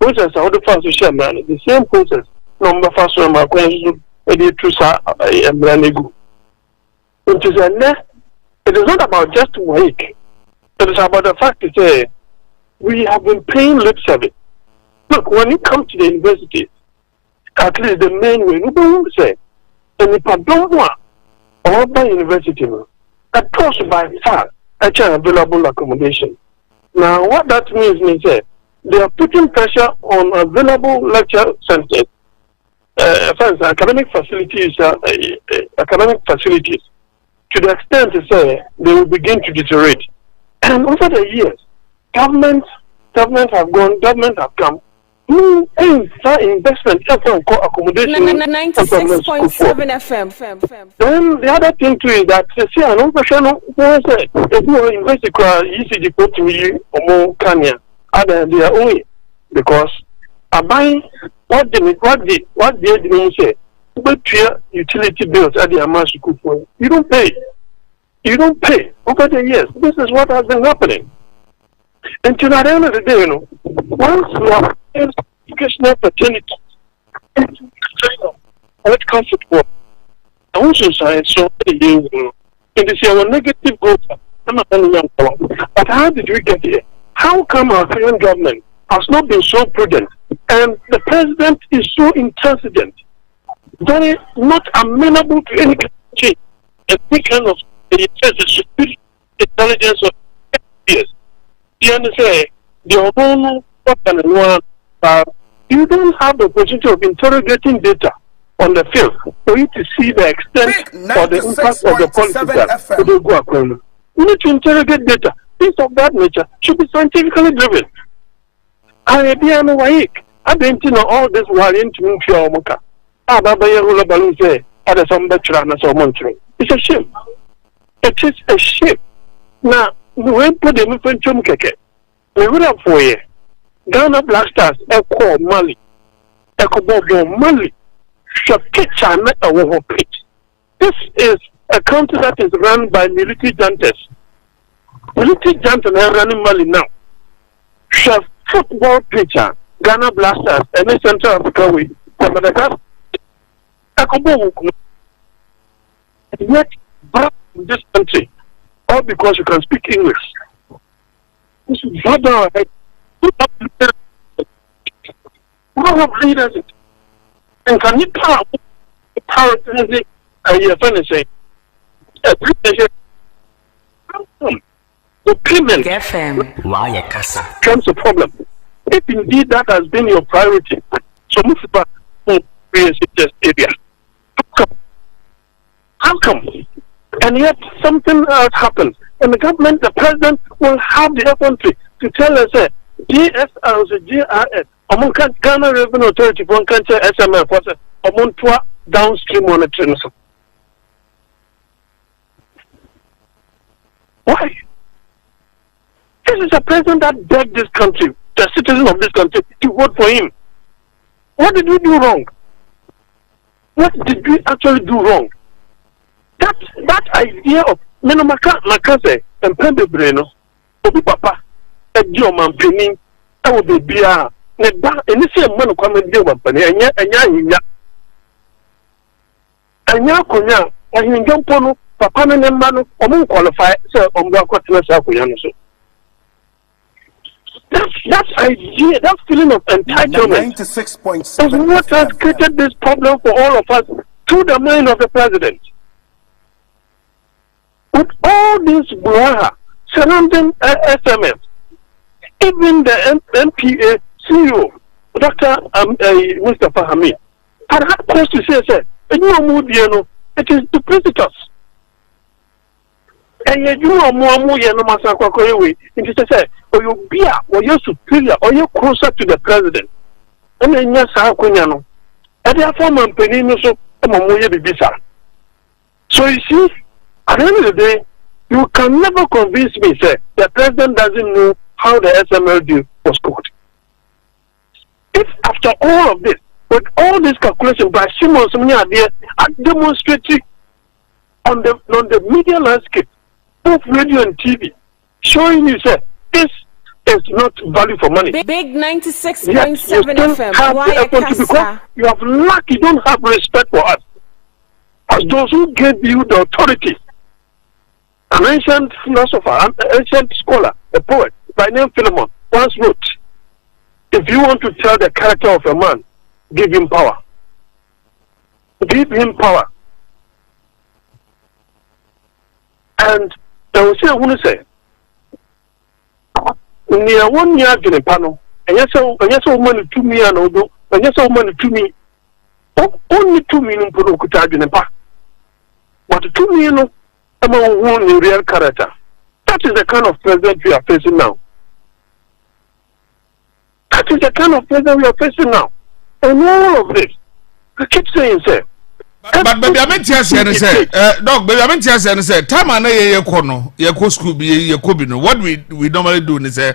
Process how the first Shamra, the same process. Number first one, my question, the two embranego. Which is a net. It is not about just wake. It is about the fact that we have been paying lip service. Look, when you come to the university, at least the main way, nobody say, and if I don't want, or by university, that costs by far available accommodation. Now, what that means that they are putting pressure on available lecture centers, academic facilities, to the extent to say they will begin to deteriorate. And over the years, government have come. Investment accommodation 96.7 FM. Then the other thing too is that see an operation if you invest ECG put to you or more Kenya other their own because I buy what they didn't say but your utility bills at the amount you could for you don't pay over the years. This is what has been happening. And to the end of the day, once we have educational opportunities, what comfort work, I also say so many years ago, and they say our negative growth. But how did we get here? How come our current government has not been so prudent, and the president is so intransigent, very not amenable to any kind of change, any kind of intelligence of years? You understand? You don't have the opportunity of interrogating data on the field for you to see the extent or the impact of the policies that they go across. You need to interrogate data. Things of that nature should be scientifically driven. I know why I didn't know all this while into Muka. Baba Yarula Balloon say, other some Betrana or Montreal. It's a shame. It is a shame. Now, we went to the Mufen Keke. We would have for you. Ghana Black Stars, Echo Mali. Echo Bobo Mali. Shopkitcha met a pitch. This is a country that is run by military juntas. Military juntas are running Mali now. Chef football pitcher, Ghana Black Stars, and the Central Africa with Madagascar. Yet, back in this country, all because you can speak English. This is brother. We don't have leaders. And can you paraphrase your friend say, the payment becomes a problem. If indeed that has been your priority, so move back to the area. How come? And yet something else happens. And the government, the president, will have the effrontery to tell us that GSR, GRS, among Ghana Revenue Authority, one country, SMF, among downstream monitoring. Why? This is a president that begged this country, the citizens of this country, to vote for him. What did we do wrong? What did we actually do wrong? That idea of Makase and Pembe Breno, Obi Papa, a German penny, I would be a initial man come and deal with Penny, and Yakunya, and you jump on Papa and Manu, or more qualified, sir, on the Quatina. That idea, that feeling of entitlement is what has created this problem for all of us through the mind of the president. With all this brouhaha surrounding SMF, even the MPA CEO, Dr. Mustafa Hamid, had cause to say, it is duplicitous. And yet you are more Masakwa it is to say, or you be or you're superior or you're closer to the president. And then yes, Hakunyano. And therefore, man, Penino, so you see, at the end of the day, you can never convince me, sir, the president doesn't know how the SML deal was cooked. If after all of this, with all this calculation by Simon Samia are demonstrating on the media landscape, both radio and TV, showing you, sir, this is not value for money. Big 96.7 FM. Why KASA? You have lack, you don't have respect for us. As those who gave you the authority. An ancient philosopher, an ancient scholar, a poet by name Philemon once wrote, if you want to tell the character of a man, give him power. Give him power. And there was a woman say, near 1 year in a panel, and yes, woman to me and Odo, and yes, woman to me. Only 2 million people could have been a pack. But 2 million among one in real character. That is the kind of president we are facing now. That is the kind of president we are facing now. And all of this, I keep saying, sir. But baby, I meant to say, dog, baby, I meant to say, time I know your corner, your school be your cubino. What we normally do is say,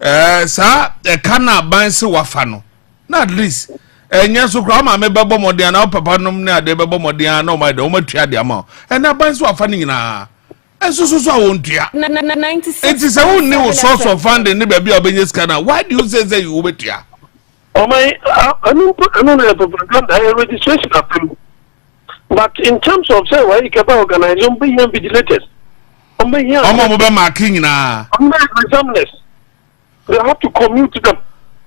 sir, a canna bind so wafano. Not least. And yes, so grandma may babble more than our papa no near the babble more than no my dome tried the amount. And that binds so funny na. And so won't ya. It is a own new source of funding, never be a business canal. Why do you say you will ya? Oh, my, I don't have a program, I have registration of them. But in terms of, say, why you can organize, you'll be vigilators. I'm marking now. I'm not examiners. They have to commute to the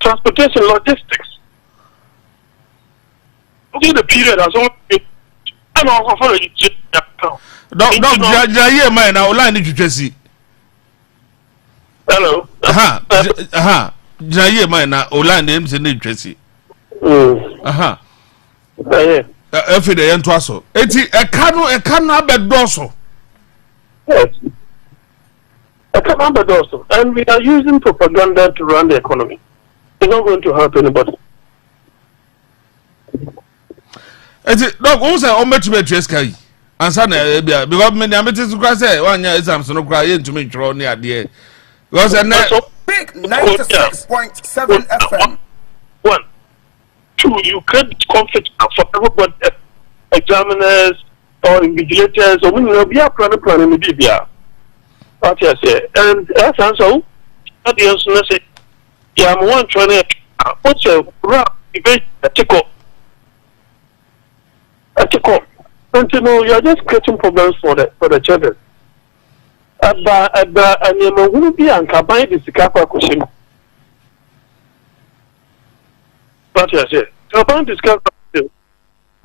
transportation logistics. Only the period has only been. I don't know how you Don't Jay, man, I'll line it to see. Hello. Jay, man, I'll line names in Tracy. Yeah. Every day and twaso. Eti a cano abedoso. Yes. A cano abedoso. And we are using propaganda to run the economy. It's not going to help anybody. Eti dog who say o metu trace kai. Ansa na bia because me na meti su kra say wan nya exams no kra ye ntumi twro ne ade. Because na Big 96.7 FM. 1. 2, you create conflict for everybody, examiners or invigilators, or we will be a plan in the BBA. What I say, and that's also what the answer say. Yeah, I'm one trying to what's a rap debate a tickle. And you know, you're just creating problems for the children. And you will be and combine the Sikapa question. What I say, combine the Sikapa question.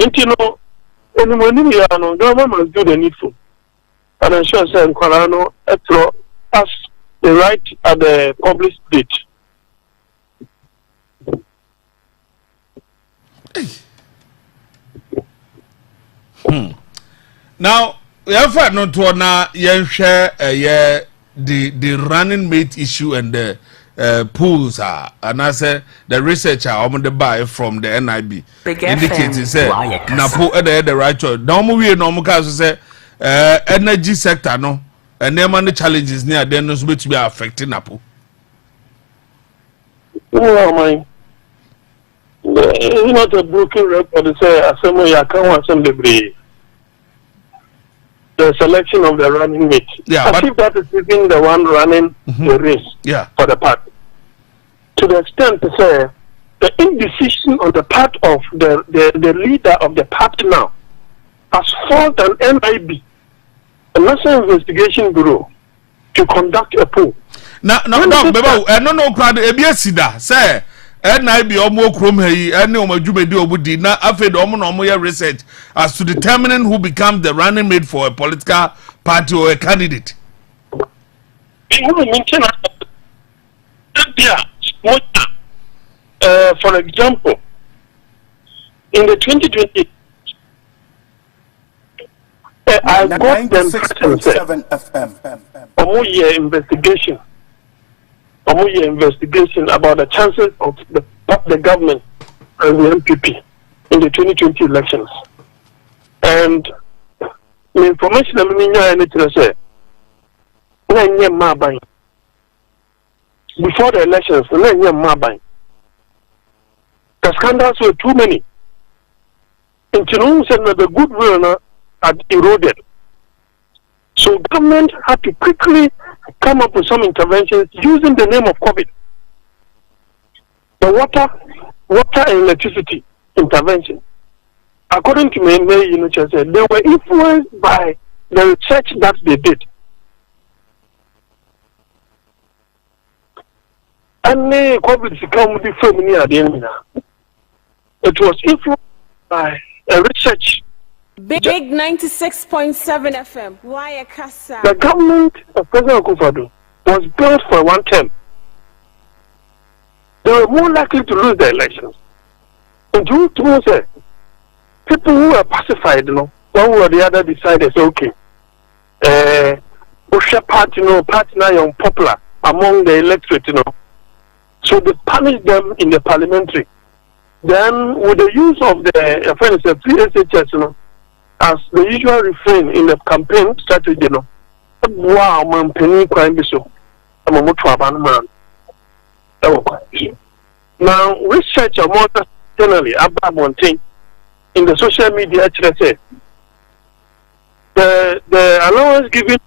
And you know, when you are no government must do the needful. And I'm sure saying Qualano has the right at the published date. Now, if I not to na share the running mate issue and the pools are, and I say the researcher on the buy from the NIB indicating say Napo the right choice. Now we no say energy sector no and there many challenges near then no to be affecting Napo. Oh my. It's not a broken record to say assembly I can't assembly. The selection of the running mate. Yeah, as if that is even the one running the race for the party. To the extent to say the indecision on the part of the leader of the party now has forced an NIB, a National Investigation Bureau, to conduct a poll. No, crowd, Ebiasida, say. NIB omo krom hayi ene omajumedi obudi na afed omo research as to determining who becomes the running mate for a political party or a candidate. For example, in the 2020 I got them 96.7 FM investigation about the chances of the government and the MPP in the 2020 elections. And the information I'm say, before the elections, the scandals were too many. And you said that the goodwill had eroded. So government had to quickly come up with some interventions using the name of COVID. The water and electricity intervention. According to me, they were influenced by the research that they did. And COVID it was influenced by a research. Big 96.7 FM. Why KASA? The government of President Akufo-Addo was built for one term. They were more likely to lose the elections. And you say, people who are pacified, one way or the other decided, okay, party now unpopular among the electorate, So they punished them in the parliamentary. Then, with the use of the 3 SHS, as the usual refrain in the campaign strategy, wow, man, penny crime be so. I'm a man. Now, research among us generally about one thing in the social media, actually, the allowance given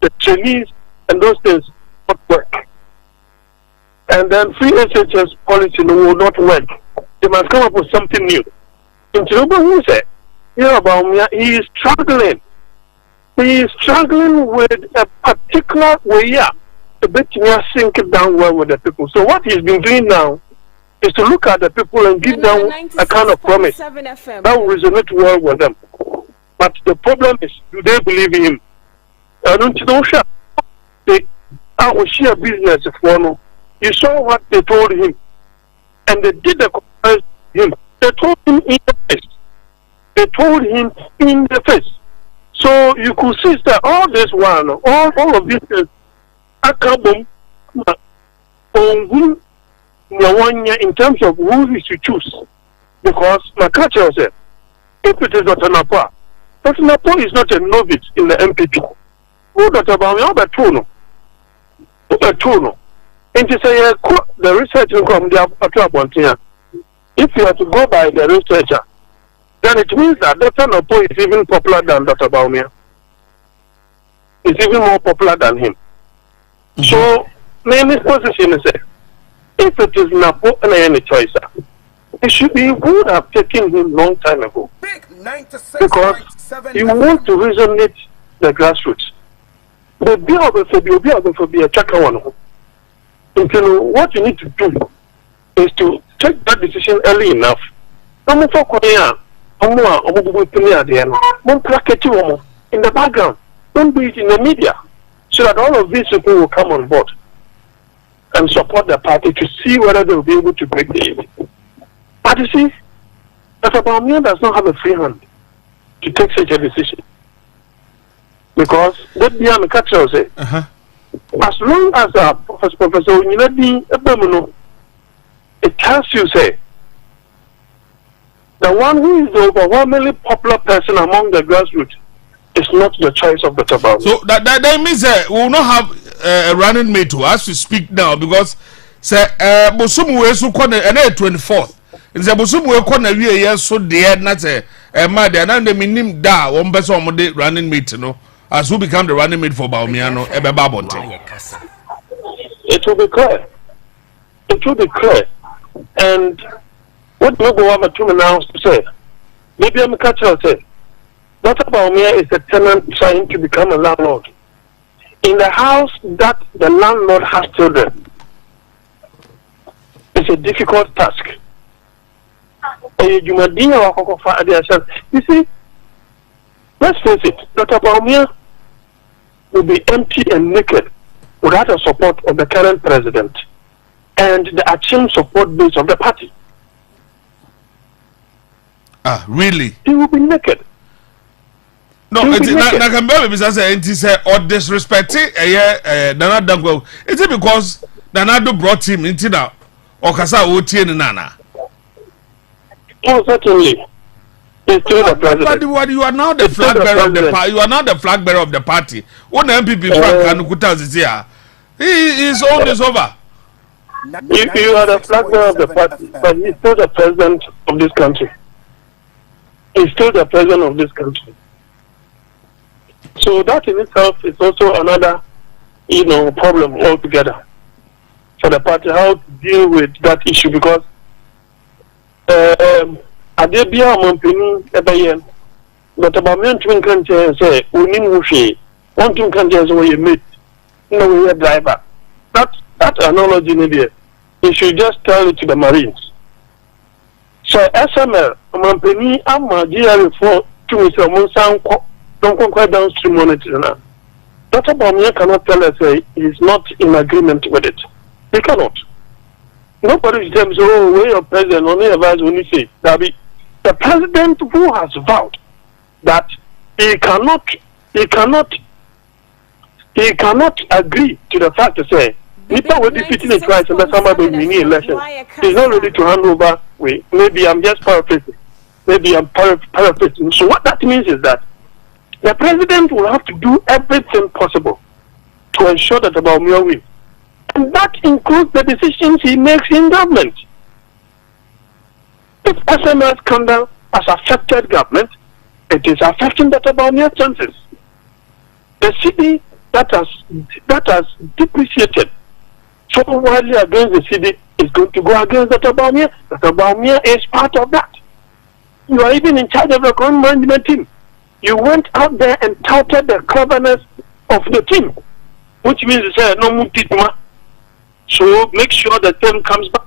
the trainees and those things not work. And then free SHS policy will not work. They must come up with something new. And you know who said? About me, he is struggling. He is struggling with a particular way, a bit sink it down well with the people. So what he's been doing now is to look at the people and give them a kind of promise that will resonate well with them. But the problem is, do they believe in him? I don't know. They will share business for no. You saw what they told him, and they did the comparison to him. They told him in the face They told him in the face. So you could see that all this one, all of these things, in terms of who we should choose. Because my culture said, if it is Dr. Napa is not a novice in the MPP. Who Dr. Bami, Obertuno. And to say, the research will come there. If you have to go by the researcher, then it means that Dr. Napa is even popular than Dr. Baumia. It's even more popular than him. Mm-hmm. So, my position is if it is Napa and any choice, it should be would have taken him long time ago. Because you want to resonate the grassroots. The be a checker one. What you need to do is to take that decision early enough. In the background. Don't do it in the media. So that all of these people will come on board and support the party to see whether they will be able to break the even. But you see, Dr. Baumia does not have a free hand to take such a decision. Because that behind the culture say, as long as Professor Unyinadi Ebemuno, it tells you say, the one who is the overwhelmingly popular person among the grassroots is not the choice of Dr. Baumia. So that means we will not have a running mate as we speak now, because say Bosumu Wesu Kone and 24th. It's a Bosumu Kone years so dear not a mad and the minim da one person running mate, no, as who become the running mate for Baumiano, Ebe Babonte. It will be clear. It will be clear. And what Nobuama Tumi now to say, maybe I'm a catcher say, Dr. Baumia is a tenant trying to become a landlord. In the house that the landlord has children, it's a difficult task. You see, let's face it, Dr. Baumia will be empty and naked without the support of the current president and the achieved support base of the party. Ah, really? He will be naked. No, it's not because or disrespecting Nana Dango. Is it because Nanado brought him into that or KASA OT and Nana? Oh, certainly. He's still the president. But you are now the flag bearer of the party. You are now the flag bearer of the party. One MPP Frank and Kutas is here. His own is over. You are the flag bearer of the party, but he's still the president of this country. He's still the president of this country. So that in itself is also another, problem altogether for the party, how to deal with that issue, because Adebia Mompini Ebayen, but about men can say, Unim one thing can just where you meet, no way driver. That analogy, maybe you should just tell it to the Marines. So SML, Mompini, I'm a GR4 to Mr. Monsanko. Don't quite downstream on it now. Dr. Baumia cannot tell us he's not in agreement with it. He cannot. Nobody tells where your president only advise when you say that the president who has vowed that he cannot agree to the fact to say Nipa will defeat the Christ and that's somebody winning election. He's not ready to hand over. Maybe I'm just paraphrasing. Maybe I'm paraphrasing. So what that means is that the president will have to do everything possible to ensure that the Baumia wins. And that includes the decisions he makes in government. If SMS scandal has affected government, it is affecting the Baumia chances. The city that has depreciated so widely against the city is going to go against the Baumia. The Baumia is part of that. You are even in charge of the current management team. You went out there and touted the cleverness of the team, which means to say no mutitma. So make sure the team comes back.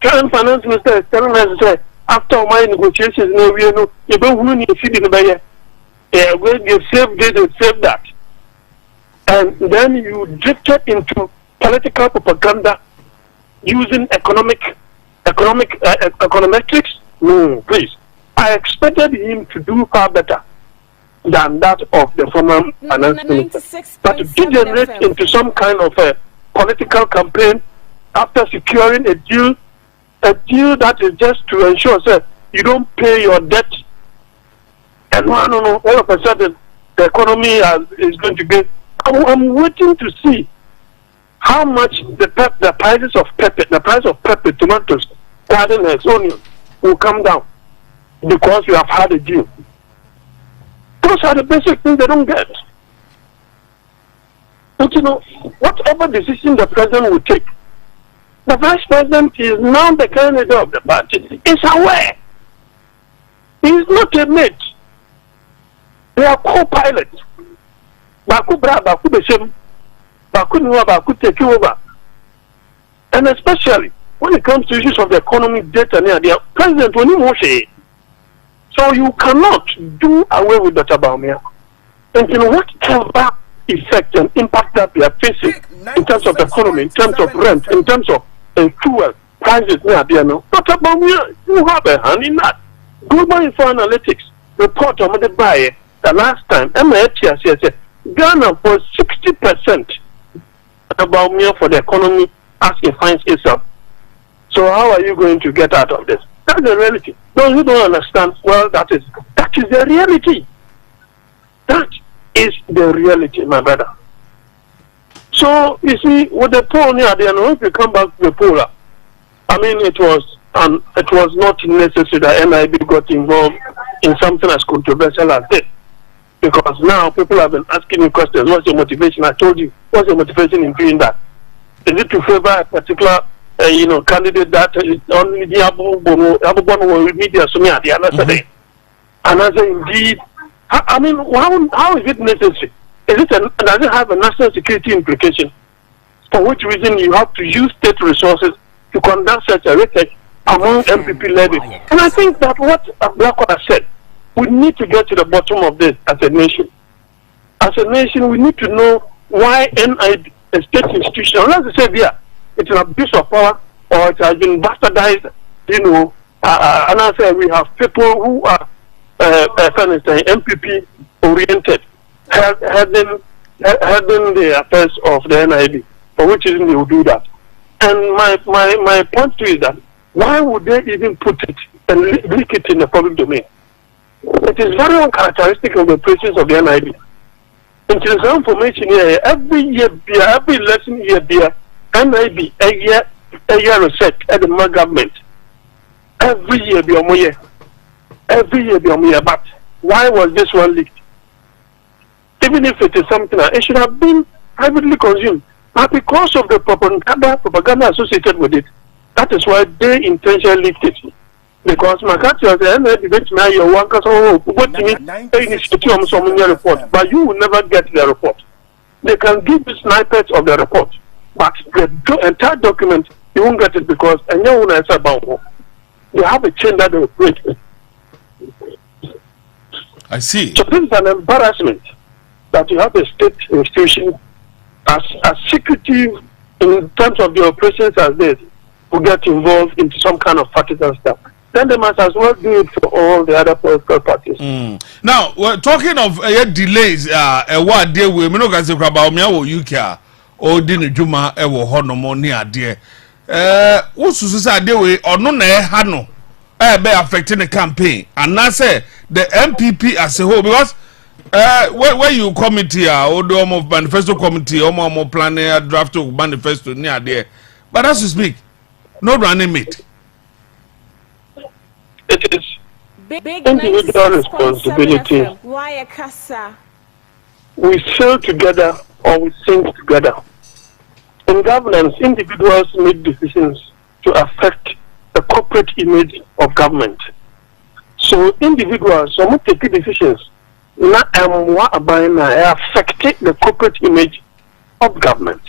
Current finance minister is telling us to say after my negotiations, you don't win your city in the bay. When you save this, you save that, and then you drifted into political propaganda using econometrics. No, please. I expected him to do far better than that of the former finance minister. But to degenerate into some kind of a political campaign after securing a deal that is just to ensure that you don't pay your debt. And all of a sudden, the economy is going to be. I'm waiting to see how much the prices of pepper, tomatoes, gardeners, onions will come down because we have had a deal. Those are the basic things they don't get. But whatever decision the president will take, the vice president is now the candidate of the party. Is aware. He is not a mate. They are co-pilots. Baku bra, baku beshem, baku nuwa, baku take over. And especially when it comes to issues of the economic data, the president will not say. So you cannot do away with Dr. Baumia. And whatever effect and impact that we are facing in terms of the economy, in terms of rent, in terms of fuel prices, Dr. Baumia, you have a hand in that. Global Info Analytics report on the buyer the last time, MHS said Ghana for 60% about me for the economy as it finds itself. So how are you going to get out of this? That's the reality. No, you don't understand. Well, that is the reality. That is the reality, my brother. So you see, with the poll near the end, if you come back to the poll, I mean, it was not necessary that NIB got involved in something as controversial as this. Because now people have been asking me questions. What's your motivation? I told you. What's your motivation in doing that? Is it to favor a particular, candidate that is only the Abu media the other day? And I say, indeed. I mean, how is it necessary? Does it have a national security implication? For which reason you have to use state resources to conduct such a research among MPP levies? And I think that what Blackwater said, we need to get to the bottom of this as a nation. As a nation, we need to know why NIB, a state institution, unless they say, yeah, it's an abuse of power or it has been bastardized, and I say we have people who are MPP oriented, heading the affairs of the NIB, for which reason they will do that. And my point to you is that why would they even put it and leak it in the public domain? It is very uncharacteristic of the operations of the NIB. In terms of information here, every election year, NIB, a year research at the government. Every year, but why was this one leaked? Even if it is something, it should have been privately consumed. But because of the propaganda associated with it, that is why they intentionally leaked it. Because McCarthy was your one report, but you will never get the report. They can give you snippets of the report, but the entire document you won't get it because they have a chain that they operate with. I see. So this is an embarrassment that you have a state institution as secretive in terms of the operations as this who get involved into some kind of partisan stuff. Then they must as well do it for all the other political parties. Now, we're talking of delays. What day we know guys about me UK or Dini Juma ewo hono money adie. What's the day we or no hano be affecting the campaign and now say the MPP as a whole because where you committee or the manifesto committee or more planning a draft of manifesto near there. But as you speak, no running mate. It is individual responsibility. Why KASA? We sail together or we sink together. In governance, individuals make decisions to affect the corporate image of government. So individuals, some take decisions not affect the corporate image of government.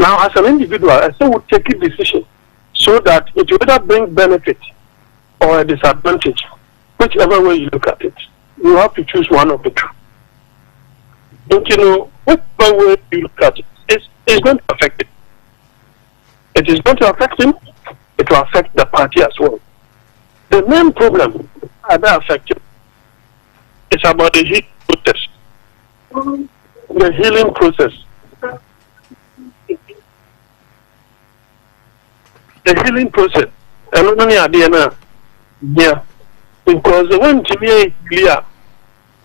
Now, as an individual, I say we take a decision so that it will either bring benefit or a disadvantage, whichever way you look at it. You have to choose one of the two. And whichever way you look at it, it's going to affect it. It is going to affect him, it will affect the party as well. The main problem that affected. It's about the healing process. The healing process. The healing process. And not only idea, yeah. Because when Jimmy is clear,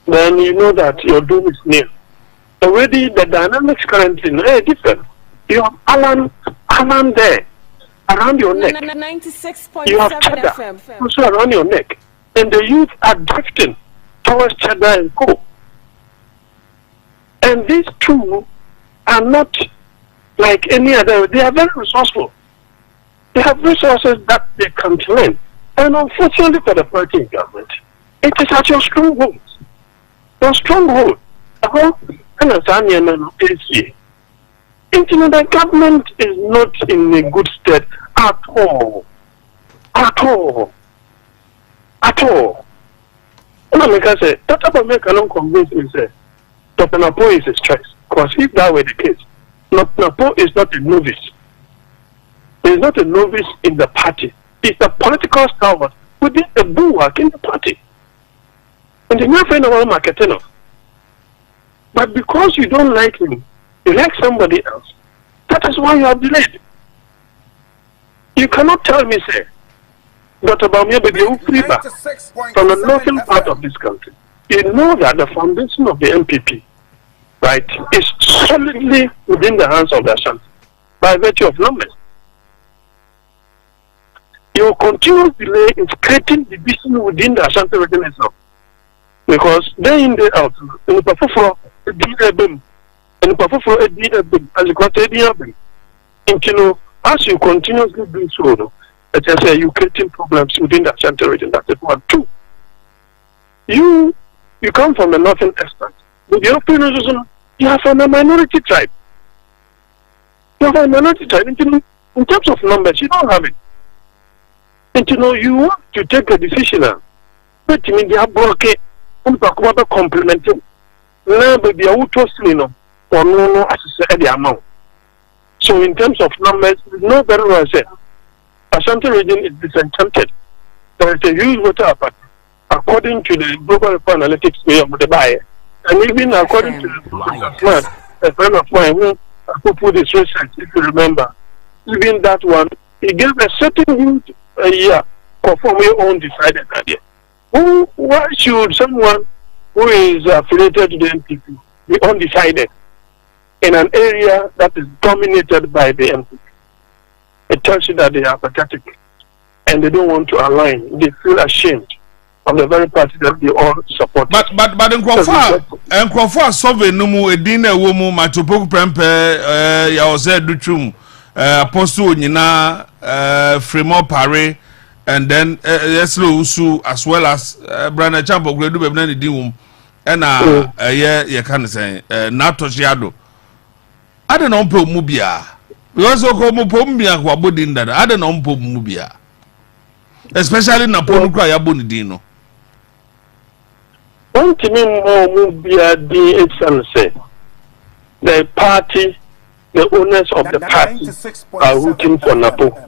then you know that your doom is near. Already the dynamics currently are different. You have Alan there around your neck. 96.7 You have Cheddar also around your neck. And the youth are drifting towards Cheddar and Co. And these two are not like any other. They are very resourceful. They have resources that they can claim. And unfortunately for the party government, it is at your stronghold. Your stronghold. And as I know, the government is not in a good state at all. At all. At all. And I say, Dr. Bameka don't convince me, say, Dr. Napo is a stress. Because if that were the case, Napo is not a novice. He is not a novice in the party. He's a political stalwart within the bulwark in the party. And the new friend of all marketing. But because you don't like him, you like somebody else. That is why you have delayed. You cannot tell me, say, Dr. Bamia from the northern part of this country. You know that the foundation of the MPP, right, is solidly within the hands of the Ashanti by virtue of numbers. Your continuous delay is creating division within the Ashanti region itself. Because day in, day out, in the Pafufro, as you continuously do so, let's say you're creating problems within the Ashanti region. That's it. 1, 2. You come from the northern extent. With your opinions, you are from a minority tribe. You are from a minority tribe. In terms of numbers, you don't have it. And you want to take a decision. But you mean they are broken. Complementing. Now, but they are also or no, as I said, amount. So, in terms of numbers, no better than I said. Ashanti region is disenchanted. There is a huge water apart, according to the global analytics way of the buyer. And even according to a friend of mine who put this research, if you remember, even that one, he gave a certain youth a year for your own decided idea. Why should someone who is affiliated to the NPP be undecided in an area that is dominated by the NPP? It tells you that they are pathetic and they don't want to align. They feel ashamed of the very party that they all support. But in Crawford, Sovereign Numu, Edina Womu, Matupoku Prempe, Yaose Duchum, Apostle Nina, Fremont Pare, and then Yeslo Usu, as well as Brana Champo, Gredu Bebnani Dium, and you can say, Nato Shiado. I don't know Mubia. Because Mumbia who are boarding that, I don't know Mubia. Especially Naponu Krayabunidino. One thing more Mubia say the party, the owners of the party are rooting for Napo.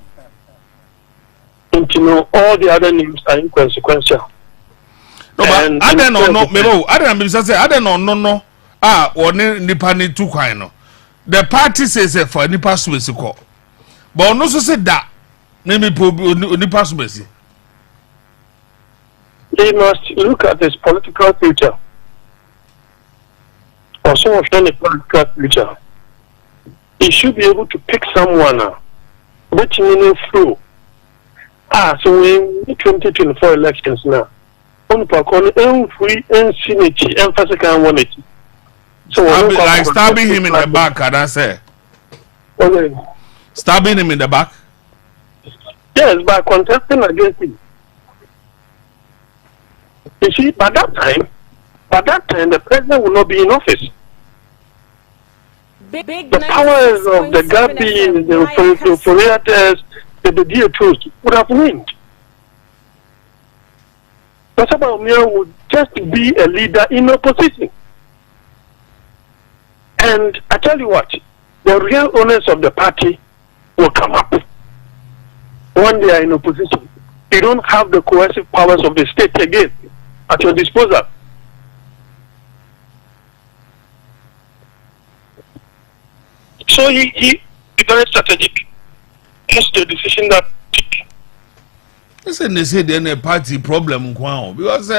And all the other names are inconsequential. No, but I don't know, Mero, I don't know, I don't know, or Nipani Tukaino. The party says for any person call. But no so said that maybe any person. They must look at this political future. Or some of them a political future. He should be able to pick someone which meaning through. So in 2024 elections now, on free and synergy, emphasis on one. So like stabbing him in the back, can I say? Okay. Stabbing him in the back? Yes, by contesting against him. You see, by that time, the president will not be in office. The powers of the Gabi, the Foriates, the DA2s would have won. But Sabamia would just be a leader in opposition. And I tell you what, the real owners of the party will come up when they are in opposition. You don't have the coercive powers of the state again at your disposal. So he very strategic. It's the decision that. Listen, they say then a party problem because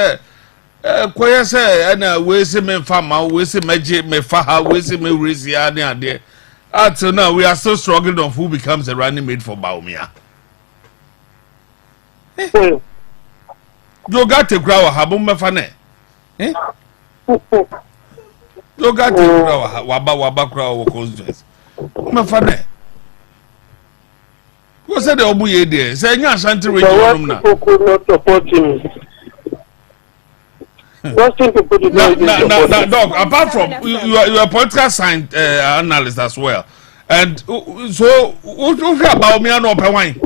kwaya say and we say me farmer, we say me faha, we say me resi there. Until now, we are still struggling on who becomes a running mate for Baumia. You got to grow a habum mefane. You got to grow a waba crowd constituents. Mefane. Who said the Obuye there? Say, you are Shanty region now. People could not support him. Dog, apart from you are a political science analyst as well. And so, what about me and Open Wine?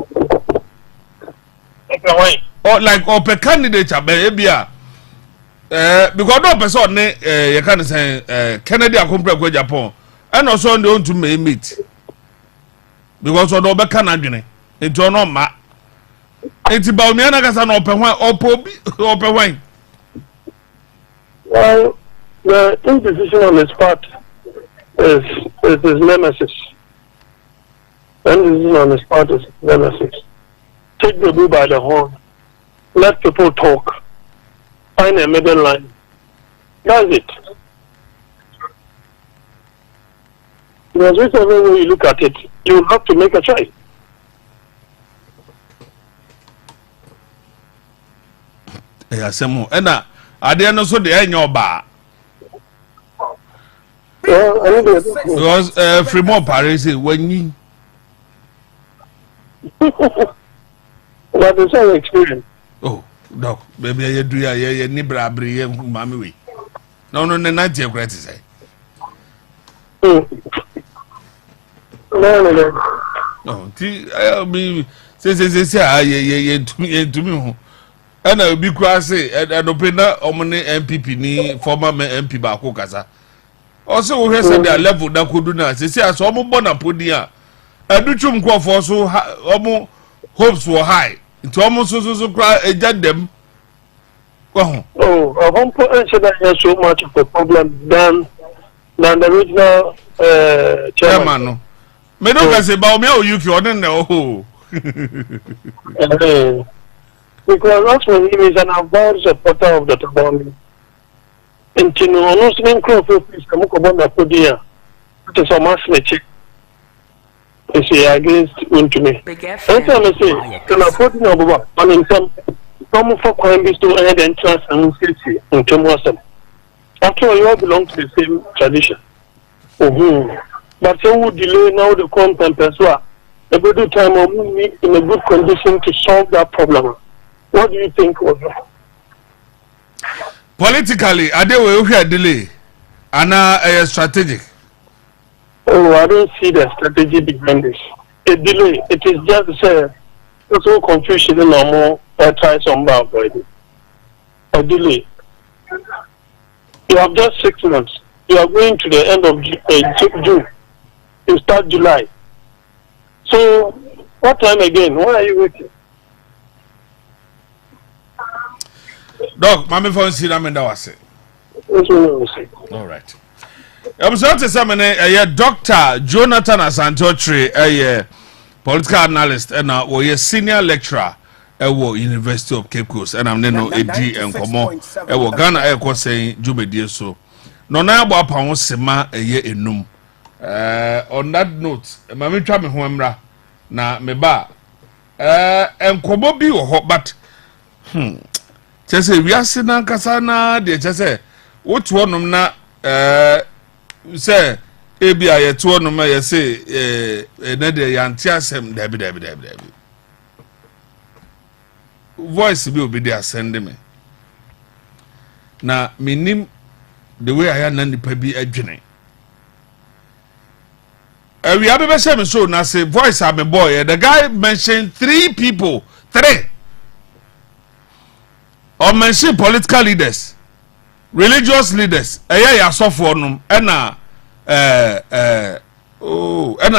Or like Open candidate, because no person, you can say, Kennedy accompanied Japan, and also on the own to meet. Because on Open Canadian, it's on ma. It's about me and I got an open wine. Well, the indecision on his part is his nemesis. The indecision on his part is his nemesis. Take the bull by the horn. Let people talk. Find a middle line. That's it. Because whichever way you look at it, you have to make a choice. Yeah, some and I didn't so the end your bar. Because Fremont Paris when you what is your experience? Oh, no, maybe I do ya nibra bri mammy. No, 90 credit say. No. No, I mean, say, to me. And I'll be crazy and open up Omani MPP ni former MP Bako Kasa. Also, we have said their level that could do not. They say, I saw Bona Pudia. I do chum go for so hopes were high. It's almost so cry a dead them. Oh, I won't put that has so much of a problem than the original chairman. Me don't say about me or you can know. Because that's when he is an avowed supporter of the Tabami. And to know, no same crop of peace, Kamukobana Podia, it is a mass nature. They say against me. That's what I say. Can I put no over? I mean, some for crime is to add entrance and city into Muslim. After all, you all belong to the same tradition. But so would delay now the content as well. A good time or movie in a good condition to solve that problem. What do you think was that? Politically, are they will hear delay and strategic? Oh, I don't see the strategy behind this. A delay, it is just also confusion and more try some bad already. A delay. You have just 6 months. You are going to the end of June. You start July. So, what time again? Why are you waiting? Dog, Mammy phone see them in the was all right. I'm sorry to summon a Dr. Jonathan Asantotri, a political analyst, and a senior lecturer at University of Cape Coast, and I'm Neno AD and Komo, a Ghana Air Course saying Jubedia so. No, now about Pao Sema a year in Num. On that note, Mammy Trami Huamra, na meba, and Komo be or hot, but Chese we are sina kasana de chese what one na say ebi aye to no ma ye say na de yanti asem dabi voice bi obi dey send me na minim the way I na nipa bi adwene we have be say me so na say voice am boy the guy mentioned 3 people 3 or mention political leaders, religious leaders, ya suffer num, ena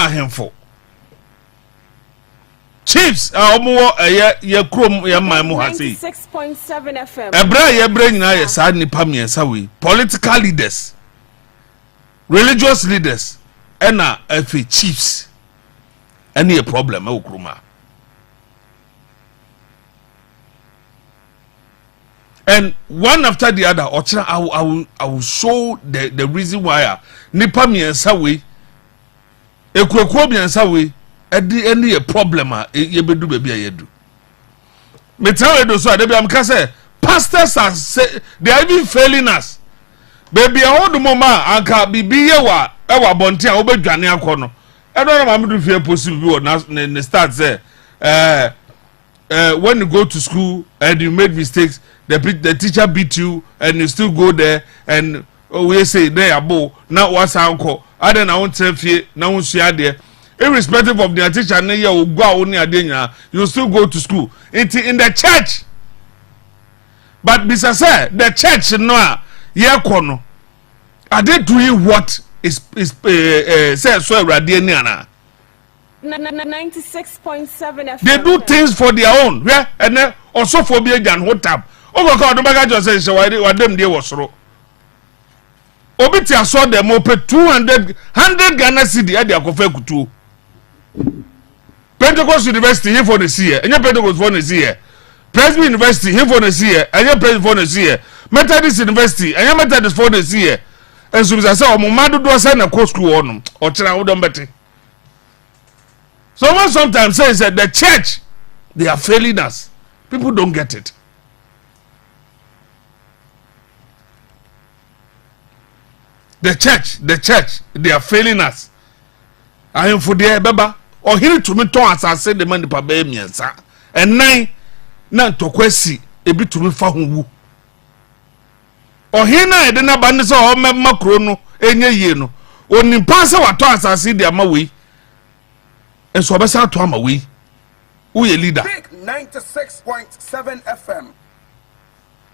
hemfo. Chief chiefs omo ye krom ye man mu ha sei 96.7 FM ebra ye bra nyina ye sa nipa miensa we political leaders religious leaders and FA chiefs any a problem e okroma and one after the other I will show the reason why nipa miensa we ekuekuo miensa we any a problem ye bedu baby ayedu me tell you so dey am ka say pastors are they are even failing us baby a hold mama anka bibi ye wa e wa bonte a obedwane akono e don ma me fie possible bi na start say when you go to school and you made mistakes the teacher beat you and you still go there and we say there abo na what's uncle I don't want to fie na won sua de irrespective of the teacher na ye ogwa oni ade nya you still go to school in the church but bisa say the church no ye kono are they doing what is say so awrade ani ana 96.7 FM they do things for their own where and also for be jan hotab o go do baga just say why dem dey wosoro obi ti aso dem o pe 200 100 Ghana cedi e dey akofa kutuo Pentecost University here for the see enye Pentecost for the see Presby University here for the see enye Presby for the see Methodist University enye Methodist for the see and so say o mo madu do say na co school onum o kira wo don beti. Someone sometimes says that the church they are failing us. People don't get it. The church they are failing us. I am for the baba or here to me to as I said the man pa be miensa and nine na to kwesi e bi to me fa hu or here na e de na ba ne so o memma kro no enye yie no oni pa se wato asase de ama we and so obesa to ama we who ye leader Big 96.7 FM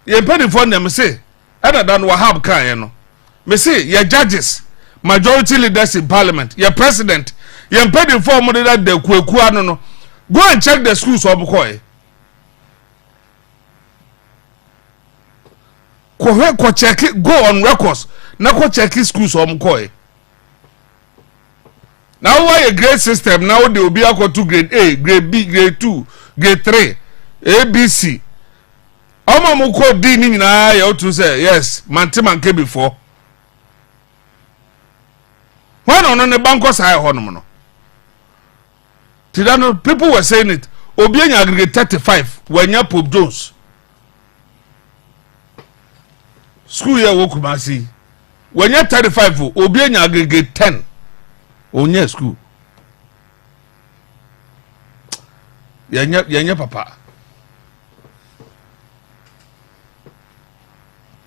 ye pedi for them say other than Wahab kan no me say ye judges majority leaders in parliament your president ye pedi for mo that the kueku anu no go and check the schools of boy ko check it, go on records na ko check schools of boy now why a grade system now they will be equal to grade A grade B grade 2 grade 3 ABC omo mo ko D ni na ya to say yes man ke before when on the bank was high hono no tidano people were saying it obi anya grade 35 when ya Pope Jones school year wo Kumasi when ya 35 obi anya grade 10 onye school yanya papa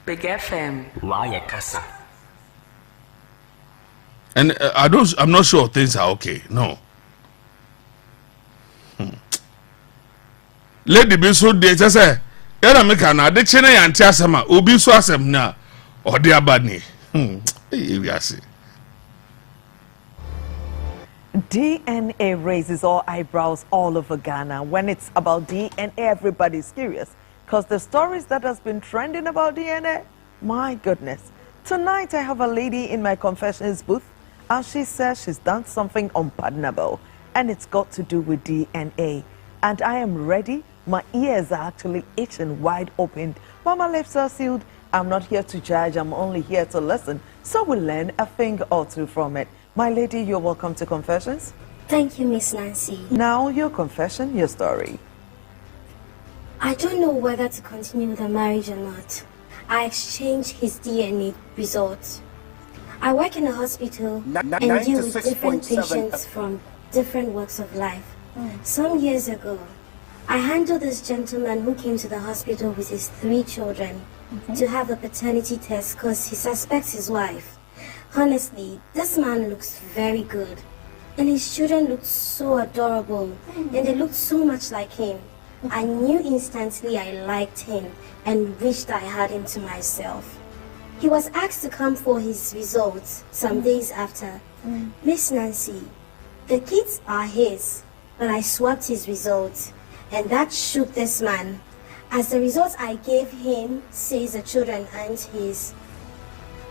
Big FM why KASA and I'm not sure things are okay no lady be so dey say era me kana de chene yanti asema obi so asem na ode abani we are see DNA raises all eyebrows all over Ghana. When it's about DNA, everybody's curious. Because the stories that has been trending about DNA, my goodness. Tonight, I have a lady in my confessions booth, and she says she's done something unpardonable, and it's got to do with DNA. And I am ready. My ears are actually itching wide open, but my lips are sealed. I'm not here to judge. I'm only here to listen. So we'll learn a thing or two from it. My lady, you're welcome to Confessions. Thank you, Miss Nancy. Now, your confession, your story. I don't know whether to continue the marriage or not. I exchanged his DNA results. I work in a hospital and deal with different patients from different walks of life. Some years ago, I handled this gentleman who came to the hospital with his 3 children to have a paternity test because he suspects his wife. Honestly, this man looks very good. And his children looked so adorable. And they looked so much like him. I knew instantly I liked him and wished I had him to myself. He was asked to come for his results some days after. Miss Nancy, the kids are his, but I swapped his results, and that shook this man, as the results I gave him says the children aren't his.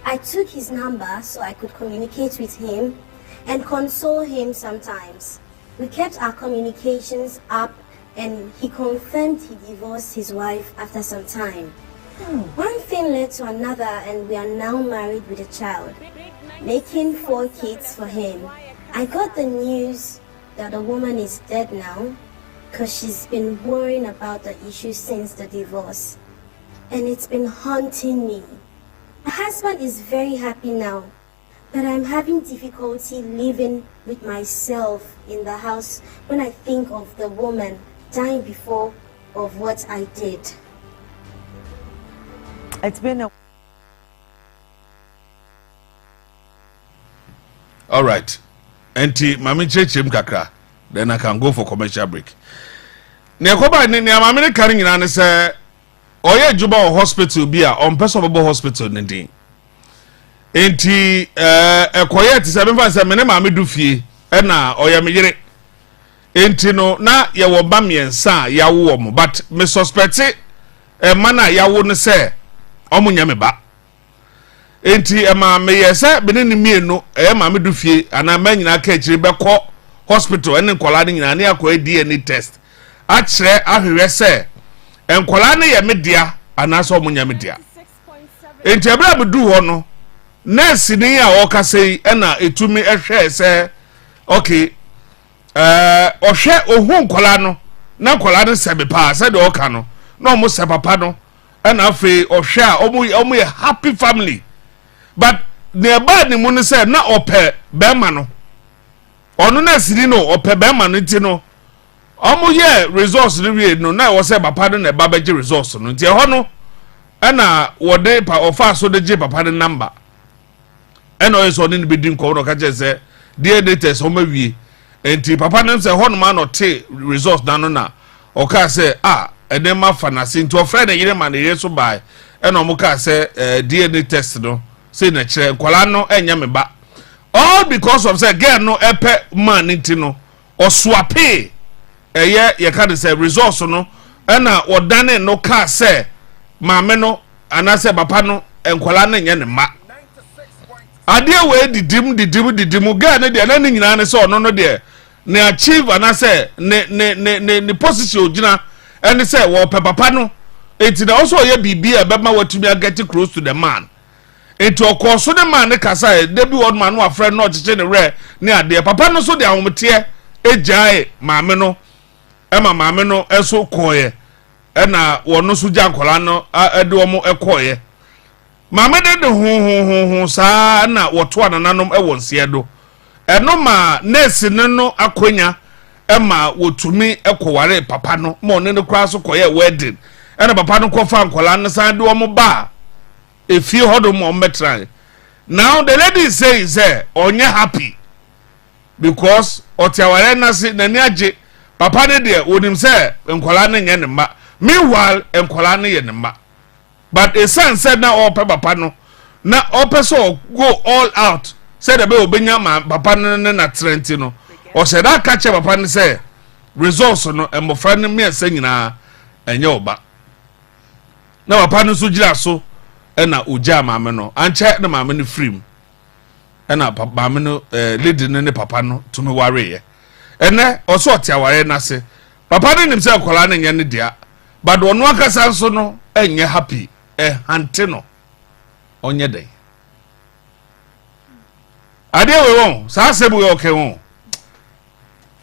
I took his number so I could communicate with him and console him sometimes. We kept our communications up, and he confirmed he divorced his wife after some time. One thing led to another, and we are now married with a child, making 4 kids for him. I got the news that the woman is dead now because she's been worrying about the issue since the divorce, and it's been haunting me. My husband is very happy now, but I'm having difficulty living with myself in the house when I think of the woman dying before of what I did. It's been a... All right. Enti mami chechim kakra. Then I can go for commercial break. Ne koba ni mami ne kari nyina ne se oye juba hospital bi a on person bobo hospital ne din. Enti ekoye ti se memfa se me ne mami du fie e na oye me yire. Enti no na ye wo ba miensa ya wo mo, but me suspect mana ya wo ne se omunya me ba. Enti ema me yesa bene ni mienu ma me du fie ana ma nyina ka akire be ko hospital ene nkola ne nyina ne akọ DNA test a kire ahwehwe se enkola ne ye media ana so omunya media. Enti ebra be du ho no nurse ni a okasei ena etumi ehwe se okay ohwe ohun nkola no na nkola ne sebe pa se de oka no na omo se papa no ena afi ohwe a omo ye happy family. But nearby ni mu say na ope bema no onu na siri no ope bema no ti no omo ye resource ni we no na wo say papa no na baba je resource no ti ho no na wo de pa ofa so de je papa no number ena o so ni be din ko no ka je say DNA test o ma wie enti papa no say ho no ma no te resource na no na o ka say ene ma fanasi nti o friend yire ma na yire so bai ena o mo ka say DNA test no say na kire kwala no enya me ba, all because of say girl no epe man nti no oswape ye ka de say resource no na odane no ka say maame no ana say papa no enkwala no nya ne ma ade we didim girl ne de na nyina ne say ono no de ne achieve ana say ne position ogina and say wo papa no enti na also ye bibia be ma watumi get close to the man. Enti okoso de man ne kasa debi word man no afre no chiche ne re ne ade papa no so de ahomte ejae maame no ma maame no eso koye na wono so ja nkola no ade omo ekoye maame de hu sa na woto anananom wonse do eno ma nurse ne no akonya ma wotumi ekoware papa no mo ne kura so koye wedding na papa no kofa nkola no sa de omo ba. If you hold on try. Now the lady says onye happy because otiaware na se nani age papa ne de wonim say enkola ne nye ne ma, meanwhile enkola ne ye ne ma, but a son said na all papa no na opeso go all out said be obenya ma papa ne na trenti no o said that catch papa ne say resource no emofra ne me asa nyina enye oba na papa no so gira so ena uja maame no anche na maame no free ena maame no lady ne papa no to me ware ye ene oso otiaware na se papa ne nim se akola ne nya ne dia but ono akasa so no enye happy hante no onye dey ade we won sa se bu okay won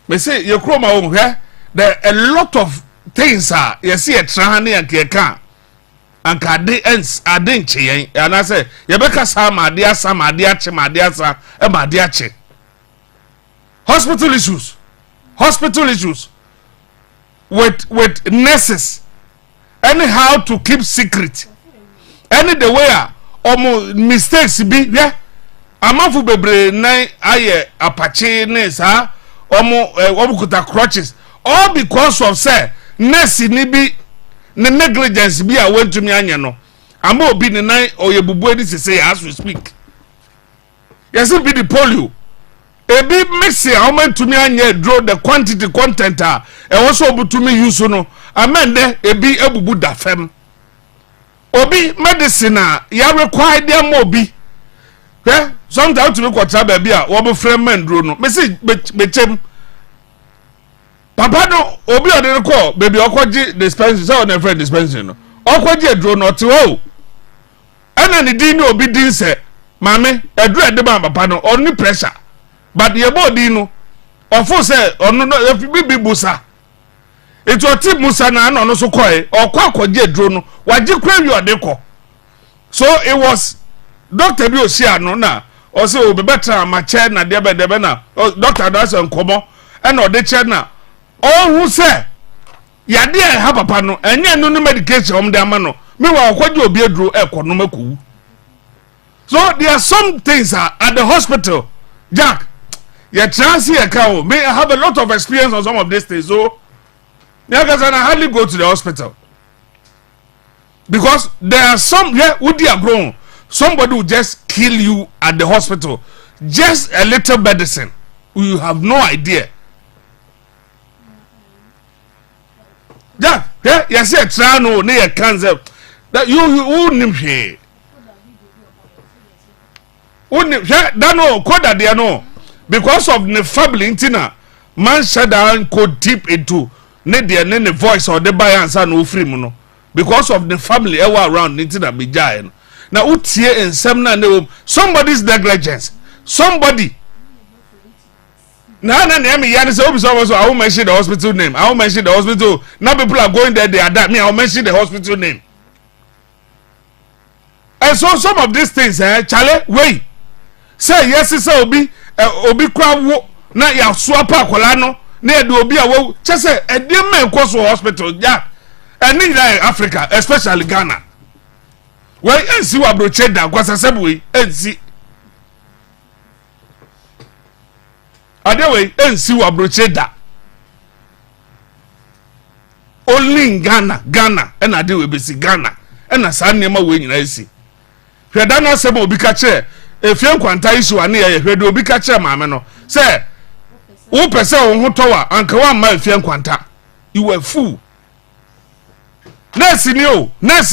me say ye kroma won hwe there a lot of things are you see a trahane yanka anka de ens ade ncheyen ana say ye beka sa ma ade asa ma ade ache ma ade asa e ma ade ache hospital issues with nurses and how to keep secret any the way omo mistakes bi yeah amafu bebre nan aye apache ne sa omo kuta crutches all because of say nurse ni bi ne negligence bi a went to me anya no ama obi ne nan oyebubu edi say as we speak yes be the polio ebi mixi a woman to me anya draw the quantity content a e wo so obutumi use no amende ebi ebubu da fem obi medicine a ya require dem obi sometimes to be kwatra ba bi a wo bo frame man draw no me say bechem papa no obi odere call baby okoji dispensary say on friend dispensary no okoji draw no ti wo ana ni din no obi din se mame edru edema papa no on pressure but your body no ofo say ono no bibi busa eto ti musa na no so koy akwaje dro no waje kwawi odeko so it was doctor bi osia no na o say o be better ma che na de be na doctor da say nkomo e na ode che na o hu say ya de ha papa no enye no medication om de ama no me wa akwaje obi edro ekono maku so there are some things at the hospital Jack. Your chance here, Kao. May I have a lot of experience on some of these things. So, I hardly go to the hospital. Because there are some, would you grown? Somebody will just kill you at the hospital. Just a little medicine. You have no idea. Yeah, you see a trial near cancer. That you wouldn't hear. That no, Koda, they know. Because of the family intina man shut down could deep into the voice or the buy answer no free no because of the family ever around intina be giant now utie and somebody's negligence somebody na me yan say obi so I won't mention the hospital name I won't mention the hospital now people are going there they are that me I will mention the hospital name and so some of these things Charlie wait say yes say obi kwa wo na ya swap akola no na e de obi a wo chese e de men koso hospital ja eni in Africa especially Ghana where ensi wa broche da kwasa sebwe ensi adewe ensi wa broche da only in Ghana and adewe be si Ghana and sa nema we nyina esi hweda na sebo obi ka che efien kwanta isu ane ye hwede obi ka che maame no say wo pese wo ho towa anka wa ma efien kwanta you were fool nurse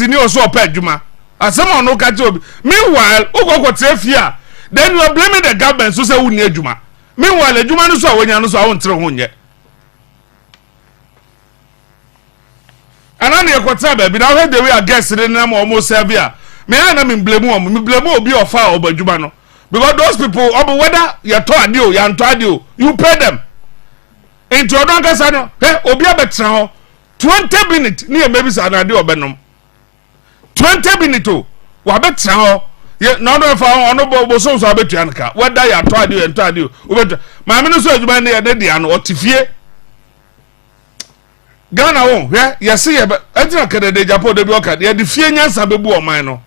ni o so opa adwuma asema no ka che obi meanwhile ogogote afia then you are blaming the government so say wo ni adwuma meanwhile adwuma no so awonya no so awo ntere ho nye anani ekota ba bi na we the way I guess the name almost severe me na me blame obi ofa obadwuma no because those people whether you to adio you anto adio you pay them into odon kasa no obi abetra ho 20 minutes ni maybe sa na adio obenom 20 minutes o wa betra ho ye no fa ono bo so abetua nka whether you to adio anto adio obetra ma me no so adwuma ne de dia no otifie Ghana won yes ye entina kedede Japan de bi oka de fie nyansa bebu oman no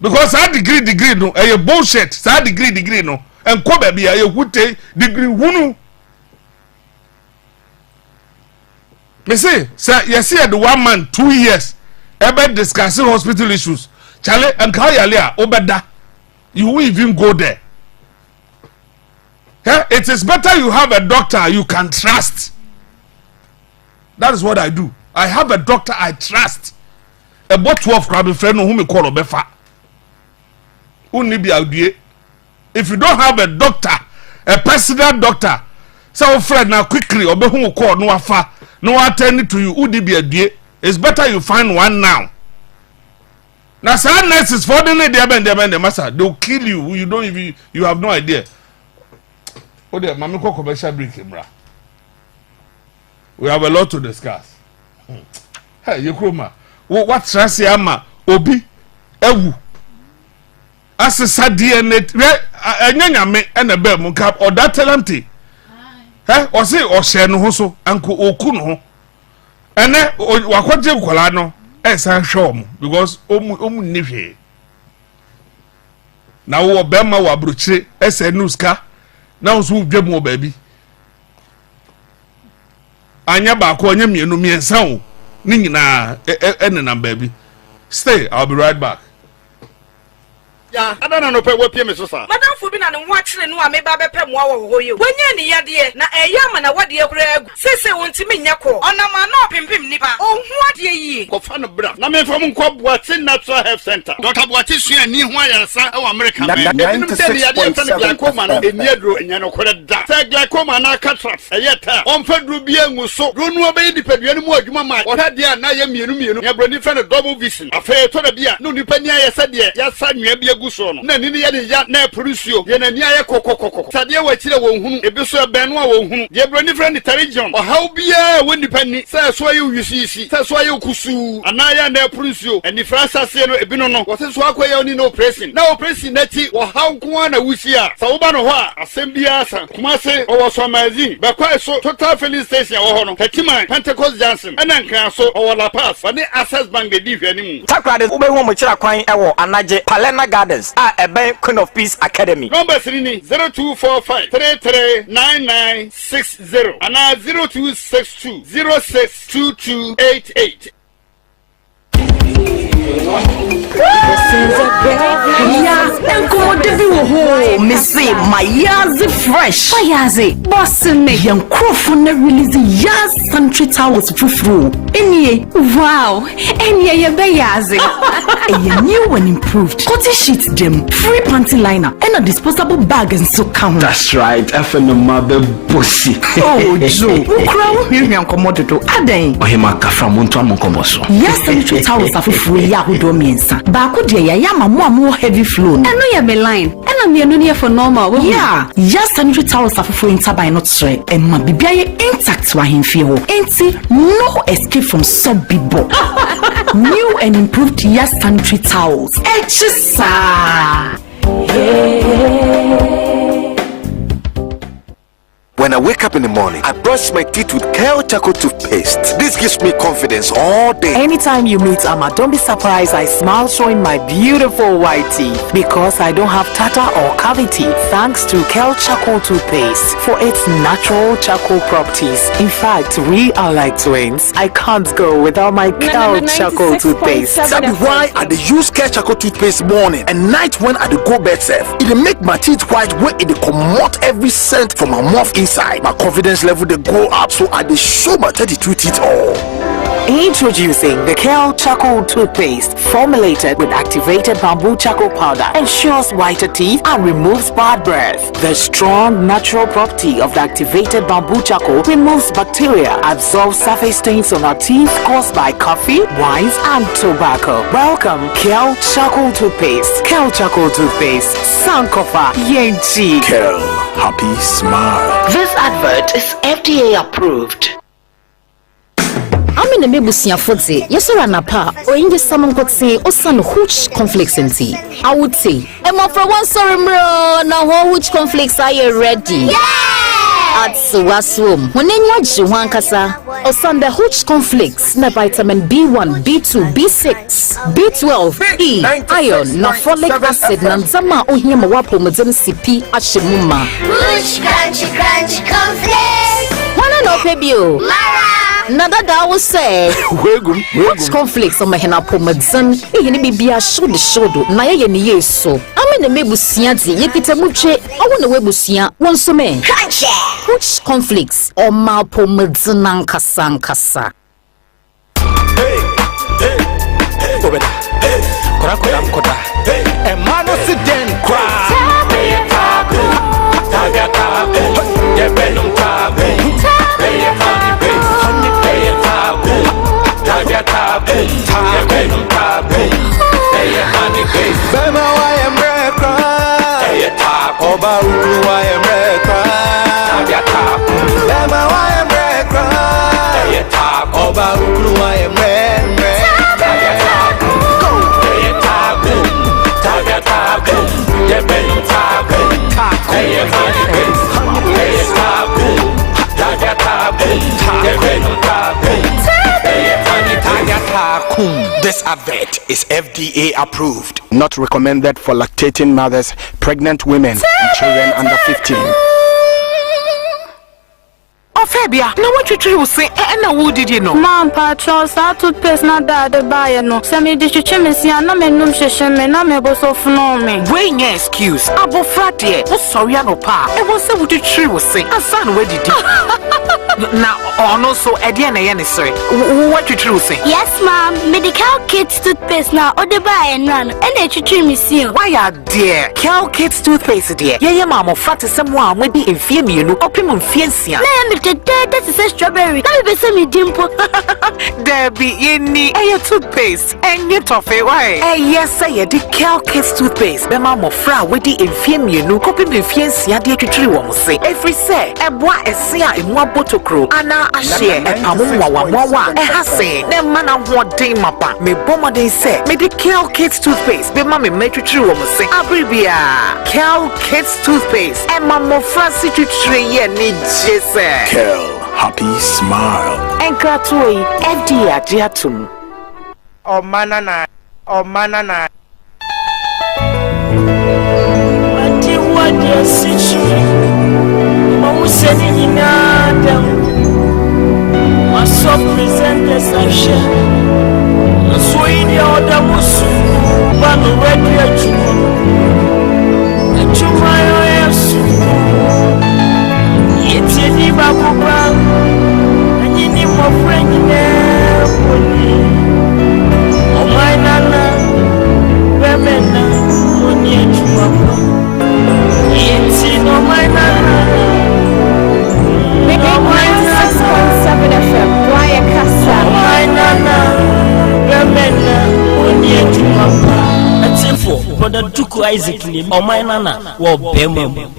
because that degree no a bullshit that degree no and ko ba bia ye hute degree hunu me say yes the 1 man 2 years ebe discussing hospital issues chale and ka yale a obeda you will even go there it is better you have a doctor you can trust. That is what I do. I have a doctor I trust. About 12 crab friend whom we call Obefa. If you don't have a doctor, a personal doctor, so friend now quickly Obe who call no afa, no attend to you, udibia. It's better you find one now. Now some nurses for the master, they'll kill you. You don't even you have no idea. Oh dear, Mami ko commercial break bra. We have a lot to discuss. Hey, Yekuma, what trust ama obi ewu asesa DNA anyanya me na be mu cap or that talent o say o share no ho so anko oku no ho ene wakwaje kwala no san hwe omo because omu ni hwe na wo be ma wa brochire ese nuska na wo so dwem wo baabi anya ba ko anya mienu miensa o ni nyina na baby. Stay, I'll be right back. Yeah, I don't know where PM is, sir. Madam ɔsɔfo bi na ne ho akyere no a meba bɛpɛ mmoa wɔ hɔ yi wɔnyɛ ne yadeɛ na ɛyɛ ama na wadeɛ kora agu sese wɔntimi nyɛ kɔ ɔnam ana ɔpempem nipa ɔho adeɛ yie kɔfa no bra na memfa mu nkɔ Boate Natural Health Center Dr. Boate sua ni ho ayaresa ɛwɔ America mɛ sɛ ne yadeɛ fɛ no glaucoma no ɛni aduro ɛnyɛ no korɛ da sɛ glaucoma na cataract ɛyɛ ta ɔmfa duro bi angu so duro no ɔbɛyɛ nipadua no mu adwuma ma ɔhwɛ deɛ a na yɛ mmienu ne abroni fɛ no double vision afei ɛtɔ da bi a no nipa ni ayɛ sɛ deɛ yɛasa nwea bi agu so no na ni ne yɛ ne ya na ɛproducio yɛ n'ani ayɛ kɔkɔkɔkɔ sadeɛ wɔ akyirɛ wɔn hunu ebi so ɛbɛn no a wɔn hunu deɛ abroni fɛ no tarigion ɔhaw biara wɔ nipa ni sɛ so ayɛ wisisi sɛ so ayɛ kusu anaa yɛ na ɛproducio ɛnifra asase no ebi no wɔte so akɔyɛ oni na operation n'akyi wɔhaw nko na wusi a sɛ woba no hɔ a asɛm biara sa Kumase ɔwɔ so magazine bɛkɔe so total filling station wɔ hɔ no Katiman Pentecost Johnson ɛna nkran so ɔwɔ La Paz ɔne Access Bank de di hwɛ ne mu takrade wobɛhu mo kyerɛ kwan ɛwɔ Anagye Palena Gardens a ɛbɛn Queen of Peace Academy numbers ni 0245 339960 ana 0262 062288 Missy, my Yazi fresh. My Yazi, boss me. Young Crawford release Yaz Country Towers Fufru. Any wow, any Yazi. A new and improved. Cotton sheets them, free panty liner, and a disposable bag and so count. That's right, FN mother bossy. Oh, Joe, crown Miriam Comodo, Ade. Ohimaka from Montamocomoso. Yes, Country Towers are free Yahudo Miensa. Baku dear Yama more heavy flow. I know you're line. And I'm here for normal. Yeah, just sanitary towels are for in by not straight. And my baby intact to him feel. Ain't no escape from sub bibo. New and improved Yes sanitary towels. Exercise. When I wake up in the morning, I brush my teeth with Kale Charcoal toothpaste. This gives me confidence all day. Anytime you meet Amma, don't be surprised I smile showing my beautiful white teeth because I don't have tartar or cavity thanks to Kale Charcoal toothpaste for its natural charcoal properties. In fact, we are like twins. I can't go without my Kale Charcoal toothpaste. That is why I use Kale Charcoal toothpaste morning and night when I go bed safe. It make my teeth white when it come out every scent from my mouth inside. My confidence level they go up, so I show my 32 teeth all. Introducing the Kale Charcoal toothpaste, formulated with activated bamboo charcoal powder, ensures whiter teeth and removes bad breath. The strong natural property of the activated bamboo charcoal removes bacteria, absorbs surface stains on our teeth caused by coffee, wines, and tobacco. Welcome, Kale Charcoal toothpaste. Kale Charcoal toothpaste. Sankofa Yenchi. Kale, happy smile. This advert is FDA approved. I'm in the Mebusia Footy, yes, or Napa, or in the Salmon Cotsy, or some hooch conflicts in tea. I would say, I'm for one sorry, now hooch conflicts are you ready? At Suwaswum, when you watch one Kasa, or some the hooch conflicts, na vitamin B1, B2, B6, B12, E, iron, na folic acid, Nanzama, or him a wapo, Madam CP, Ashimuma. Hooch crunchy conflicts. One and Opebio. Nada da will say, which conflicts on my henna pomadzan, a bibia should shodo, Naya ye so. I'm in the Mebusianti, Yekita Muche, I want the Webusia, one so me. Which conflicts or Malpomadzan Kasan Kasa? Koda, and Mano Siden cry. Bema wa emrekra Oba uru wa emrekra Bema wa emrekra Oba uru wa emrekra This advert is FDA approved. Not recommended for lactating mothers, pregnant women, and children under 15. Ophabia, now what you say, and who did you know? Mom, Patros, I took pace not that the buyer no. Sammy did you chimney, and I'm a num session, and I'm able to know me. Wait, excuse. Abo Fratia, oh, sorry, I no pa. It was so what you tree was saying. A son, where did you? Now, also, Ediana, sorry. What you true say? Yes, ma'am. Medical Kids toothpaste now, or the buy and run, and they treat me soon. Why are dear? Cal Kids toothpaste, dear. Yeah, mamma, fat is someone with the infirmium, opimum fiancia. That is a strawberry. That will be some dimple. There be any a toothpaste and your toffee. Why? Yes, I did Cal Kids toothpaste. The mamma fra with the infirmium, opimum fiancia, dear to tree one say. Every say, a boy a seer in one bottle crew, and now I share a pamuwa, a hasse, the man of what day mappa, me bomber they say, me the Cal Kids toothpaste, be mammy made to tree woman say, Abribia, Cal Kids toothpaste, and mamma Francie to tree, and need Jesus. Kel, happy smile. And Gratway, FD Diatum. Oh, manana. Oh, manana. What you see? Mama said in Adam. My son presents a share. The sweet order was one already. And to my ears, it's a diva program. And you need more friend in there. Oh, my nana, women, when you're too. It's in my nana. Big 96.7 FM, Wire KASA. Oh, my nana, women, when you're too. That's it for Brother Duku Isaac. Oh, my nana, well, Bemo.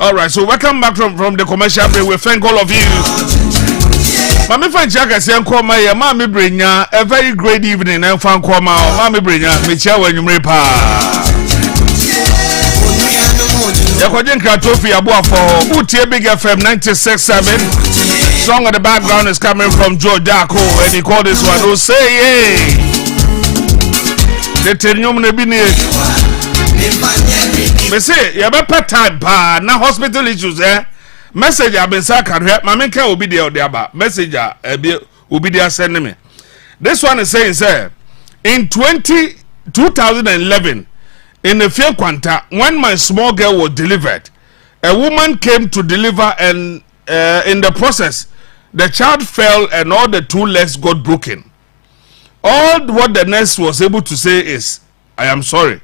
All right, so welcome back from the commercial break. We thank all of you. Mami Fanchaka say Nkoma ye mami brenya a very great evening and fan Nkoma mami brenya me chia when you mrepa. Ya kwaje nkratofi abuafo utie Big FM 96.7. Song in the background is coming from Joe Dako and he called this one oh say yeah. The tenyum ne bi ne me say ya be part time pa na hospital issues message abensa kan hwe ma menka obi de aba message obi de send me. This one is saying say in 2011 in the Fie Kwanta when my small girl was delivered, a woman came to deliver and in the process the child fell and all the two legs got broken. All what the nurse was able to say is I am sorry.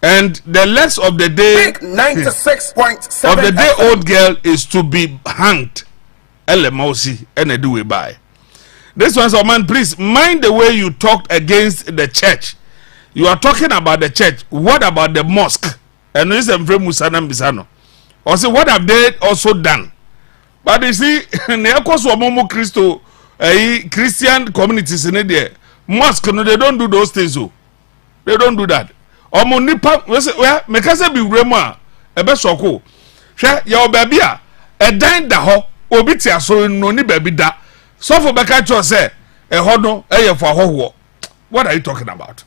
And the legs of the day 96.7 of the day old girl is to be hanged. Elemausi and do we buy. This one's a man, please mind the way you talked against the church. You are talking about the church. What about the mosque? And this is Musana Bisano. Also, what have they also done? But you see, Christian communities in there, mosque, no, they don't do those things. They don't do that. Omo nipa we mekase bi wurema ebe soko hwe ya obabi a edan da ho obi ti asoro no ni baby da so for beka cho say ho no eyefo ahoho. What are you talking about?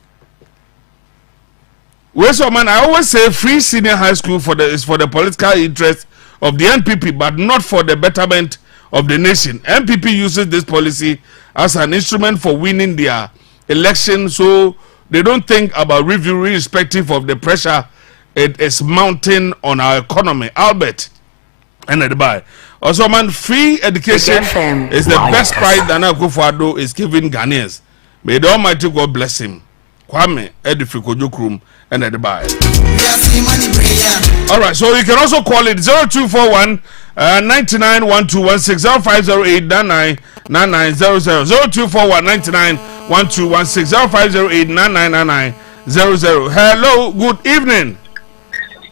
We so man, I always say free senior high school is for the political interest of the NPP but not for the betterment of the nation. NPP uses this policy as an instrument for winning their election, so they don't think about review irrespective of the pressure it is mounting on our economy. Albert, and Dubai. Also, man, free education is the best prize that Nana Akufo-Addo is giving Ghanaians. May the Almighty God bless him. Kwame Edifikojo and Dubai. All right, so you can also call it 0241 99 1216 0508 99 9900 0241 99 1216 0508 99 00. Hello, good evening.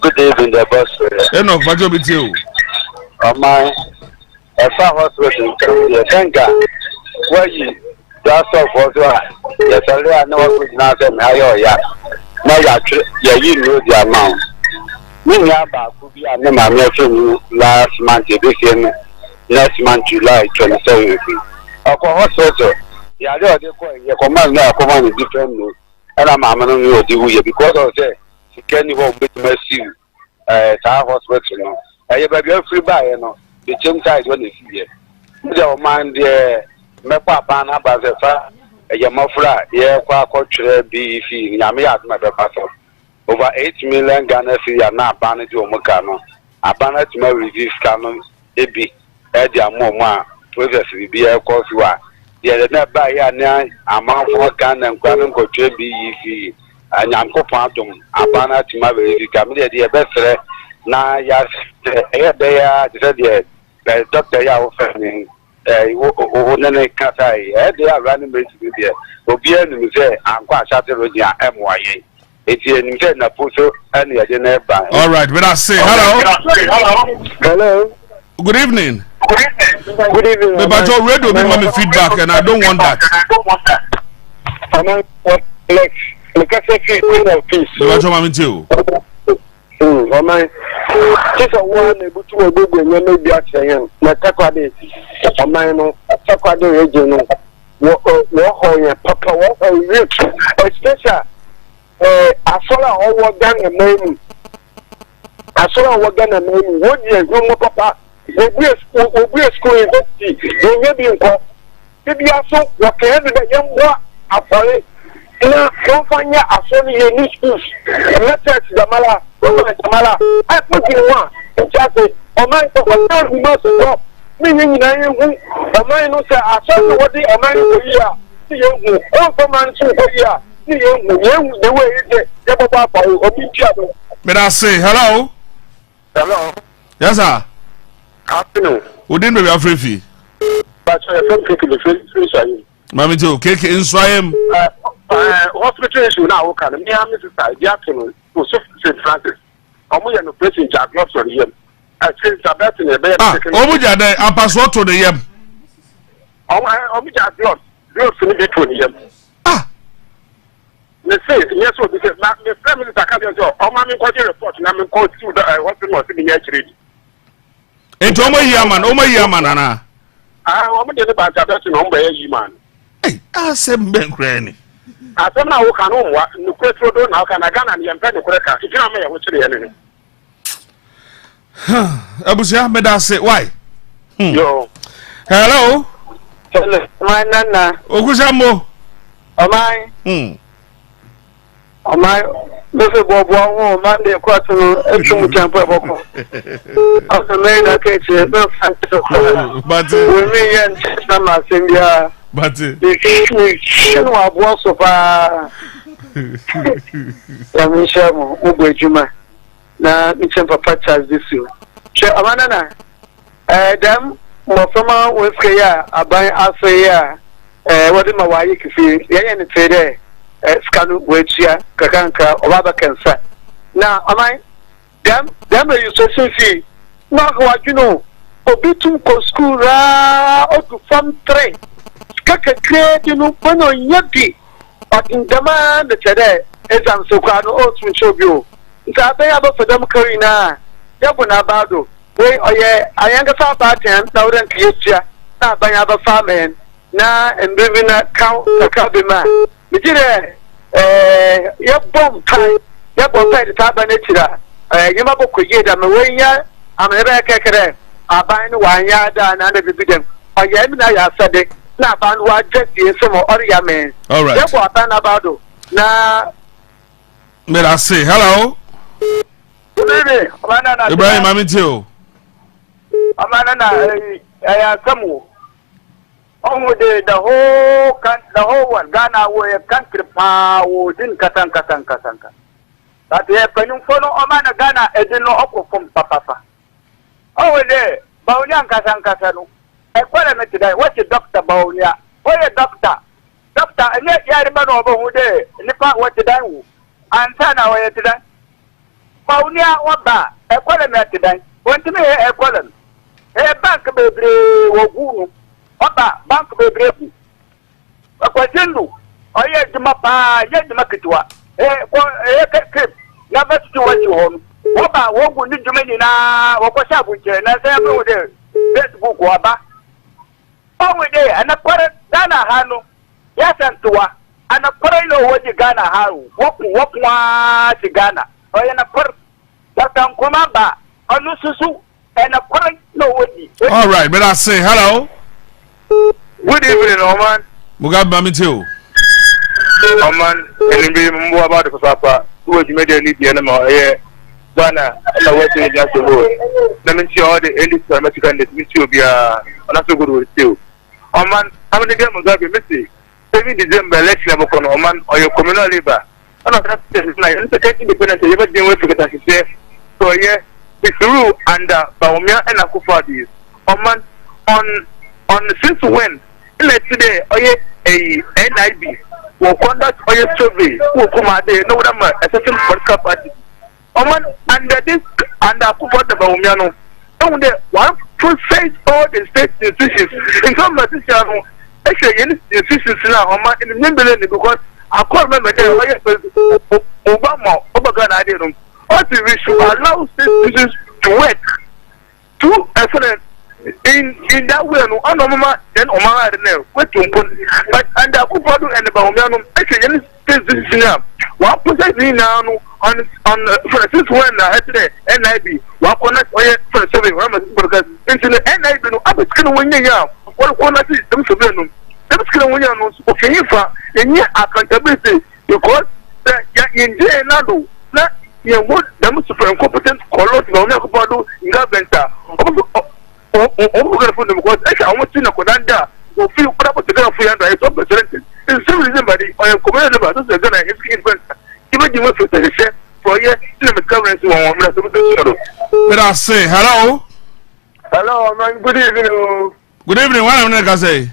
Good evening, the boss. Enoch, what you with you? My hospital, the Tenga, where you just off was yes, I know what now say ya. Now you know the amount. Me about could be an last month, this year, next month, July 27th. Of hospital, yeah, they command now, command different. And I'm not doing because of that. She can't even make mercy. Hospital. I have a free buy, you know. The same side when you see it. The man there, Mepa Bana Bazafa, a Yamafra, culture beef, Yamiat, my pastor. Over 8 million Ghana fee are now banned to Omokano. A banner to my review canon, Ebi, Edia Moma, previously be a course you are. The other net by Yana, amount for Ghana and Quantum culture beef, and Yanko Pantum, a banner to my review, Camilla, the best. Now, yes, they are the doctor, your family, KASA, they are running basically there. Obian, you say, I'm quite shattered MYA. It's in Napuso and the agenda. All right, when I say hello. Hello. Good evening. Good evening. But your radio give me feedback, and I don't want that. But your mama too. My just a one able to go and maybe actually, my Takwade, a man, Takwade region, what Papa, what a rich, especially I saw our gang and name. I saw our gang and name. What year, no Papa, we are school in the city, maybe in Pop. Maybe I saw what can the young boy, I sorry. Don't find ya a Sony in this schools. Let's the Mala. I put in one. Just say, oh my God, we must stop. Meaning, I am a man who said, I saw what the American here. See you, oh, come on, here. See you, the way it is. But I say, hello. Hello. Yes, sir. Afternoon. We didn't be afraid fee. But I don't take the free. Mammy, too, cake in Swam. Hospital issue now, can me and Mrs. Diakono, who St. Francis. I'm going to place in Jack Lots on him. I think about in a bed. Omuja, I pass what to the yam. Oh, Jack Lots, you'll finish it for him. Let's say, yes, what because the family is a cabin. Oh, Mammy, got your report, and I'm going to the hospital in the actually. It's Oma Yaman, Anna. I want to get about that in home by a man. Hey, I said, Ben Granny. I don't know how no question now can I and the embedded cracker. If you know which the enemy. Abusia, may I say why? Yo. Hello. Hello. My Nana. Ogusamo. Am I? Am I? Mr. Bobo, Monday, quarter, and some temper. Of the main occasion, but we may end some India. But you know, I was so far. Ubejuma. Now, it's a papa this year. Amana, them, Mofama, with Kaya, I buy Asaya, what am I? Why you can see, Yan Fede, Scanu, which ya, Kakanka, or other cancer. Now, am I? Them, you so see. Not what you know. Obitum ko school, or to farm train. Kaka create you know when on yapi but in demand the today is am so kwano o tun chobio nta be aba for them carina yabo na bado we oye ayanga fa pattern na uran kiyetia na banya ba farmen na embebi na ka be ma mijire yabom tai ta ba na tira yima boko yeda me we ya amebe kekere aban no wanya da na na bibidem oye mi na ya sade na ban wa just the some area man. All right. Therefore, Abado. Na. May I say hello? Ibrahim Amitio. Amana Samu. The whole one Ghana were country power in Kasanka. That they have been follow Omana Ghana as you know from Papa. Oh, there, Baunia Kasankasano. A parliament today. What's the doctor Baunia? What a doctor? Doctor, and yet you remember over who there. Nipa what to do. And Sana where today. Baunia Waba, a parliament today. Want to me a column. A bank baby or Oba bank baby. A question. Oh, yes, the mapa, yes, the marketua. Never to what you own. Oba, what would you mean now? What was up with you? And I say, I'm over there. Let's go, Oba. Oh, there, and a quarter Ghana Hano. Yes, and to what? And a quarter know what you Ghana how. What was Ghana? Or in a quarter that can come up. And a quarter know what you. All right, but I say hello. Good evening, Oman. Mugabe Amitio. Oman, and be more about the Papa. Who was made a need the animal here. Ghana, and I went to just the road. Let me see all the elite Mexican that meet you be not so good with you. Oman, how many games have you missed? 7 December election of Oman or your communal labor. I'm not taking independence. You never did wait to get as you say. So, yeah, it's rule under Baumia and Akufadi. Oman, on since when? Let's today, a NIB will conduct a survey who come out there, no one a certain political party. Oman, under this, under Akufadi Baumiano, don't they want to face all the state institutions in some position? Actually, institutions now, Oman, in the Nimberland, because I can't remember Obama, Obama, I didn't. What we should allow state institutions to work to excellent. In that way, no, then Omar didn't what to put. But under Kupadu and the Baumiano, actually, this is now. What process now on for since when today NIB, what connect for the survey, because into the NIB, no, I'm just going to win now. What one I see them surveying. Them going to win now. Okay, in your accountability, because in jail now, not you would them super incompetent colors, no, Kupadu in government. Because I want to know Kodanda will feel proper to go for and it's represented. In some reason, but I am committed about this. Then I even you want to say for years, the government But I say hello. Hello, man. Good evening. Good evening. What am I going to say?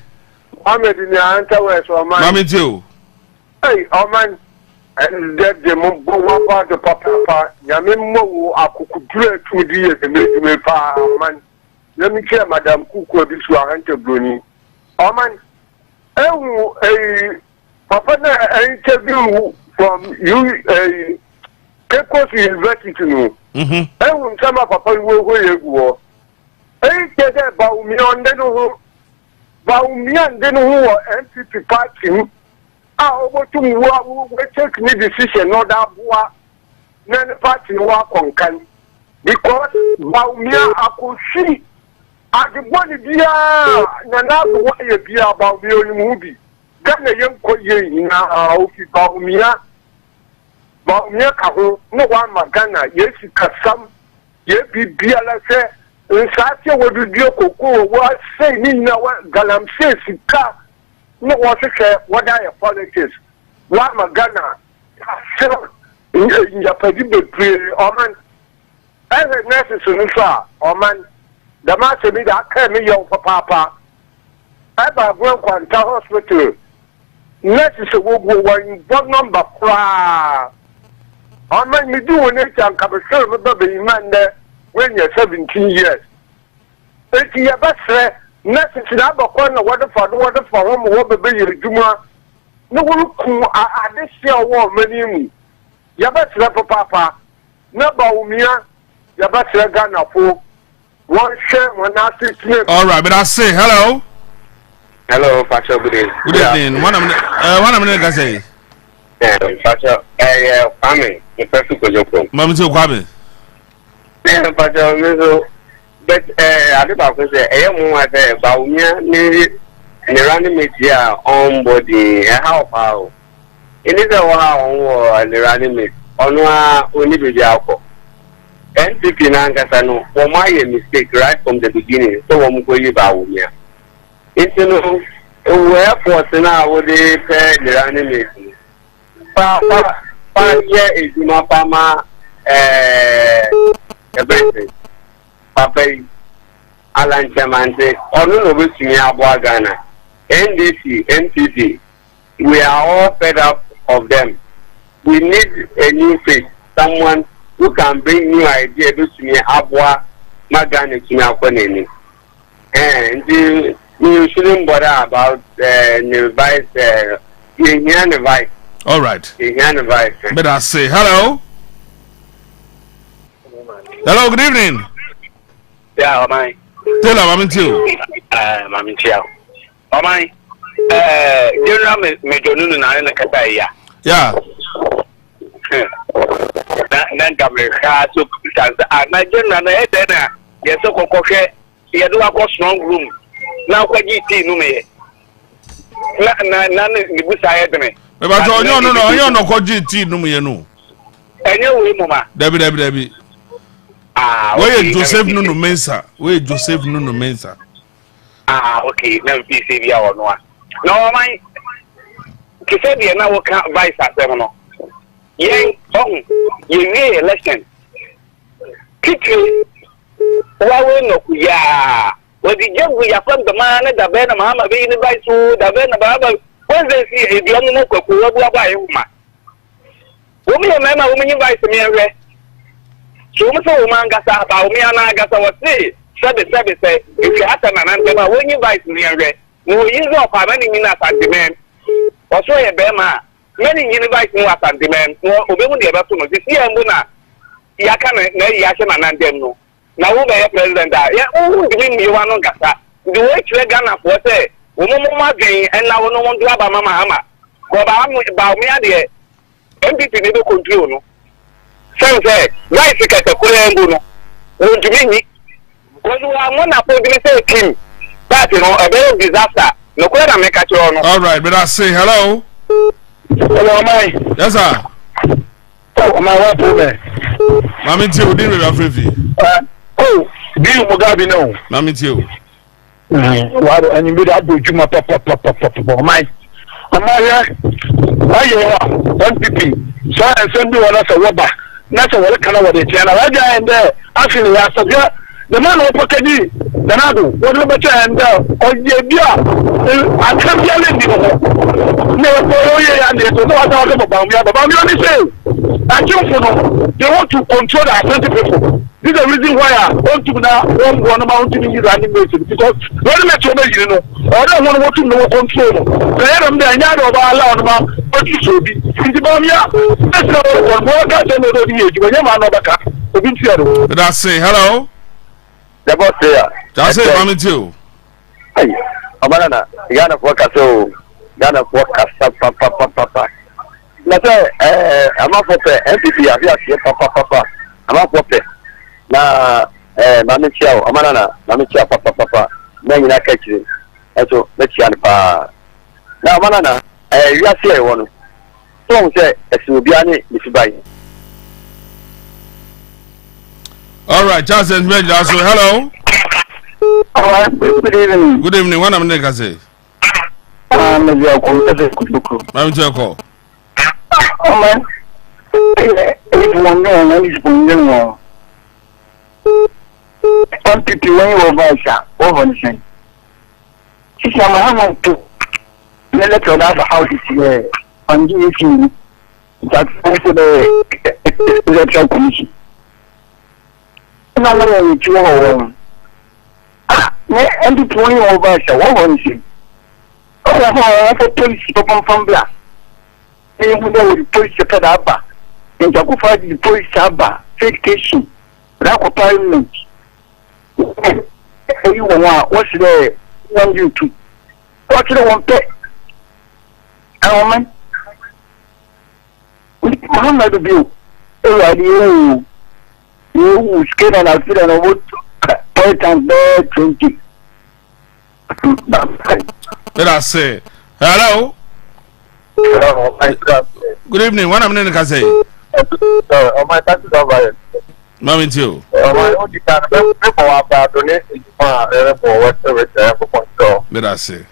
I'm in the answer where so man. Mammy too. Hey, oh man. And that the one part of Papa, Yamimo, I could do it 2 years and make me man. Let me tell Madame Kuko this one Bruni. Oh man, Papa interview from you Cape University no. I will come up Papa where you go. I said about me on the Baumian then who MPP party. Over to we take me decision not that boy. None party work on can because Baumia I could see. The body be na what you be about the movie. Then a young coy now, Baumia Kaho, no one Magana, yes, Kasam, ye be Biala, and Satia would be Yoko, what say me now, Galam says, no one say what I politics. One Magana, in your particular Oman, as a necessary, Oman. The master me that came me young for Papa. I have one quanta hospital. Next is a one number cry. I make me do an 8 and come serve a baby man there when you're 17 years. 80 years, but next is another corner, what for home, what the baby do. No one I this year war many. Yabas Papa. No Baumia, Yabas Ghana for. One share one after. All right, but I say hello. Hello, Pacho. Good evening. Good evening. One minute, I say. Pacho, Kwame, the person who goes. Mama, too, Kwame. Pacho, but I did not say, I am more there about me. The running media on body, how. It is a while or the running media. onwa oni be jako NPP na ngasa no o ma ye mistake right from the beginning so wo mko yi ba wo mia itu no we force na wo de pe the enemy pa ye ejuma pa ma ebese papa Alan Chamante onu no be tumi abo Ghana NDC NPP we are all fed up of them. We need a new face, someone who can bring new ideas to me abwa magane to me akwaneni. And you shouldn't bother about the vice the vice. All right. The vice. But I say hello. Hello, good evening. Yeah, Oman. Tell her I'm too. I'm in jail. Oman. General Major na na kata ya. Yeah. Na ngameka so kusanza na general na edena yeso kokokwe yedo akọ strong room na akwaji tea no me na ni busa edene Me ba to onyo no kwaji tea no me no enye we mama dabi we Joseph Nunu Mensa okay na PC bia wono a no man kise bia na wo ka vice asem no yen ye election kitri wawe no ya wadi jagu ya from the man da be na mama be ni vice so da be na baba wenze si e no ko ko wabu aba yuma wo mi mema wo mi vice mi enwe so mo so wo manga sa ba wo mi ana ga sa wo si sabe say if you hata na ndema wo ni vice mi enwe no yizo of many mina sentiment also ye be ma many universe no sentiment no obemu de be to no si embu na ya ka na ya hye na ndem no na wo be president a ya wo di mi wa no gasa the way chwe Ghana for say wo mo ma dwen en na wo no mo do aba mama ama ko ba mi ade MPP ni be control no say right ka kure embu no wo di mi ni wo wa mo na po di say team that you know a very disaster no kwere na make a no. All right, but I say hello. Hello, my. Yes, sir. Oh, my wife, man. Mami Tio, didn't we have free? Oh, do you Mugabe no? Mami Tio. What and you made that do Juma papa my. I MPP. So I send you one as a rubber. That's a what kind of what it's and there. Actually, last year. The man of Pakadi, the Nadu, what about and on Yabia? I can't be a lady. Never for you, and there's no other about me. But I'm only saying, I don't know. They want to control the Atlantic people. This is the reason why I want to now one amount to be running because when I told you know, I don't want to know control. The end of the yard of our land, but you should be. In the Bamia, that's not more than the age when you're not back. But I say hello. The boss here. That's it, Mami Tio. Hey, Amana, Ghana for Caso, Ghana for Casa, papa. Na say, I'm not for MPP, I hear papa. I'm not for na Mami Tio, Amana, Mami Tio, papa. Then you not catch it. So let's see pa. Now, Amana, you are here one. So say, as you be any, if you buy. All right, Charles and Major. So, hello. Good evening. Good evening. What am I say? Maybe I'll call. I'm to call. Oh man, if one man is from you, some people when you over over the same. She said, "I'm going to let her out the house here and give you that for the electoral commission." I'm going to go. And it's one over. So what was it? Oh, I have a police from black. They would know the police at Abba. And Jacob the police Abba, education, lack of parliament. You want what's there? One you two. What's the one pet? Man, Muhammad Bill. Oh, you scared and I feel and what point and there 20. Let us say hello. Hello, my God. Good evening. What am I going to say? my taxes are right. Mommy too. My own demand, people are donating for whatever. Let us say.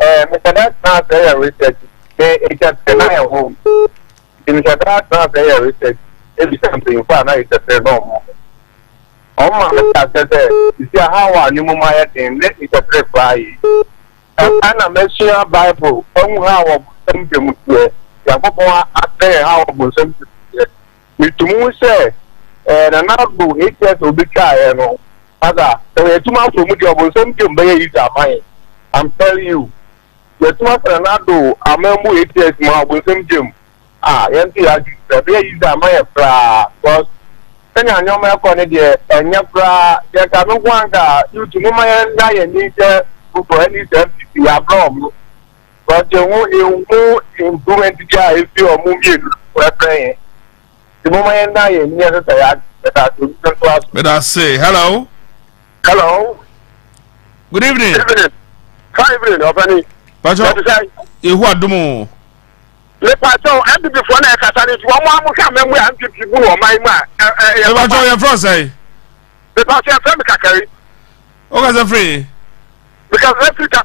Mr. That's not very research. It's a denial home. Mr. That's not very research. It's something fun. It's a fair normal. Oh, my, you see how I knew my head in let me a fly. And I'm mentioning a Bible. How some Yaboa after how was some to say, and another 8 years will be tired. Other, there were 2 months from which I was something very easy. I'm telling you, the 2 months and another, I remember 8 years more with some Jim. Yancy, I very easy. My because then I know my corner and your bra, there can no wonder you to know my and need for any safety problem. But you won't implement the guy if you are moving. We're praying. The moment and I am near the Let us say hello. Hello. Good evening. Good evening, Opening. You what do more? Let Pato and before I can say, one more come and we have to do my man. What are your friends say? The party of Femicari. Oh, as a free. Because every time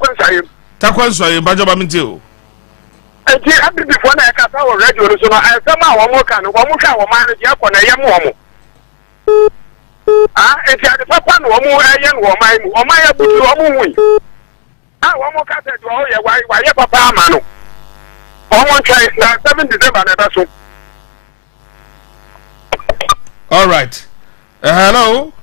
Takwanso yin bajo ba minti and you have to be one I can tell radio so I somehow one more can manage up on a young woman. And you had the papa no more a young woman or my woman. One more can say, oh, yeah, why your papa man? One try 7 December never so. All right. Hello.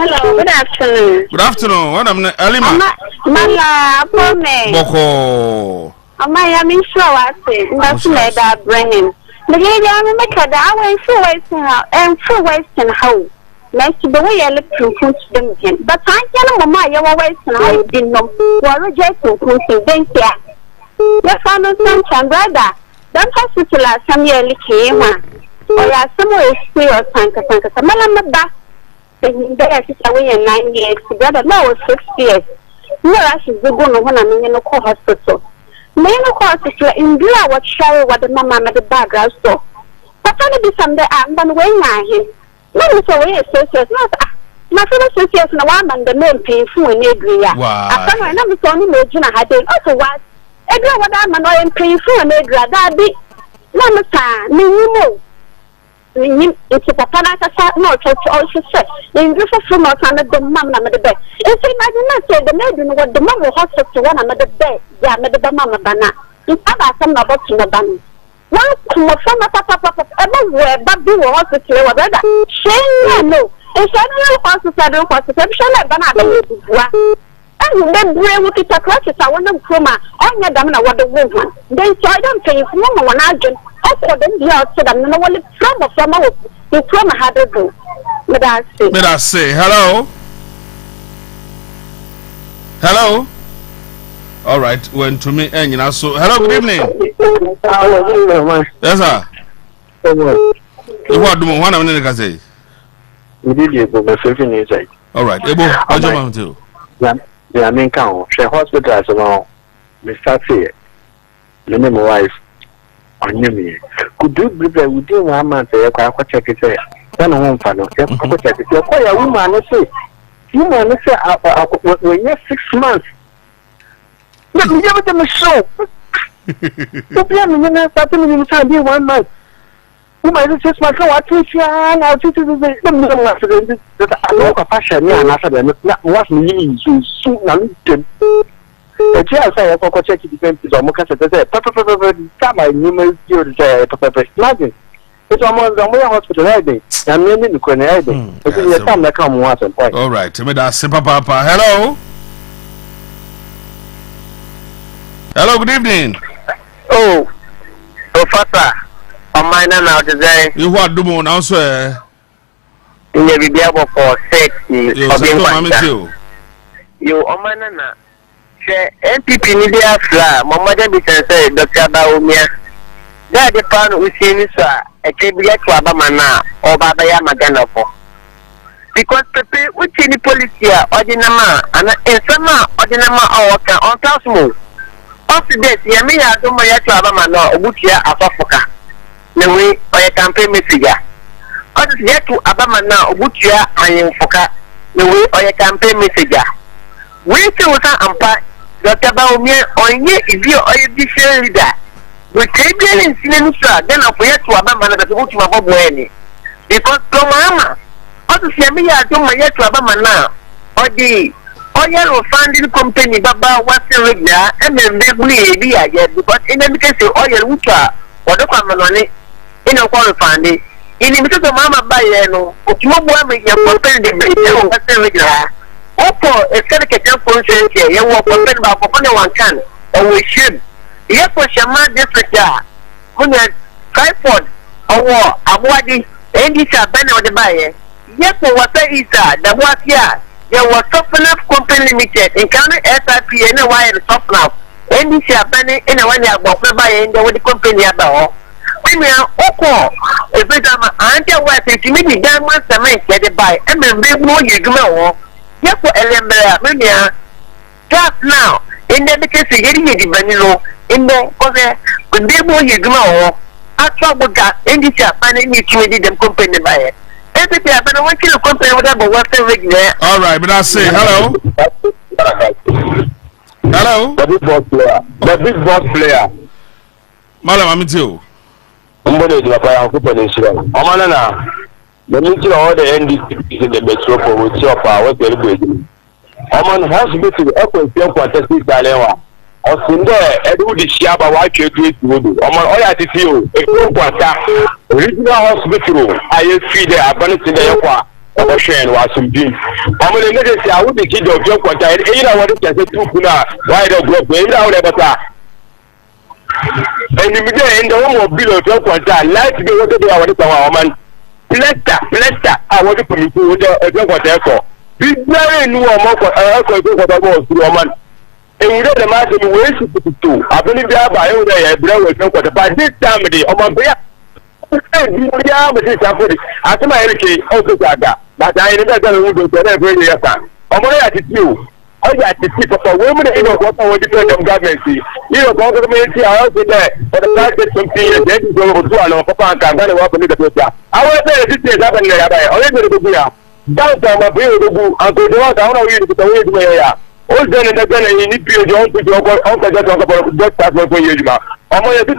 Hello, good afternoon. Good afternoon. What am Alima? Mala, Pome. Boko. I am in show. I say, that's made that bringing. The lady I make her that way for wasting out and for wasting how. Next to the way I look to put them again. But I tell them, Mamma, you were wasting how you didn't know. You are rejecting putting them here. Your father's son, brother. Don't hospital some year came. Or you are somewhere serious, Sanka. Malama. There is away in 9 years, together now 6 years. No, I should go on when I'm in a hospital. Men of course, in view what show what the mamma made the background store. But only be some day I'm done way now here. No, so we associates not my fellow associates and a woman the name painful in Adria. I found my number to only imagine I had also what every what I'm annoying painful in Adria. That be Mamma, no. It's a papa no church also said in this from us under the mamma the bed. It's imagine say the maiden what the mother hospital one another bed, yeah, made the mamma banana. It's about some about to the ban. One from a papa everywhere but do hospital or rather. Shame no. It's a hospital hospital banana. And then bring with it across I want them from on your damn what the woman. Then so I don't pay for one agent. Also, then the outside, I'm not only from you from a hard do. Let us say hello. Hello. All right, when to me and you know so hello, good evening. Yes, sir. You want to do one of the say? We did it over 15 years. All right, Ebo, what's your mom too? Yeah, I mean, count. She hospital as well. Mr. Fear. The name of wife. On you, could do within 1 month? I check it. Then I won't find out. Check it. You're quite a woman. I say, you man, when you're 6 months. Let me give it a show. The starting to be 1 month. You might just my flow. I teach you, and I'll teach you the local fashion. And after them, what's me soon. The chair say, I forgot check it depends on Mocasa. Papa, come, I numerous years, Papa, imagine. It's almost the way hospital riding. I'm in the corner riding. It's a time that come once and point. All right, Papa. Hello. Hello, good evening. Oh, Professor, on my name now today. You what do more now, sir? You may be able for 6 years. You on my name. NPP media fla, my mother be say Dr. Baumia. That the pan we see this a KBA to Abamana or Babaya Maganafo. Because Pepe, which any police here, Ordinama, and in summer, Ordinama or on Tasmo. After this, Yamia do my to Abamana, which here are Africa. the way or a campaign messenger. What is yet to Abama now, Butia and Foka, the way or a campaign messenger. We still ampa Dr. Baumia or ye if you are a different leader. We take the incident, then I forget to Abama that go to Mabuani. Because Tomama, what is Yamia to my yet to Abama now? Or the oil funding company Baba was regular and then they be again because in the case of oil which are or the family in a qualifying in the middle of Mama Bayano, but you won't make your company the regular. Opo a certificate conscience here, you will compare about one can or we should. Yes, for Shama district, when you tripod or war, Abwadi, and this are banner of the buyer. Yes, for what is that was here. There was Softnap Company Limited in County SIP and a wire Softnap. And this are banner in a 1 year about the buyer and the company about. When we are Oko, a bit of my auntie was a meeting diamonds to make the buy and then big more you go. Yes, for Elembra, just now, in the case of getting the vanilla, in the other, when they more you go, I trouble that, and this are banning you to them company by it. Everything I want you to compare whatever what's there. All right, but I say hello. Hello. The big boss player. The big boss player. Madam, I'm too. I'm going to do a fire for the show. Oman, the meeting all the NDP in the metro with your power. Oman hospital, Echo, your quarter, Salewa. Or Sunday, Edu the Shiaba, watch your tweet. Oman, all I have to feel a quarter. Original hospital, I feed the abundance in the Yaqua. Ocean was some beef. I'm going to say, I would be kid of your quarter. And I want to get two kuna, why the group, where I would ever. And in the home of below your quarter, like to be what they are with our woman. Plester, I want to put you with your quarter. Be very new or more for a woman. And you know the matter ways to do. I believe that by all day, I bring with no quarter. By this time, the Oman Bear. I my education also but I never done to every year. I'm going to you. I got to see for women in a different government. You know, government, I also there for the fact that some things that is over to our papa and can walk in the future. I was there, this is happening there. I already do here. Downtown, my bill to go and go down. I want to read the way to where all done and done, and you need to be on to your uncle that talk about just as well for you. I'm going to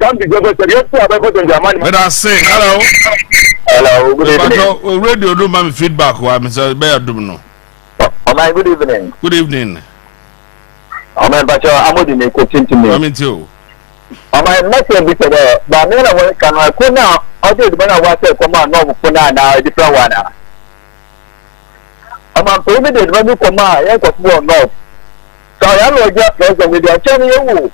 come to government. But I say, hello. Hello, good evening. Radio do my feedback, Mr. Bear Dumno. My good evening. Good evening. I'm going to continue. Coming to. My message is that but I want to come now. I did when I was a command of Puna now, a different one. I'm permitted when you come out, I got more north. So I am just with your channel.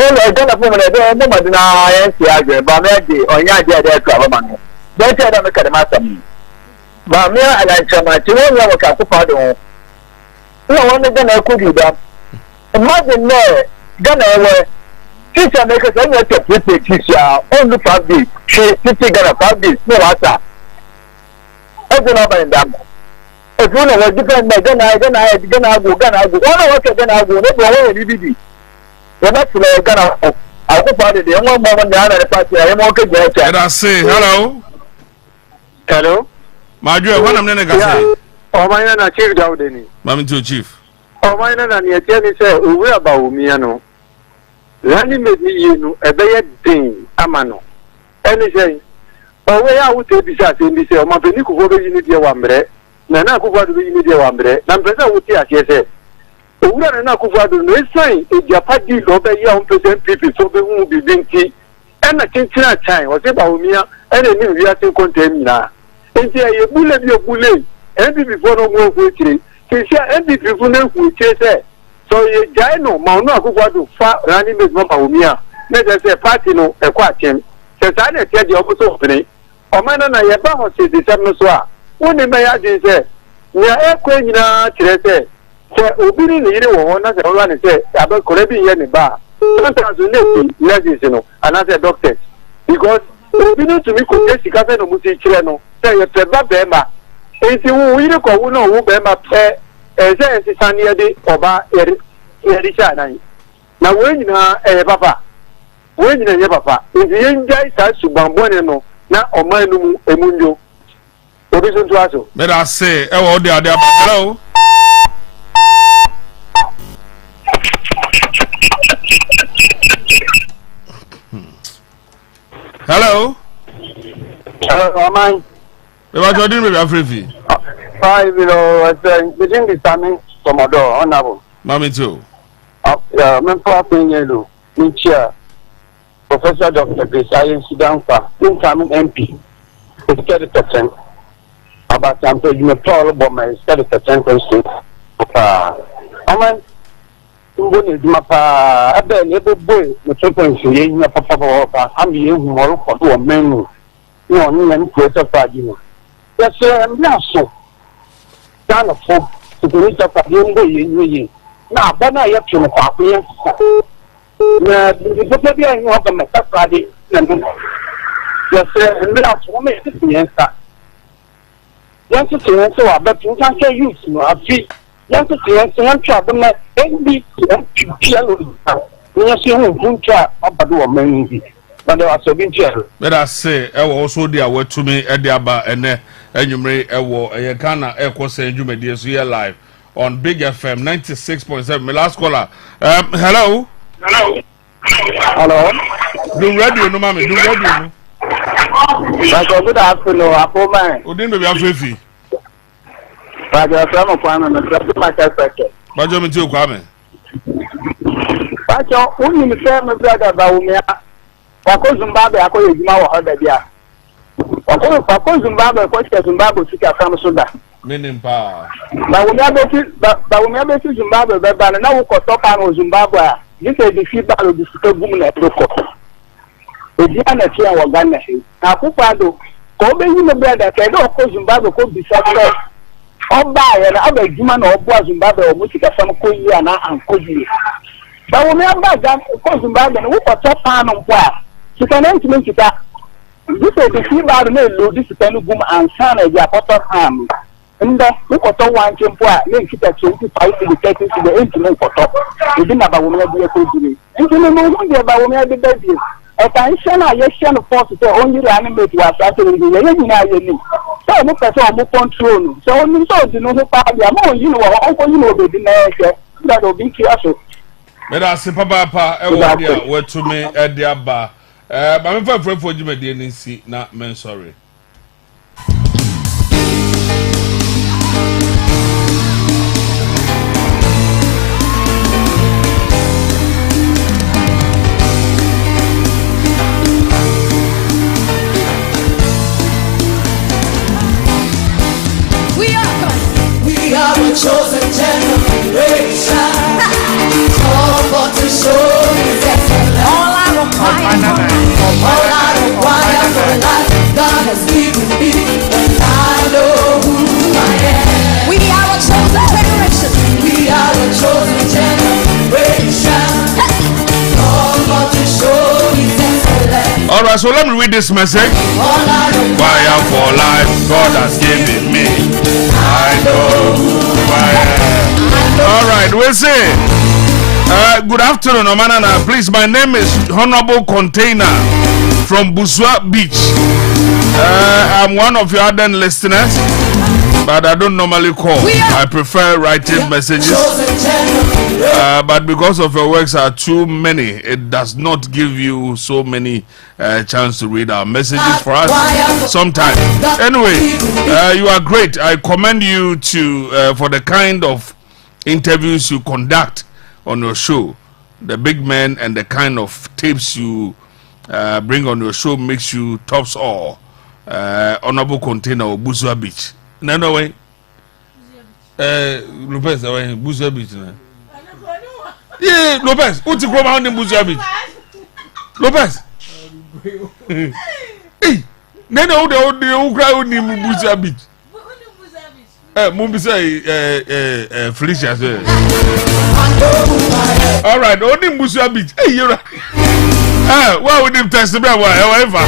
Oh, I don't know when I don't know now. I see, but maybe on your dear government. Don't tell them to master me. But me, I like so much. You won't have a cup of pardon. No one is going to cook you down. Imagine there, Ghana, teacher makers, I'm not a pretty teacher, only 5 days. She 50 Ghana 5 days, no matter. I don't know about them. If you know what different, then I go. I don't know what then I go. Never want to be. You're not Ghana. I hope I did the only moment down at the party. I am okay. And I say, hello. Hello. My dear, what I'm going to say. Oh, my name is Chief Dowdeni. Mammy to Chief. Oh, my name is Jenny said, we are about me. Randy made me, you know, a bad thing. Amano. Anything. Oh, where I would take this as in this, my Benico over Unity Wambre. Nana Kuva to Unity Wambre. Nampresa would say, as said. We are not Kuva to no sign. If Japati over young present people, so they won't be binky. And I think time was about me, and a new reaction contain now. And say, you bullet your bullet. And before no more quickly, he said, and before no quickly, so you Jano, Mauna Kuva to far running with Mama. Let us say, party no, a question. Says I tell the opposite opening. Omana na yeba ho se disem so a woni me ya din se nya ekwe nyina kire se obiri ni yire wo na se wo na se abe kore bi ye ni ba sometimes nurses no and as a doctor because obiri to me ko sika fe no muti kire no se ye peba be ma enti wo yire ko wo no wo be ma pe se se sane ye de oba ye sha nan na wo nyina papa when you never papa if you enjoy that subambone no na omanu emunjo obi so to aso me da say e wo de ade aba hello hello Oman e ba jodi me be afrefi 5 within the time Commodore honorable mami too men for Penyelo chair Professor Dr. Grace Sudanfa incoming MP is 30% about something you may call Obama is 30% constant Oman ngone mapa abe ne boy me frequency yen na papa am ye hu mo ko do menu no ni na ko ta fa di no yes na so dan fo to ni ta fa yen go yen na bana ya tunu fa ko yen na di ko bi an ho ga me ta fa di na no yes na so me ti yen sa yan ti yen so aba tun kan ke use no afi yan ti yen so yan twa ba NB piano ni se hu funcha abado o menzi but there was so bin piano let us say e wo so dia watumi e dia ba ene enwumre e wo e kana e ko se dwumadi so here live on Big FM 96.7 my last caller hello do radio no mama do radio no good afternoon apoma odin be afefi radio from kwano no traffic sector bajo mi ti o kwa me bajo uni mi se me brother ba umia wako Zimbabwe akoye ejuma wo hoda bia wako Zimbabwe ko se Zimbabwe sika fam soda menim pa ba umia be si Zimbabwe be ba na wo ko topa no Zimbabwe a this is the feedback of the sika gum na proko ebi ana tia wo Ghana he akufo do ko be yi me brother ke do ko Zimbabwe ko bisa first Oba ya na aba juma na obo Zimbabwe o musika fam ko yi ana ankoji ba wo me aba ga ko Zimbabwe na wo ko topa no mpo a sika na ntimi kita this is the feedback na lo this kan gum ansa na ya poto ham nda wo ko to wan mpo a na kita 25 to 30 to the ntimi ko to ebi na ba wo me bi ko diri ntimi mo wo de ba wo me bi da bi e kan shana ye shana force to only animate wa sa to ndi ye nyina ye ni so mo pese o mo control no so ni so di no ho pa ya mo yi no wo o ko yi no be di na ye da do bi ki aso me da se papa e wo dia watumi e dia ba ba me fa frefo djumadi ni si na men sorry We are the chosen generation. All for to show His excellence. All I require for life, God has given me, and I know who I am. We are a chosen generation. We are a chosen generation. All for to show His excellence. All right, so let me read this message. Fire for life, God has given me. I know who I am. All right, we'll say. Good afternoon, Omanana. Please, my name is Honorable Container from Buswa Beach. I'm one of your ardent listeners, but I don't normally call. I prefer writing messages. But because of your works are too many, it does not give you so many chance to read our messages for us sometimes. Anyway, you are great. I commend you to for the kind of interviews you conduct on your show. The big men and the kind of tapes you bring on your show makes you tops all. Honorable Container of Buswa Beach. No way. Lopez, Buswa Beach. Yeah, Lopez. What's the problem in Buswa Beach? Lopez. Hey, Nene, the crowd in Buswa Beach. Mumbisa, Felicia. All right, only Buswa Beach. Hey, you're right. Why would you test me? However.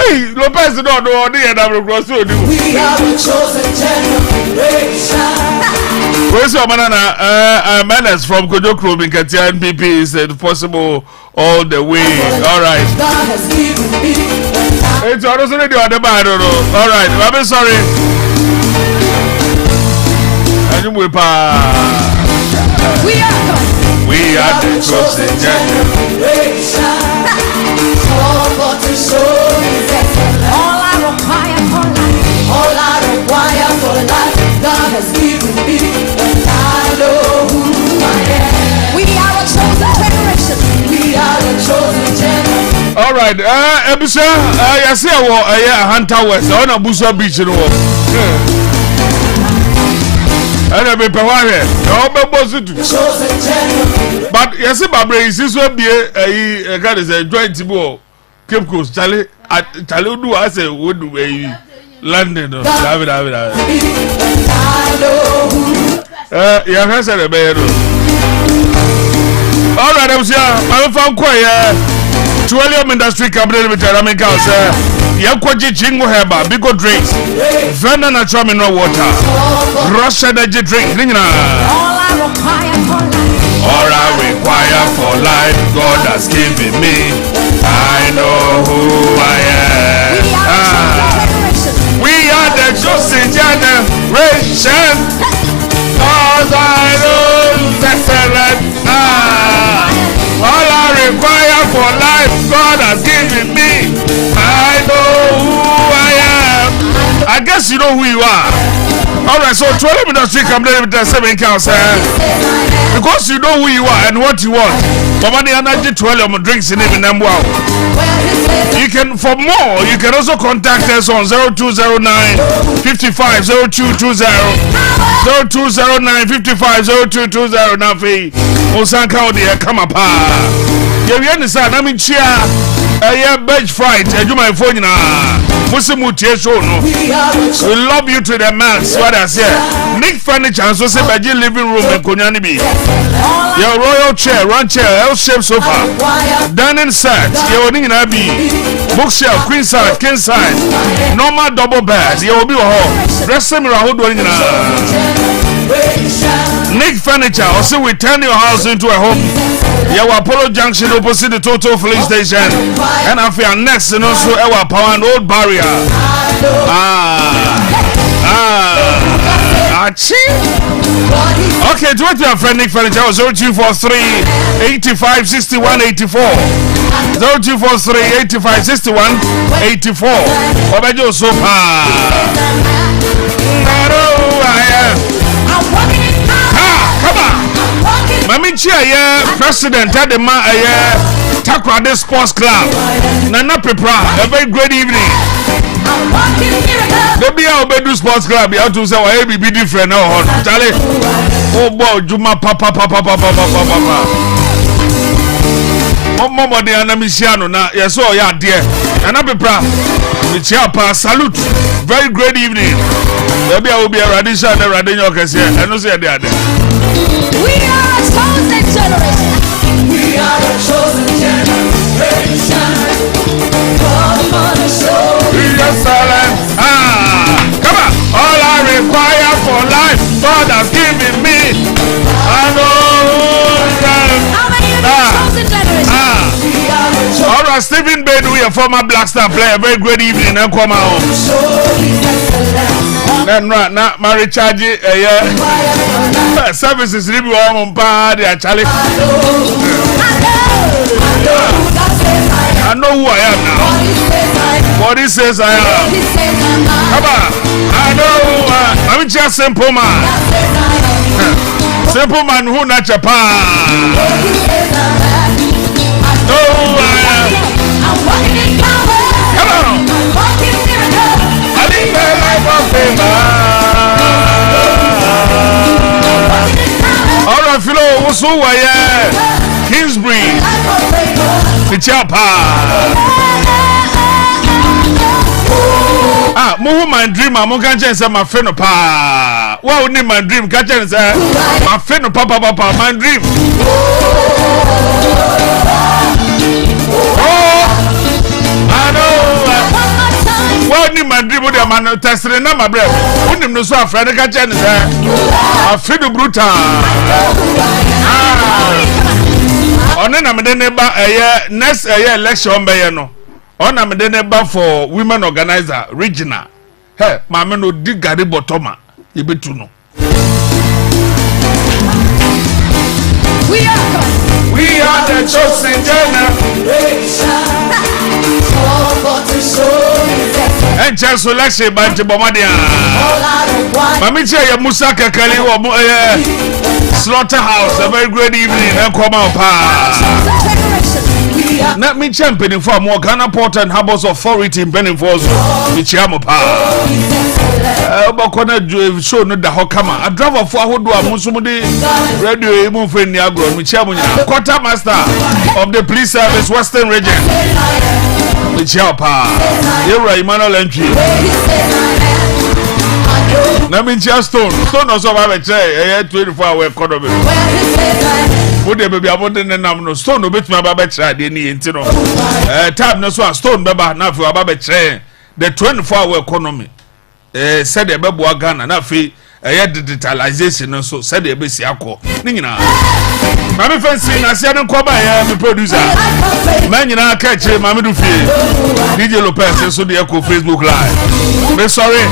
Hey, Lopez no dey na cross road. We are the chosen generation. Where's your banana? Manners from Kojokro Minkatia NPP is possible all the way. All right. God has given me. It's also the other bad. All right. I'm sorry. We are the chosen generation. All I require for life, God has given me, and I know who I am. We are a chosen generation. We are a chosen generation. All right, Ebisa, I say I Hunter West, on a Busa Beach in the world. And I be Paware, but yes, Babra is this will be a God is a joint Tibo, Cape Coast, Charlie do I say would be London. David. Yeah, I said a bed. All right, I'm found quiet. Petroleum Industry Company Limited, I mean, Yakwaji Jingo Heba, Bigo Drinks, Vena Natural Mineral Water, Rush Energy Drink, all I require for life, God has given me. I know who I am. We are the chosen generation. Cause I know excellent. All I require for life, God has given me. I know who I am. I guess you know who you are. Alright, so 12 Industry Company with the 7 council. Because you know who you are and what you want. But the energy 12 drinks in even number. You can, for more, you can also contact us on 0209 55 0220 0209 55 0220 Nafi Osanka Odi Kama Pa. You understand? I mean, cheer a bench fight, and you my phone na. Musimu show no. We love you to the max. What I say. Nick Furniture and so say by living room and Konyani be. Your royal chair, run chair, L-shaped sofa, dining set, your ning be bookshelf, queen size, king size, normal double bed, you will be a home. Dressing mirror, who doing Nick Furniture, also we turn your house into a home. Your Apollo Junction opposite the Total Filling Station, and after your next, and also our power and old barrier. Okay, to what your friend Nick Furniture 0243 85 61 84 0243 85 61 84 Obejo Sopa. Come on. Mami Chia, President at the Takrade Sports Club. Nana Pepra, a very great evening. The Obedu Sports Club, you have to say, why be different now? Charlie, oh boy, Juma Papa. Mama de Anamisiano, na yes, oh, yeah, dear. Nana Pepra, Michiapa, salute. Very great evening. Maybe I will be a Radisha and a Radino Cassia. I don't say that. We are a chosen generation. We are a chosen generation. God for the show. We are silent. Come on. All I require for life, God has given me. I know. How many of the chosen generation? We are a chosen. All right, Stephen Bedu, a former Black Star player. Very great evening. And come out. Na recharge services ni bi o mo pa de achale. I know who I am now. What he says I am. Come on. I know. I'm just simple man. Simple man who not Japan. No, I am. Come on. I live a life of favor. All right, Philo, what's over here? Kingsbury, the Chapa. Move my dream, I'm going to say my friend of pa. What would need my dream? Catch and say, my friend of papa, my dream. Oh, I know. What ni mandribo de man testere na mabre. Unim no so afrade ka che ne say. Afredo brutal. One na me de ne ba next election be ye no. Ona me de ne ba for women organizer regional. Hey, mama no di gari botoma. Yebetu no. We are the chosen generation. And just selection by Tibomadia. Mami Chia Musa Kakali or Slaughterhouse. A very great evening. Come out. Not me championing for more Ghana Port and Harbour's Authority in Benin Falls. Michiamo Pa. Bokona show no da hokama. A driver for Hodo Musumudi Radio Emu Friend Niagro, Michiamo. Quartermaster of the police service Western region. Michiapa. Yura Emmanuel entry. Namincha Stone also have a chair, 24-hour economy. Would there be a modern and no stone, no bit my babacha, any intino. Tab no so stone baba, now for a babacha, the 24-hour economy. Said the babu Ghana, now fee a digitalization, and so said the Bessiaco. Nina. Mammy Fancy, I said, I'm the producer. Man, you know, catch him, Mammy Duffy. DJ Lopez, so the Echo Facebook Live. But sorry,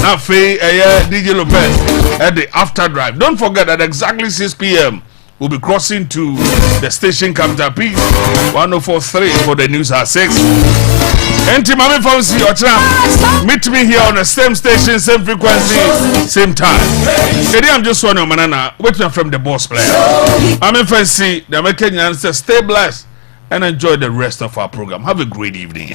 now fee DJ Lopez at the after drive. Don't forget that exactly 6 p.m. we'll be crossing to the station capital P 104.3 for the news at 6. And Mammy Fancy, your tram. Meet me here on the same station, same frequency, same time. Today I'm just one of Manana, waiting from the boss player. Mammy Fancy, the American answer, stay blessed and enjoy the rest of our program. Have a great evening.